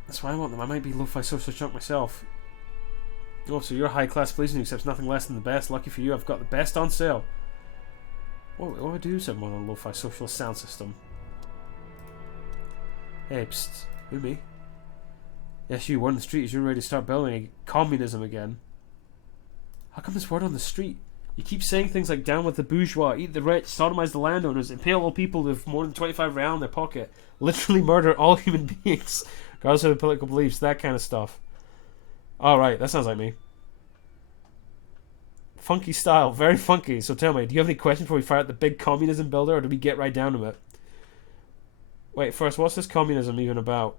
That's why I want them. I might be lo-fi socialist junk myself. Oh, so you're a high-class policeman who accepts nothing less than the best. Lucky for you, I've got the best on sale. What do I do to someone on a lo-fi socialist sound system? Hey, psst. Who, me? Yes, you. Word on the street is you're ready to start building communism again. How come this word on the street? You keep saying things like down with the bourgeois, eat the rich, sodomize the landowners, impale all people with more than 25 real in their pocket, literally murder all human beings, regardless of their political beliefs, that kind of stuff. Alright, that sounds like me. Funky style, very funky. So tell me, do you have any questions before we fire out the big communism builder, or do we get right down to it? Wait, first, what's this communism even about?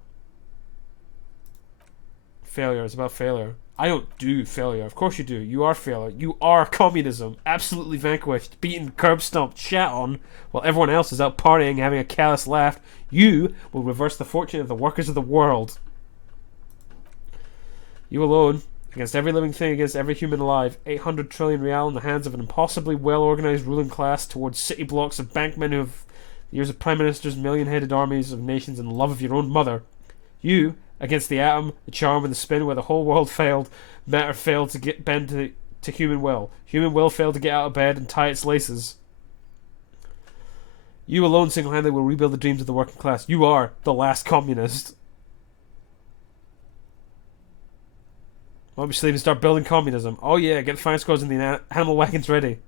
Failure. It's about failure. I don't do failure. Of course you do. You are failure. You are communism. Absolutely vanquished, beaten, curb stomped, shat on, while everyone else is out partying, having a callous laugh. You will reverse the fortune of the workers of the world. You alone, against every living thing, against every human alive. 800 trillion real in the hands of an impossibly well-organized ruling class towards city blocks of bankmen who have years of prime ministers, million-headed armies of nations, and the love of your own mother. You, against the atom, the charm, and the spin where the whole world failed, matter failed to bend to human will. Human will failed to get out of bed and tie its laces. You alone single-handedly will rebuild the dreams of the working class. You are the last communist. Why don't we sleep and start building communism? Oh yeah, get the fire squads and the animal wagons ready.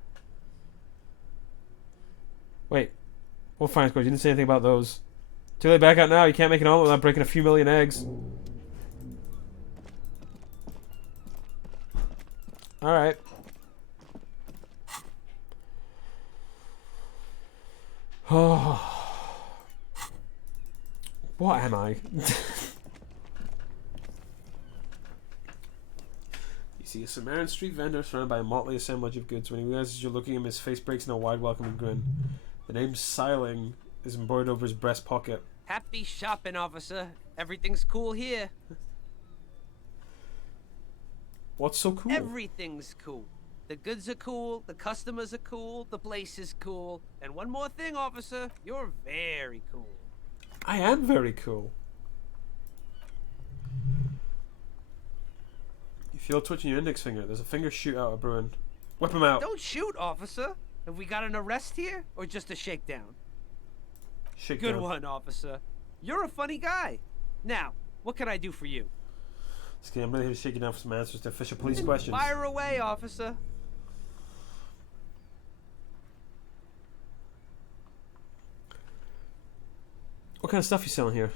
Wait, what fire squads? You didn't say anything about those. Too late, back out now. You can't make an omelet without breaking a few million eggs. Alright. Oh. What am I? You see a Samaritan street vendor surrounded by a motley assemblage of goods. When he realizes you're looking at him, his face breaks in a wide welcoming grin. The name Siling is embroidered over his breast pocket. Happy shopping, officer. Everything's cool here. What's so cool? Everything's cool. The goods are cool, the customers are cool, the place is cool. And one more thing, officer. You're very cool. I am very cool. You feel a twitch in your index finger. There's a finger shoot out of Bruin. Whip him out. Don't shoot, officer. Have we got an arrest here, or just a shakedown? Shakedown. Good one, officer. You're a funny guy. Now, what can I do for you? Okay, I'm really here to shake you down for some answers to official police questions. Fire away, officer. What kind of stuff you selling here?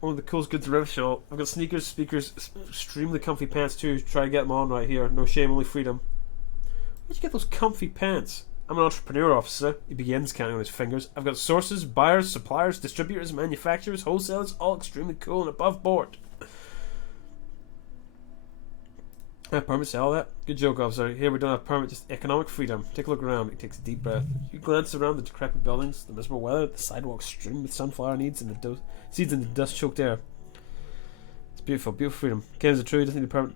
One of the coolest goods around the show. I've got sneakers, speakers, extremely comfy pants too. Try to get them on right here. No shame, only freedom. Where'd you get those comfy pants? I'm an entrepreneur, officer. He begins counting on his fingers. I've got sources, buyers, suppliers, distributors, manufacturers, wholesalers, all extremely cool and above board. I have permit to sell that? Good joke, officer. Here we don't have permit, just economic freedom. Take a look around. He takes a deep breath. You glance around the decrepit buildings, the miserable weather, the sidewalks strewn with sunflower seeds and the seeds in the dust-choked air. It's beautiful, beautiful freedom. Okay, is it true? He doesn't need a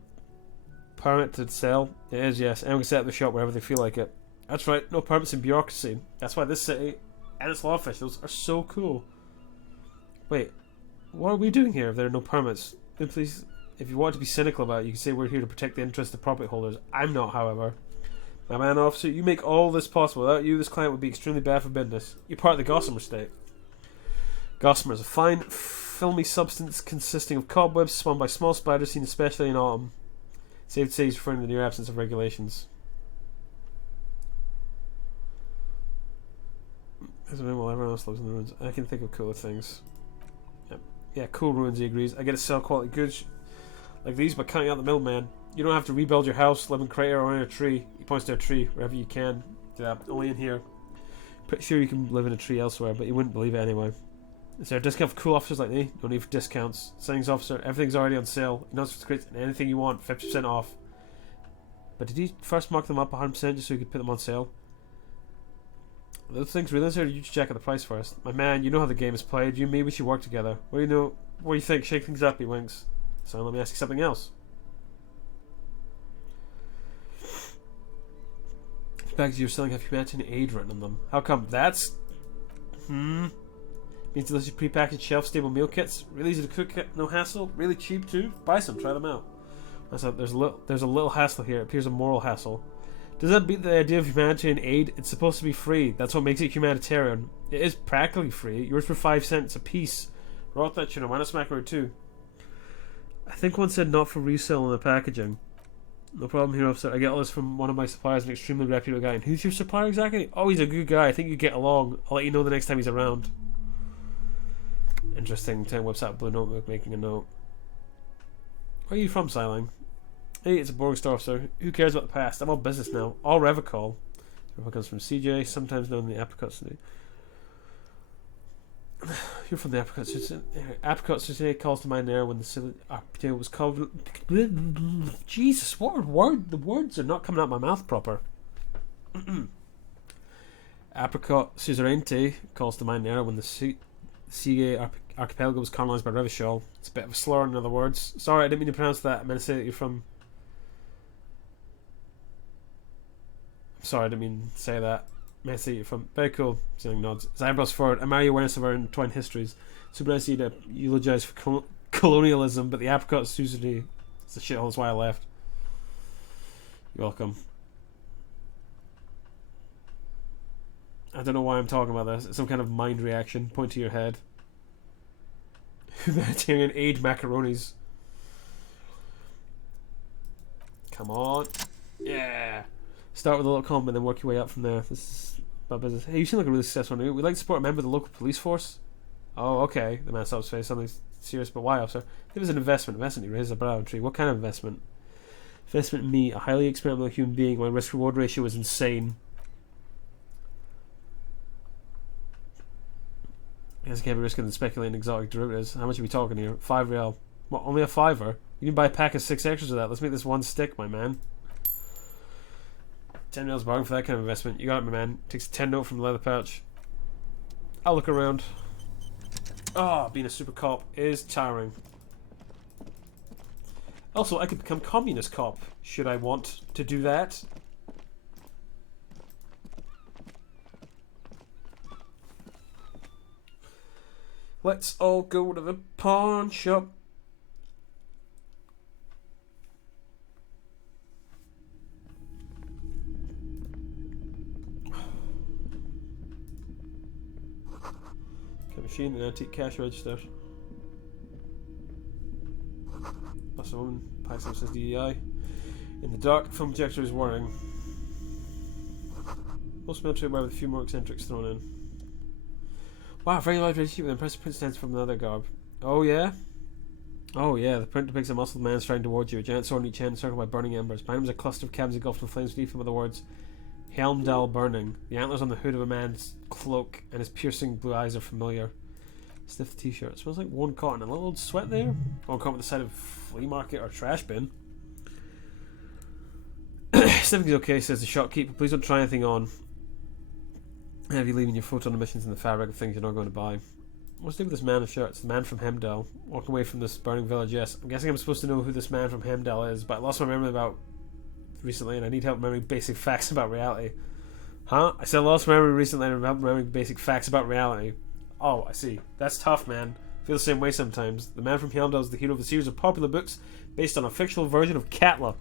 permit to sell? It is, yes. Anyone can set up the shop wherever they feel like it. That's right, no permits in bureaucracy. That's why this city and its law officials are so cool. Wait, what are we doing here if there are no permits? Then please, if you want to be cynical about it, you can say we're here to protect the interests of property holders. I'm not, however. My man, officer, you make all this possible. Without you, this client would be extremely bad for business. You're part of the gossamer state. Gossamer is a fine, filmy substance consisting of cobwebs spawned by small spiders seen especially in autumn. Safe to say he's referring to the near absence of regulations. While everyone else lives in the ruins. I can think of cooler things. Yeah, cool ruins, he agrees. I get to sell quality goods like these by cutting out the middleman. You don't have to rebuild your house, live in crater or in a tree. He points to a tree, wherever you can. Do that, only in here. Pretty sure you can live in a tree elsewhere, but you wouldn't believe it anyway. Is there a discount for cool officers like me? No need for discounts. Settings officer, everything's already on sale. You know what's great? Anything you want, 50% off. But did he first mark them up 100% just so he could put them on sale? Those things really necessary. You should check out the price first. My man, you know how the game is played. You and me, we should work together. What do you know? What do you think? Shake things up, he winks. So let me ask you something else. Bags you're selling have humanitarian aid written on them. How come? That's... Means delicious prepackaged shelf-stable meal kits. Really easy to cook, no hassle. Really cheap too. Buy some, try them out. There's a little hassle here. It appears a moral hassle. Does that beat the idea of humanitarian aid? It's supposed to be free. That's what makes it humanitarian. It is practically free. Yours for 5 cents a piece. Rot that tuna. Why not smack her too? I think one said not for resale in the packaging. No problem here, officer. I get all this from one of my suppliers, an extremely reputable guy. And who's your supplier exactly? Oh, he's a good guy. I think you get along. I'll let you know the next time he's around. Interesting. 10 whips out blue notebook, making a note. Where are you from, Siling? Hey, it's a boring store, officer. Who cares about the past? I'm all business now. All Revicol. Revicol comes from CJ, sometimes known in the Apricot City. You're from the Apricot City. Apricot City calls to mind there when the city potato was called. Jesus, what word? The words are not coming out of my mouth proper. Apricot Suzerainty calls to mind there when the CJ archipelago was colonized by Revachol. It's a bit of a slur, in other words. Sorry, I didn't mean to pronounce that. I meant to say that you're from. Sorry, I didn't mean to say that. I meant to say you're from. Very cool. Ceiling nods. His eyebrows forward. I admire your awareness of our entwined histories. Super nice of you to eulogize for colonialism, but the apricot suzerainty is a shithole. That's why I left. You're welcome. I don't know why I'm talking about this. It's some kind of mind reaction. Point to your head. Humanitarian aid macaronis. Come on. Yeah. Start with a little comment, then work your way up from there. This is my business. Hey, you seem like a really successful new. We'd like to support a member of the local police force. Oh, okay. The man stops his face. Something serious, but why, officer? It was an investment. Investment, he raised a brow tree. What kind of investment? Investment in me, a highly experimental human being. My risk-reward ratio is insane. I guess I can't be risking than speculating exotic derivatives. How much are we talking here? 5 real. What, only a fiver? You can buy a pack of 6 extras of that. Let's make this one stick, my man. 10 reals bargain for that kind of investment. You got it, my man. Takes a 10 note from the leather pouch. I'll look around. Ah, being a super cop is tiring. Also, I could become communist cop, should I want to do that. Let's all go to the pawn shop. Machine and antique cash register. Plus a woman, Paxton says DEI. In the dark, film projector is whirring. Most military wear with a few more eccentrics thrown in. Wow, very large relationship with impressive print stance from another garb. Oh yeah? Oh yeah, the print depicts a muscled man striding towards you, a giant sword in each hand encircled by burning embers. Behind him is a cluster of cabins engulfed in flames beneath him with the words Helmdall burning. The antlers on the hood of a man's cloak and his piercing blue eyes are familiar. Sniff the t-shirt. It smells like worn cotton. A little old sweat there. Worn cotton at the side of a flea market or trash bin. Sniffing's okay, says the shopkeeper. Please don't try anything on. Have you leaving your photo emissions in the fabric of things you're not going to buy? What's the name of this man in the shirt? It's the man from Hemdall. Walking away from this burning village, yes. I'm guessing I'm supposed to know who this man from Hemdall is, but I lost my memory about recently and I need help remembering basic facts about reality. Huh? I said I lost my memory recently and I'm remembering basic facts about reality. Oh, I see. That's tough, man. I feel the same way sometimes. The man from Helmdall is the hero of a series of popular books based on a fictional version of Katla.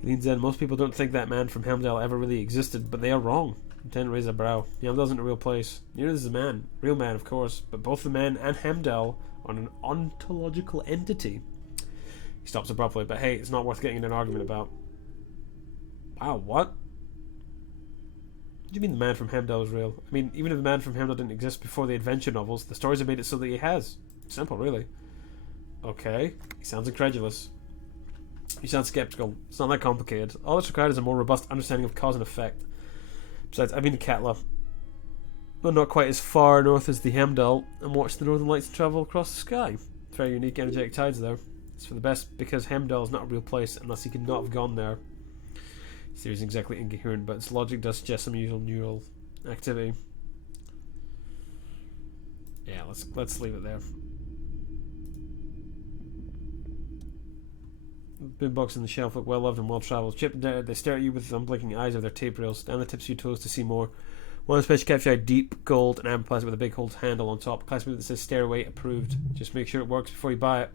He leans in. Most people don't think that man from Helmdall ever really existed, but they are wrong. Lieutenant raised a brow. Helmdall isn't a real place. Neither is the man. Real man, of course, but both the man and Helmdall are an ontological entity. He stops abruptly, but hey, it's not worth getting in an argument about. Wow, what? What do you mean the man from Hemdall is real? I mean, even if the man from Hemdall didn't exist before the adventure novels, the stories have made it so that he has. Simple, really. Okay. He sounds incredulous. You sound skeptical. It's not that complicated. All that's required is a more robust understanding of cause and effect. Besides, I've been to Katla, but not quite as far north as the Hemdall, and watched the northern lights travel across the sky. Very unique, energetic tides, though. It's for the best because Hemdall is not a real place unless he could not have gone there. Theory isn't exactly incoherent, but its logic does suggest some usual neural activity. Yeah, let's leave it there. Boombox on the shelf look well loved and well travelled. Chipped and dead, they stare at you with unblinking eyes of their tape reels. Down the tips of your toes to see more. One special capture deep gold and amber plastic with a big hold handle on top. Class that says stairway approved. Just make sure it works before you buy it.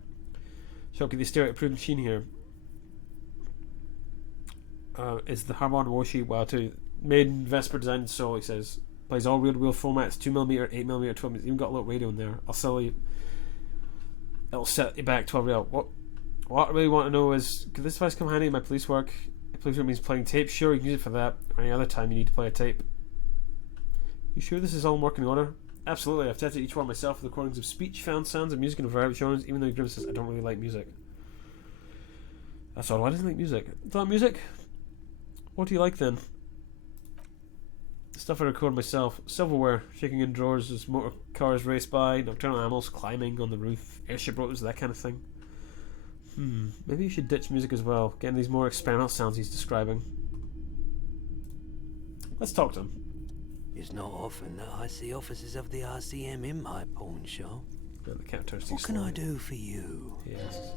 Shopkeep the stairway approved machine here. It's the Harmon Woshi WoW 2. Made in Vesper Design Soul, he says. Plays all real formats, 2mm, 8mm, 12mm. Even got a little radio in there. I'll sell you. It'll set you back 12 real. What I really want to know is, could this device come handy in my police work? If police work means playing tape, sure, you can use it for that. Or any other time you need to play a tape. You sure this is all in working order? Absolutely. I've tested each one myself with recordings of speech, found sounds, and music in a variety of genres, even though Grim says I don't really like music. That's all. Why doesn't he like music? Do you like music? What do you like then? Stuff I record myself. Silverware, shaking in drawers as motor cars race by, nocturnal animals climbing on the roof, airship rotors, that kind of thing. Maybe you should ditch music as well, getting these more experimental sounds he's describing. Let's talk to him. It's not often that I see officers of the RCM in my pawn shop. Yeah, the cat turns What can I do for you? Yes.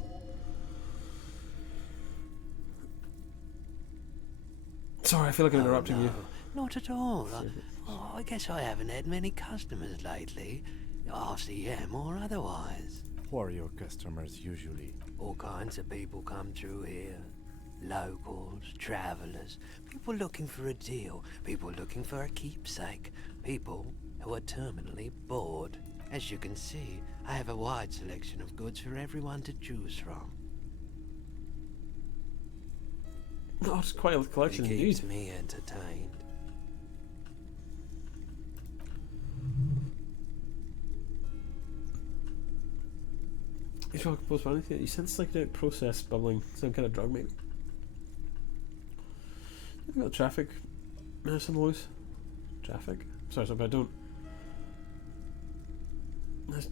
Sorry, I feel like I'm interrupting you. Not at all. I guess I haven't had many customers lately, RCM or otherwise. Who are your customers usually? All kinds of people come through here. Locals, travelers, people looking for a deal, people looking for a keepsake, people who are terminally bored. As you can see, I have a wide selection of goods for everyone to choose from. Oh, it's quite a collection It indeed. keeps me entertained. He's well composed by anything. You sense psychedelic process bubbling, some kind of drug maybe. You've got traffic. Some noise. Traffic? Sorry, but I don't.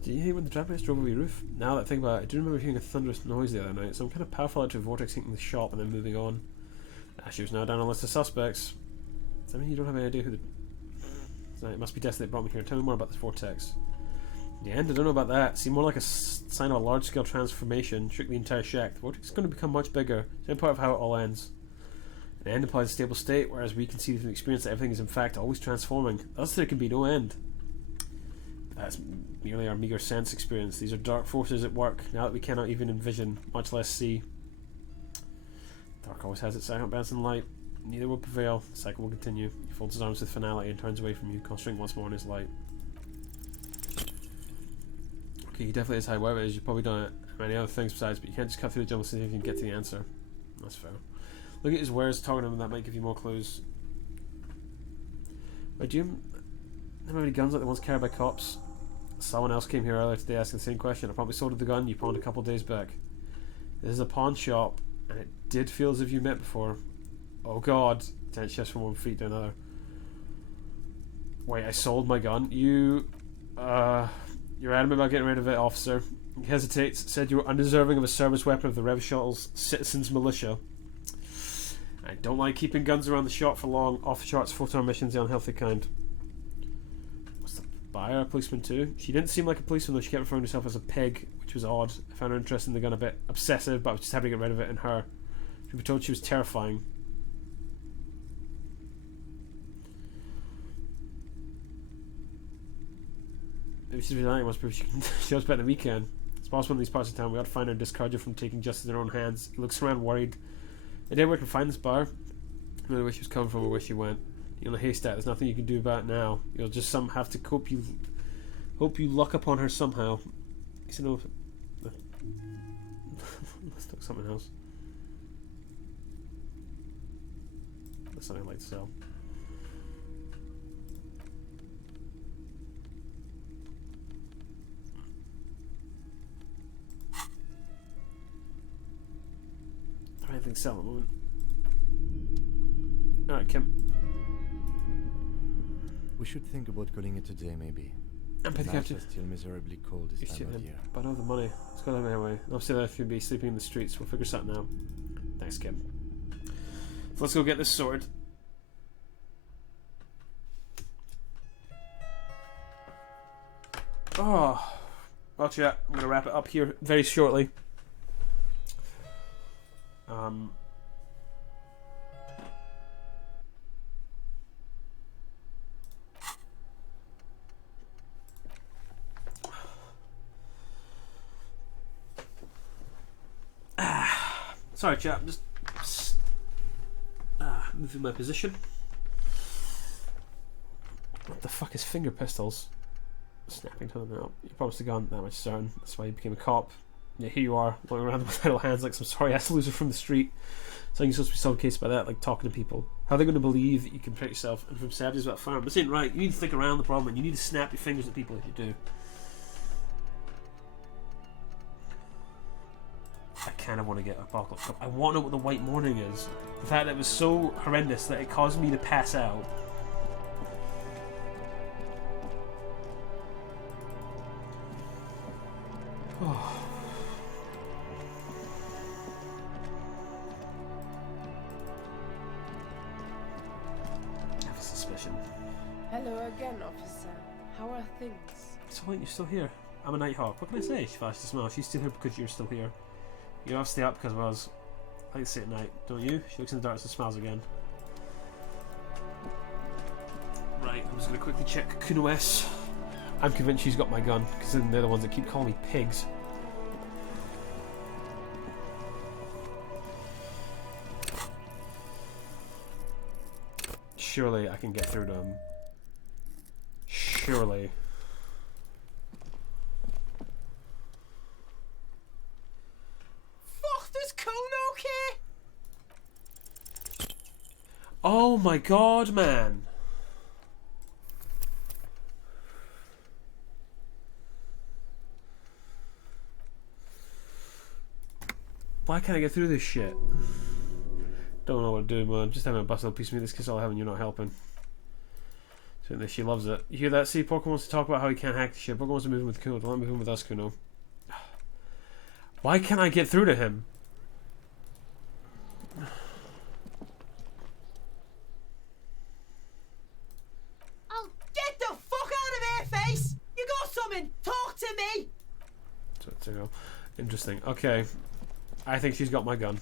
Do you hear when the traffic lights drove over your roof? Now that I think about it, I do remember hearing a thunderous noise the other night. Some kind of powerful electric vortex hitting the shop and then moving on. She was now down on a list of suspects. Does that mean you don't have any idea who the... So it must be Destiny that brought me here. Tell me more about this vortex. The end? I don't know about that. Seemed more like a sign of a large-scale transformation. Shook the entire shack. The vortex is going to become much bigger. It's only part of how it all ends. The end implies a stable state, whereas we can see from experience that everything is in fact always transforming. Thus there can be no end. But that's merely our meager sense experience. These are dark forces at work, now that we cannot even envision, much less see. Dark always has its silent bounce in light. Neither will prevail. The cycle will continue. He folds his arms with finality and turns away from you, concentrating once more on his light. Okay, he definitely is high. Whatever it is, you've probably done it many other things besides, but you can't just cut through the jungle so you can get to the answer. That's fair. Look at his wares, talking to him, that might give you more clues. Wait, do you have any guns like the ones carried by cops? Someone else came here earlier today asking the same question. I probably sold the gun you pawned a couple of days back. This is a pawn shop, and it did feel as if you met before. Oh god. Tense shifts from one feet to another. Wait, I sold my gun? You're adamant about getting rid of it, officer. He hesitates, said you were undeserving of a service weapon of the Rev Shuttle's Citizens Militia. I don't like keeping guns around the shop for long. Off the charts photo missions, the unhealthy kind. What's the buyer? A policeman too? She didn't seem like a policeman though. She kept referring to herself as a pig, which was odd. I found her interest in the gun a bit obsessive, but I was just happy to get rid of it in her. She was told she was terrifying. Maybe she's relying on us, she knows better than we can. It's possible in these parts of town we ought to find her and discourage her from taking justice in her own hands. He looks around worried. I didn't work to find this bar. I really wish she was coming from or where she went. You're in a haystack, there's nothing you can do about it now. You'll just have to hope you luck upon her somehow. He said no. Let's look something else. That's something I'd like to sell. I think sell at the moment. Alright, Kim. We should think about calling it a day, maybe. I'm pretty Nights captain. are still miserably cold this time of year. But I know the money. Let's go that way. I'll say that if you'll be sleeping in the streets. We'll figure something out. Thanks, Kim. So let's go get this sorted. Oh. Well, chat. I'm going to wrap it up here very shortly. Sorry, chat. I'm just moving my position. What the fuck is finger pistols? Snapping to them out. You promised a gun. That much certain. That's why you became a cop. Yeah, here you are, walking around with idle hands like some sorry-ass loser from the street. Something you're supposed to be solved case by that, like talking to people. How are they going to believe that you can protect yourself and from savages about farm? This ain't right. You need to think around the problem and you need to snap your fingers at people if you do. I kind of want to get Apocalypse Cup. I want to know what the White Morning is. The fact that it was so horrendous that it caused me to pass out. Oh. I have a suspicion. Hello again, officer. How are things? So wait, you're still here. I'm a Nighthawk. What can I say? She flashed a smile. She's still here because you're still here. You have to stay up because I was. I like to stay at night, don't you? She looks in the darkness and smiles again. Right, I'm just going to quickly check Kuno-S. I'm convinced she's got my gun because they're the ones that keep calling me pigs. Surely I can get through to him. Surely. Fuck, does Coon okay? Oh my god, man. Why can't I get through this shit? Don't know what to do, man. Just having a bustle piece of me. This kid's all having, you're not helping. Certainly, she loves it. You hear that? See, Porco wants to talk about how he can't hack the shit. Porco wants to move in with Kuno. Don't let me move in with us, Kuno. Why can't I get through to him? Oh, get the fuck out of here, face! You got something? Talk to me! So, there you go. Interesting. Okay. I think she's got my gun.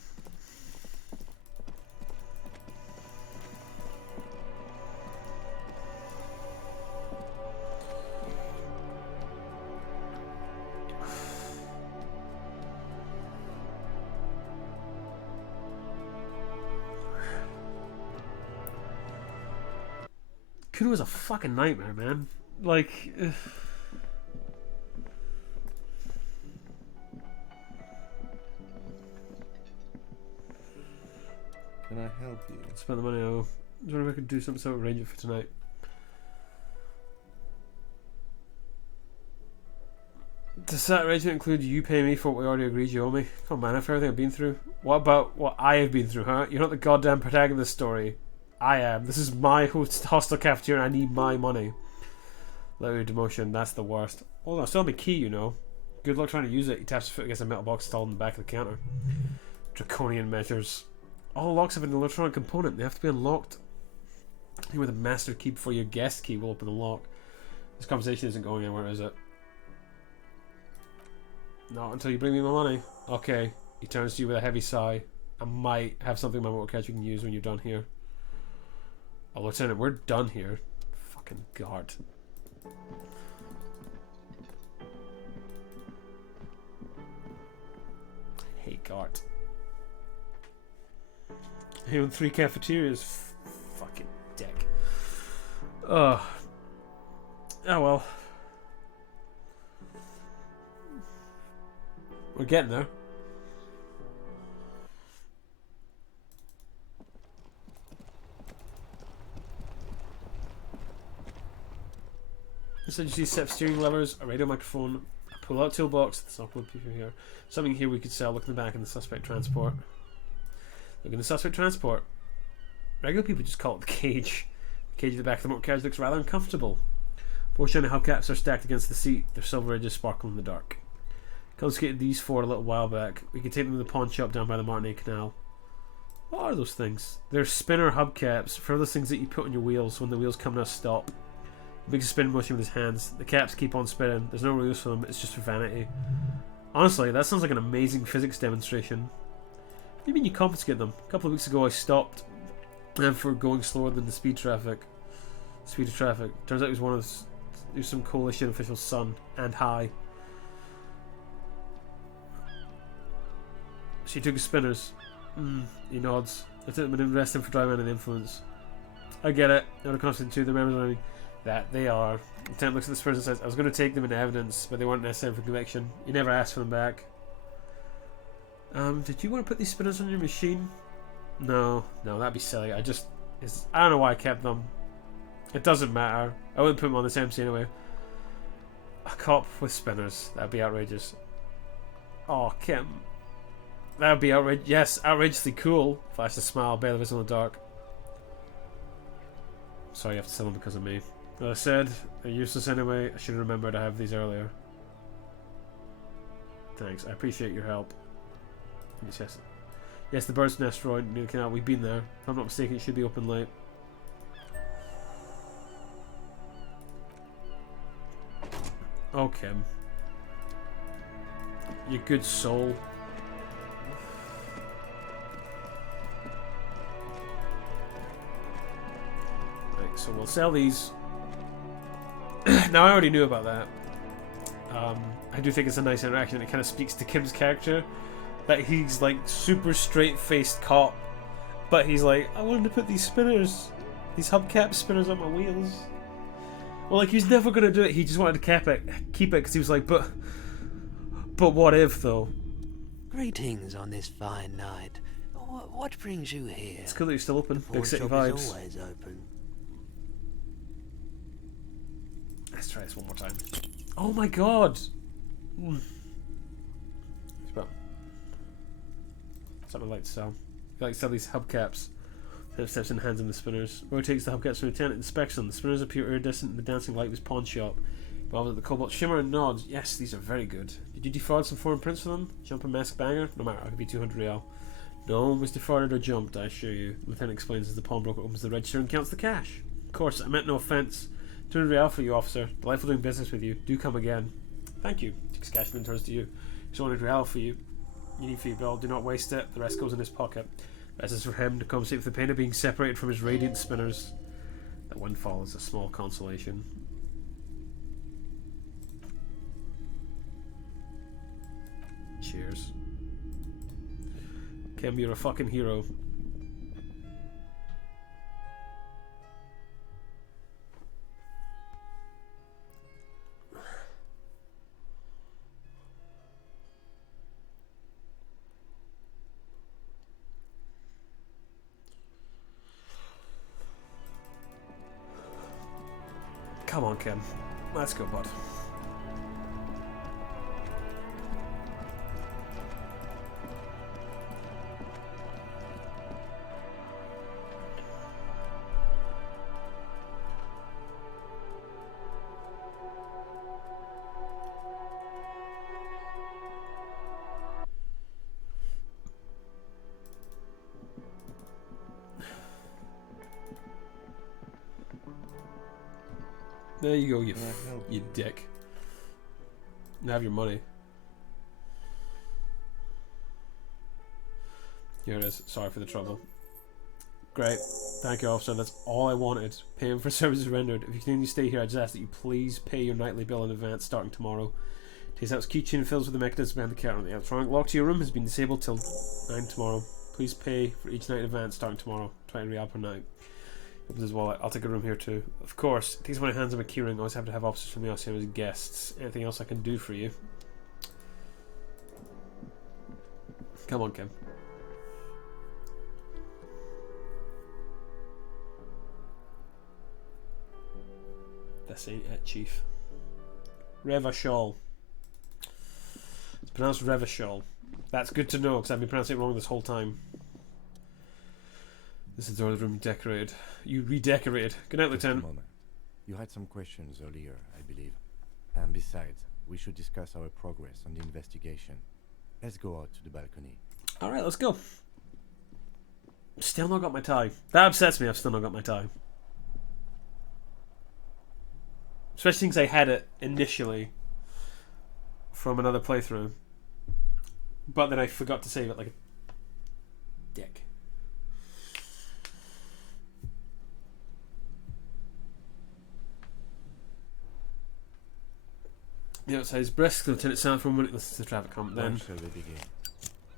Kuno was a fucking nightmare, man. Like... Can I help you? Spend the money. I was wondering if I could do something so arrange it for tonight. Does that arrangement include you paying me for what we already agreed you owe me? Come on, man, after everything I've been through. What about what I have been through, huh? You're not the goddamn protagonist of this story. I am. This is my hostel cafeteria and I need my money. Loud demotion, that's the worst. Hold on, I still have my key, you know. Good luck trying to use it. He taps his foot against a metal box installed in the back of the counter. Draconian measures. All locks have an electronic component. They have to be unlocked. You with a master key before your guest key will open the lock. This conversation isn't going anywhere, is it? Not until you bring me my money. Okay. He turns to you with a heavy sigh. I might have something in my motor catch you can use when you're done here. Oh, Lieutenant, we're done here. Fucking guard. Hey, guard. He owned 3 cafeterias. Fucking dick. Oh well. We're getting there. Instead, you see set steering levers, a radio microphone, a pull-out toolbox. That's not good people here. Something here we could sell. Look in the back in the suspect transport. Look in the suspect transport. Regular people just call it the cage. The cage at the back of the motor carriage looks rather uncomfortable. 4 shiny hubcaps are stacked against the seat. Their silver edges sparkle in the dark. Confiscated these 4 a little while back. We could take them to the pawn shop down by the Martinez Canal. What are those things? They're spinner hubcaps for those things that you put on your wheels when the wheels come to a stop. He makes a spin motion with his hands. The caps keep on spinning. There's no real use for them. It's just for vanity. Honestly, that sounds like an amazing physics demonstration. What do you mean you confiscate them? A couple of weeks ago I stopped them for going slower than the speed of traffic. Turns out it was some coalition official's son. And high. She took his spinners. He nods. I took them and arrested him for driving under the influence. I get it. Not a constant too. The members learning that they are. Lieutenant looks at the spinners and says, I was going to take them into evidence, but they weren't necessary for conviction. You never asked for them back. Did you want to put these spinners on your machine? No, that'd be silly. I don't know why I kept them. It doesn't matter. I wouldn't put them on this MC anyway. A cop with spinners. That'd be outrageous. Oh, Kim. That'd be outrageous. Yes, outrageously cool. Flashed a smile, barely visible in the dark. Sorry you have to sell them because of me. As I said, they're useless anyway. I should have remembered I have these earlier. Thanks, I appreciate your help. Yes, the bird's nest right near the canal. We've been there. If I'm not mistaken, it should be open late. Okay. You good soul. Right, so we'll sell these. Now, I already knew about that. I do think it's a nice interaction. It kind of speaks to Kim's character. That he's like super straight-faced cop. But he's like, I wanted to put these spinners These hubcap spinners on my wheels. Well, like, he was never going to do it. He just wanted to keep it because he was like, but what if, though? Greetings on this fine night. What brings you here? It's cool that you're still open. The Big city pawn shop vibes. is always open. Let's try this one more time. Oh my god! Something I'd like to sell. I like to sell these hubcaps. Steps in hands on the spinners. Rotates the hubcaps from the tenant, inspects them. The spinners appear iridescent in the dancing light of his pawn shop. Involved at the cobalt shimmer and nods. Yes, these are very good. Did you defraud some foreign prince for them? Jump a mask banger? No matter, I'll give you 200 real. No one was defrauded or jumped, I assure you. The lieutenant explains as the pawnbroker opens the register and counts the cash. Of course, I meant no offence. 200 real for you, officer. Delightful doing business with you. Do come again. Thank you. Takes cash and then turns to you. 200 real for you. You need for your bill. Do not waste it. The rest goes in his pocket. The rest is for him to compensate for the pain of being separated from his radiant spinners. That windfall is a small consolation. Cheers. Kim, you're a fucking hero. Come on, Kim. Let's go, bud. There you go, you dick. And have your money. Here it is. Sorry for the trouble. Great. Thank you, officer. That's all I wanted. Payment for services rendered. If you continue to stay here, I just ask that you please pay your nightly bill in advance starting tomorrow. Takes out his keychain and fills with the mechanism behind the counter. The electronic lock to your room has been disabled till 9 tomorrow. Please pay for each night in advance starting tomorrow. 20 real per night. Opens his wallet. I'll take a room here too. Of course. Takes my hands on my keyring. Always happy to have officers from the RCM as guests. Anything else I can do for you? Come on, Kim. This ain't it, Chief. Revachol. It's pronounced Revachol. That's good to know because I've been pronouncing it wrong this whole time. This is the door of the room decorated. You redecorated. Good night, Just a Lieutenant. moment. You had some questions earlier, I believe. And besides, we should discuss our progress on the investigation. Let's go out to the balcony. Alright, let's go. Still not got my tie. That upsets me, I've still not got my tie. Especially since I had it initially from another playthrough. But then I forgot to save it like a dick. The outside is brisk, the lieutenant sound for a minute listens to the traffic calm When then. shall we begin?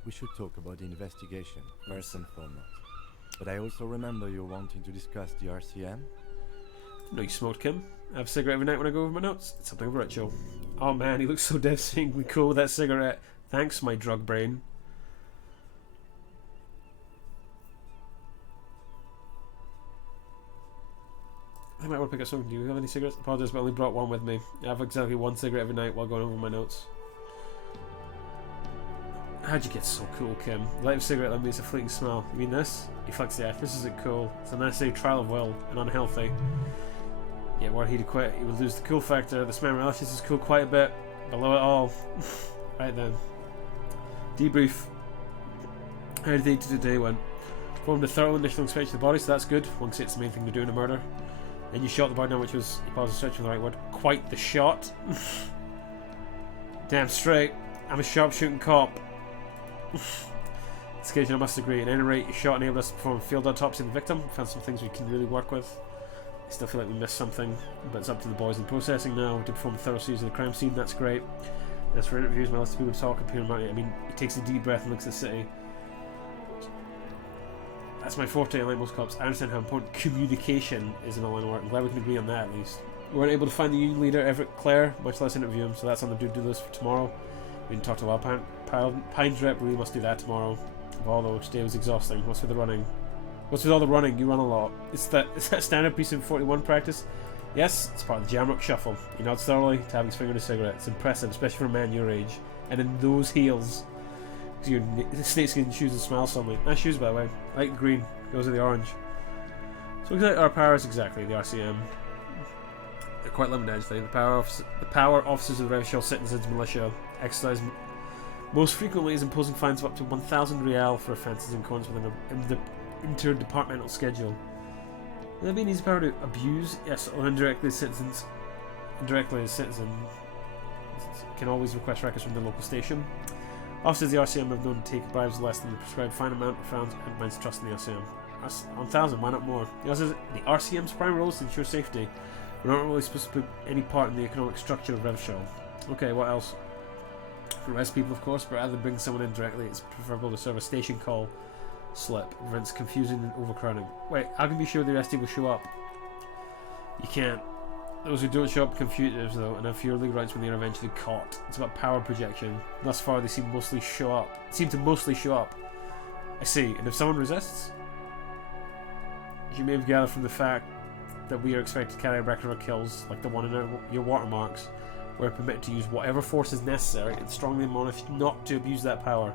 We should talk about the investigation, first and foremost. But I also remember you wanting to discuss the RCM. No, you smoked, Kim. I have a cigarette every night when I go over my notes. It's something of a ritual. Oh man, he looks so devastatingly cool with that cigarette. Thanks, my drug brain. I might want to pick up something. Do you have any cigarettes? Apologies, but I only brought one with me. I have exactly one cigarette every night while going over my notes. How'd you get so cool, Kim? Light of cigarette that makes a fleeting smile. You mean this? He flicks the F. This isn't cool. It's a necessary trial of will and unhealthy. Yeah, were he to quit, he would lose the cool factor. This man relishes his cool quite a bit. Below it all. Right then. Debrief. How did they today went? Performed a thorough initial inspection of the body, so that's good. One can say it's the main thing to do in a murder. Then you shot the body down, which was, you paused to search for the right word, quite the shot. Damn straight. I'm a sharpshooting cop. This occasion I must agree. At any rate, your shot enabled us to perform a field autopsy of the victim. Found some things we can really work with. I still feel like we missed something, but it's up to the boys in processing now. We did perform a thorough series of the crime scene, that's great. As for interviews, my list of people to talk and peer about it. I mean, he takes a deep breath and looks at the city. That's my forte, like most cops. I understand how important communication is in a line of work. I'm glad we can agree on that, at least. We weren't able to find the union leader, Everett Clare, much less interview him, so that's on the do-do list for tomorrow. We didn't talk to Pine's rep, we must do that tomorrow. Although today was exhausting. What's with the running? What's with all the running? You run a lot. Is that standard piece of 41 practice? Yes, it's part of the Jamrock Shuffle. He nods thoroughly, tapping his finger in a cigarette. It's impressive, especially for a man your age. And in those heels. Your snakeskin shoes and smile suddenly. Nice shoes, by the way. I like the green. Goes with the orange. So our powers exactly, the RCM. They're quite limited, actually. The power officers of the Revshell Citizens Militia exercise most frequently is imposing fines of up to 1,000 real for offences in accordance with an interdepartmental schedule. Would that be an easy power to abuse? Yes, or indirectly as citizens. Indirectly as citizens can always request records from the local station. Officers of the RCM have known to take bribes less than the prescribed fine amount of found and finds trust in the RCM. 1,000, why not more? The RCM's prime role is to ensure safety. We're not really supposed to put any part in the economic structure of Revshell. Okay, what else? Arrest people, of course, but rather than bring someone in directly, it's preferable to serve a station call slip. It prevents confusion and overcrowding. Wait, how can you be sure the arrestee will show up? You can't. Those who don't show up are fugitives, though, and have fewer legal rights when they are eventually caught. It's about power projection. Thus far, they seem to mostly show up. I see. And if someone resists? As you may have gathered from the fact that we are expected to carry a record of our kills, like the one in your watermarks, we're permitted to use whatever force is necessary and strongly admonished not to abuse that power.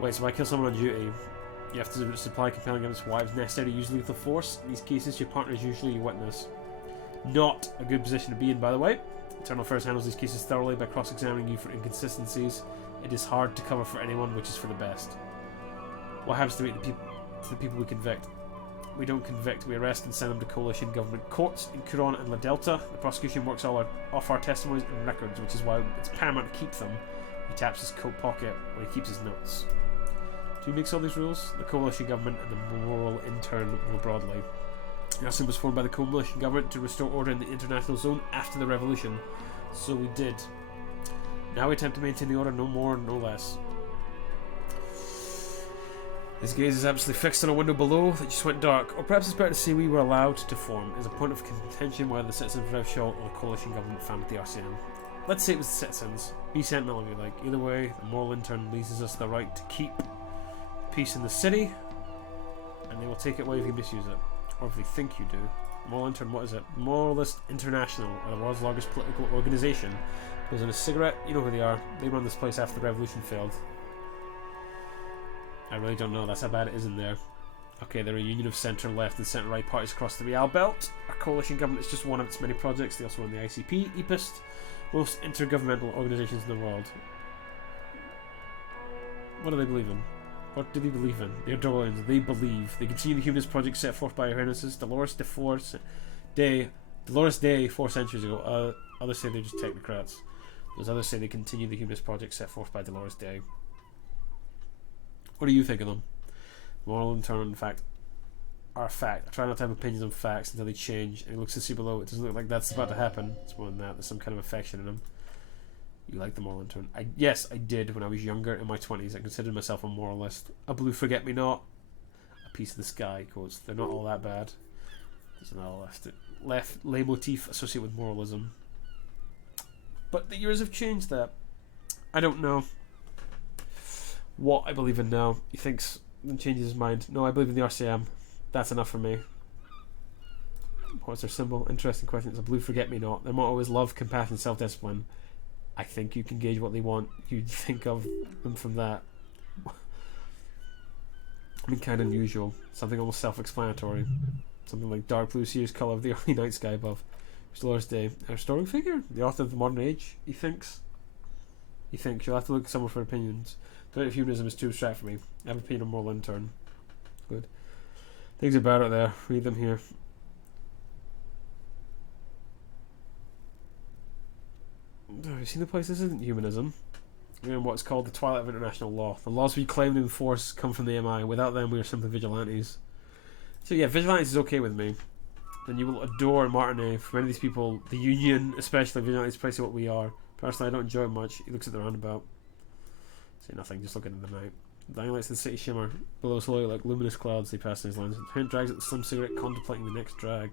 Wait, so if I kill someone on duty, you have to supply compelling evidence why it's necessary to use lethal force? In these cases, your partner is usually your witness. Not a good position to be in, by the way. Internal Affairs handles these cases thoroughly by cross-examining you for inconsistencies. It is hard to cover for anyone, which is for the best. What happens to the people we convict? We don't convict, we arrest and send them to coalition government courts in Kuron and La Delta. The prosecution works off our testimonies and records, which is why it's paramount to keep them. He taps his coat pocket where he keeps his notes. Who makes all these rules? The coalition government and the moral intern more broadly. The RCM was formed by the coalition government to restore order in the international zone after the revolution. So we did. Now we attempt to maintain the order, no more, no less. His gaze is absolutely fixed on a window below that just went dark. Or perhaps it's better to say we were allowed to form as a point of contention whether the citizens of Revshell or the coalition government founded the RCM. Let's say it was the citizens. Be sentimental if you like. Either way, the moral intern leases us the right to keep peace in the city, and they will take it away if you misuse it. Or if they think you do. Moral intern, what is it? Moralist International, or the world's largest political organisation. Goes in a cigarette, you know who they are. They run this place after the revolution failed. I really don't know, that's how bad it is in there. Okay, they're a union of centre, left and centre right parties across the Real Belt. Our coalition government is just one of its many projects. They also run the ICP, EPIST, most intergovernmental organisations in the world. What do they believe in? What do they believe in? They're Dolans. They believe. They continue the humanist project set forth by Her Highnesses Dolores Day 4 centuries ago. Others say they're just technocrats. Those others say they continue the humanist project set forth by Dolores Day. What do you think of them? Moral and turn, in fact, are a fact. I try not to have opinions on facts until they change. And he looks to see below. It doesn't look like that's about to happen. It's more than that. There's some kind of affection in him. You like the moral intern? Yes, I did when I was younger, in my 20s. I considered myself a moralist. A blue forget-me-not. A piece of the sky, quotes. They're not all that bad. There's another left leitmotif associated with moralism. But the years have changed that. I don't know what I believe in now. He thinks and changes his mind. No, I believe in the RCM. That's enough for me. What's their symbol? Interesting question. It's a blue forget-me-not. Their motto is love, compassion, self-discipline. I think you can gauge what they want. You'd think of them from that. I mean, kind of unusual. Something almost self-explanatory. Something like dark blue seer's colour of the early night sky above. Dolores Day. A historic figure? The author of the modern age? He thinks. You'll have to look somewhere for opinions. The of humanism is too abstract for me. I have an opinion on moral intern. Good. Things about it there. Read them here. Have you seen the place? This isn't humanism. We're in what's called the twilight of international law. The laws we claim to enforce come from the MI. Without them, we are simply vigilantes. So yeah, vigilantes is okay with me. And you will adore Martinet. For many of these people, the Union, especially, vigilantes, precisely what we are. Personally, I don't enjoy it much. He looks at the roundabout. Say nothing, just look at the night. Dying lights in the city shimmer. Below slowly like luminous clouds they pass his lines. The parent drags at the slim cigarette, contemplating the next drag.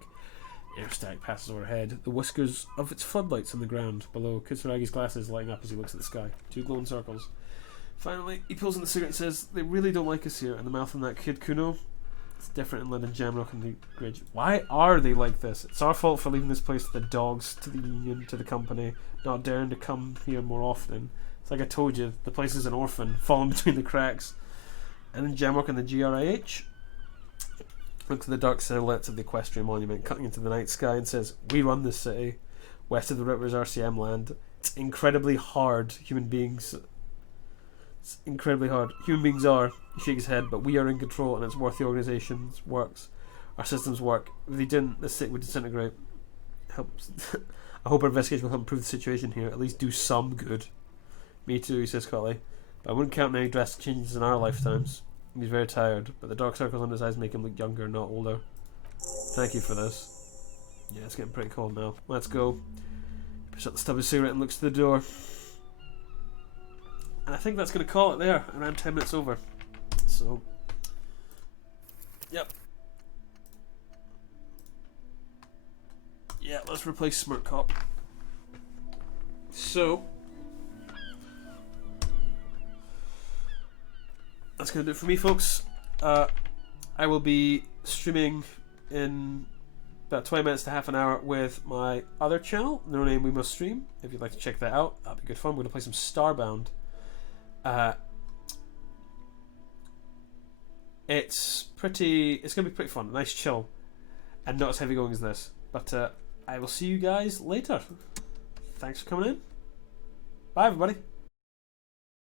Air stack passes overhead. The whiskers of its floodlights on the ground. Below, Kisaragi's glasses lighting up as he looks at the sky. 2 glowing circles. Finally, he pulls in the cigarette and says, "They really don't like us here." And the mouth of that kid Kuno, it's different in London Jamrock and the Gridge. Why are they like this? It's our fault for leaving this place to the dogs, to the union, to the company, not daring to come here more often. It's like I told you, the place is an orphan, falling between the cracks. And in Jamrock and the GRIH, looks at the dark silhouettes of the equestrian monument cutting into the night sky and says, "We run this city. West of the river is RCM land. It's incredibly hard. It's incredibly hard. Human beings are," he shakes his head, "but we are in control and it's worth the organization's works. Our systems work. If they didn't, the city would disintegrate. Helps. I hope our investigation will help improve the situation here, at least do some good." "Me too," he says quietly. "But I wouldn't count on any drastic changes in our lifetimes." He's very tired, but the dark circles under his eyes make him look younger, not older. "Thank you for this." Yeah, it's getting pretty cold now. Let's go. He puts up the stub of his cigarette and looks to the door. And I think that's going to call it there. Around 10 minutes over. So, yep. Yeah, let's replace Smirk Cop. So, that's going to do it for me, folks. I will be streaming in about 20 minutes to half an hour with my other channel, No Name We Must Stream. If you'd like to check that out, that'll be good fun. We're going to play some Starbound. It's going to be pretty fun. Nice chill. And not as heavy going as this. But I will see you guys later. Thanks for coming in. Bye, everybody.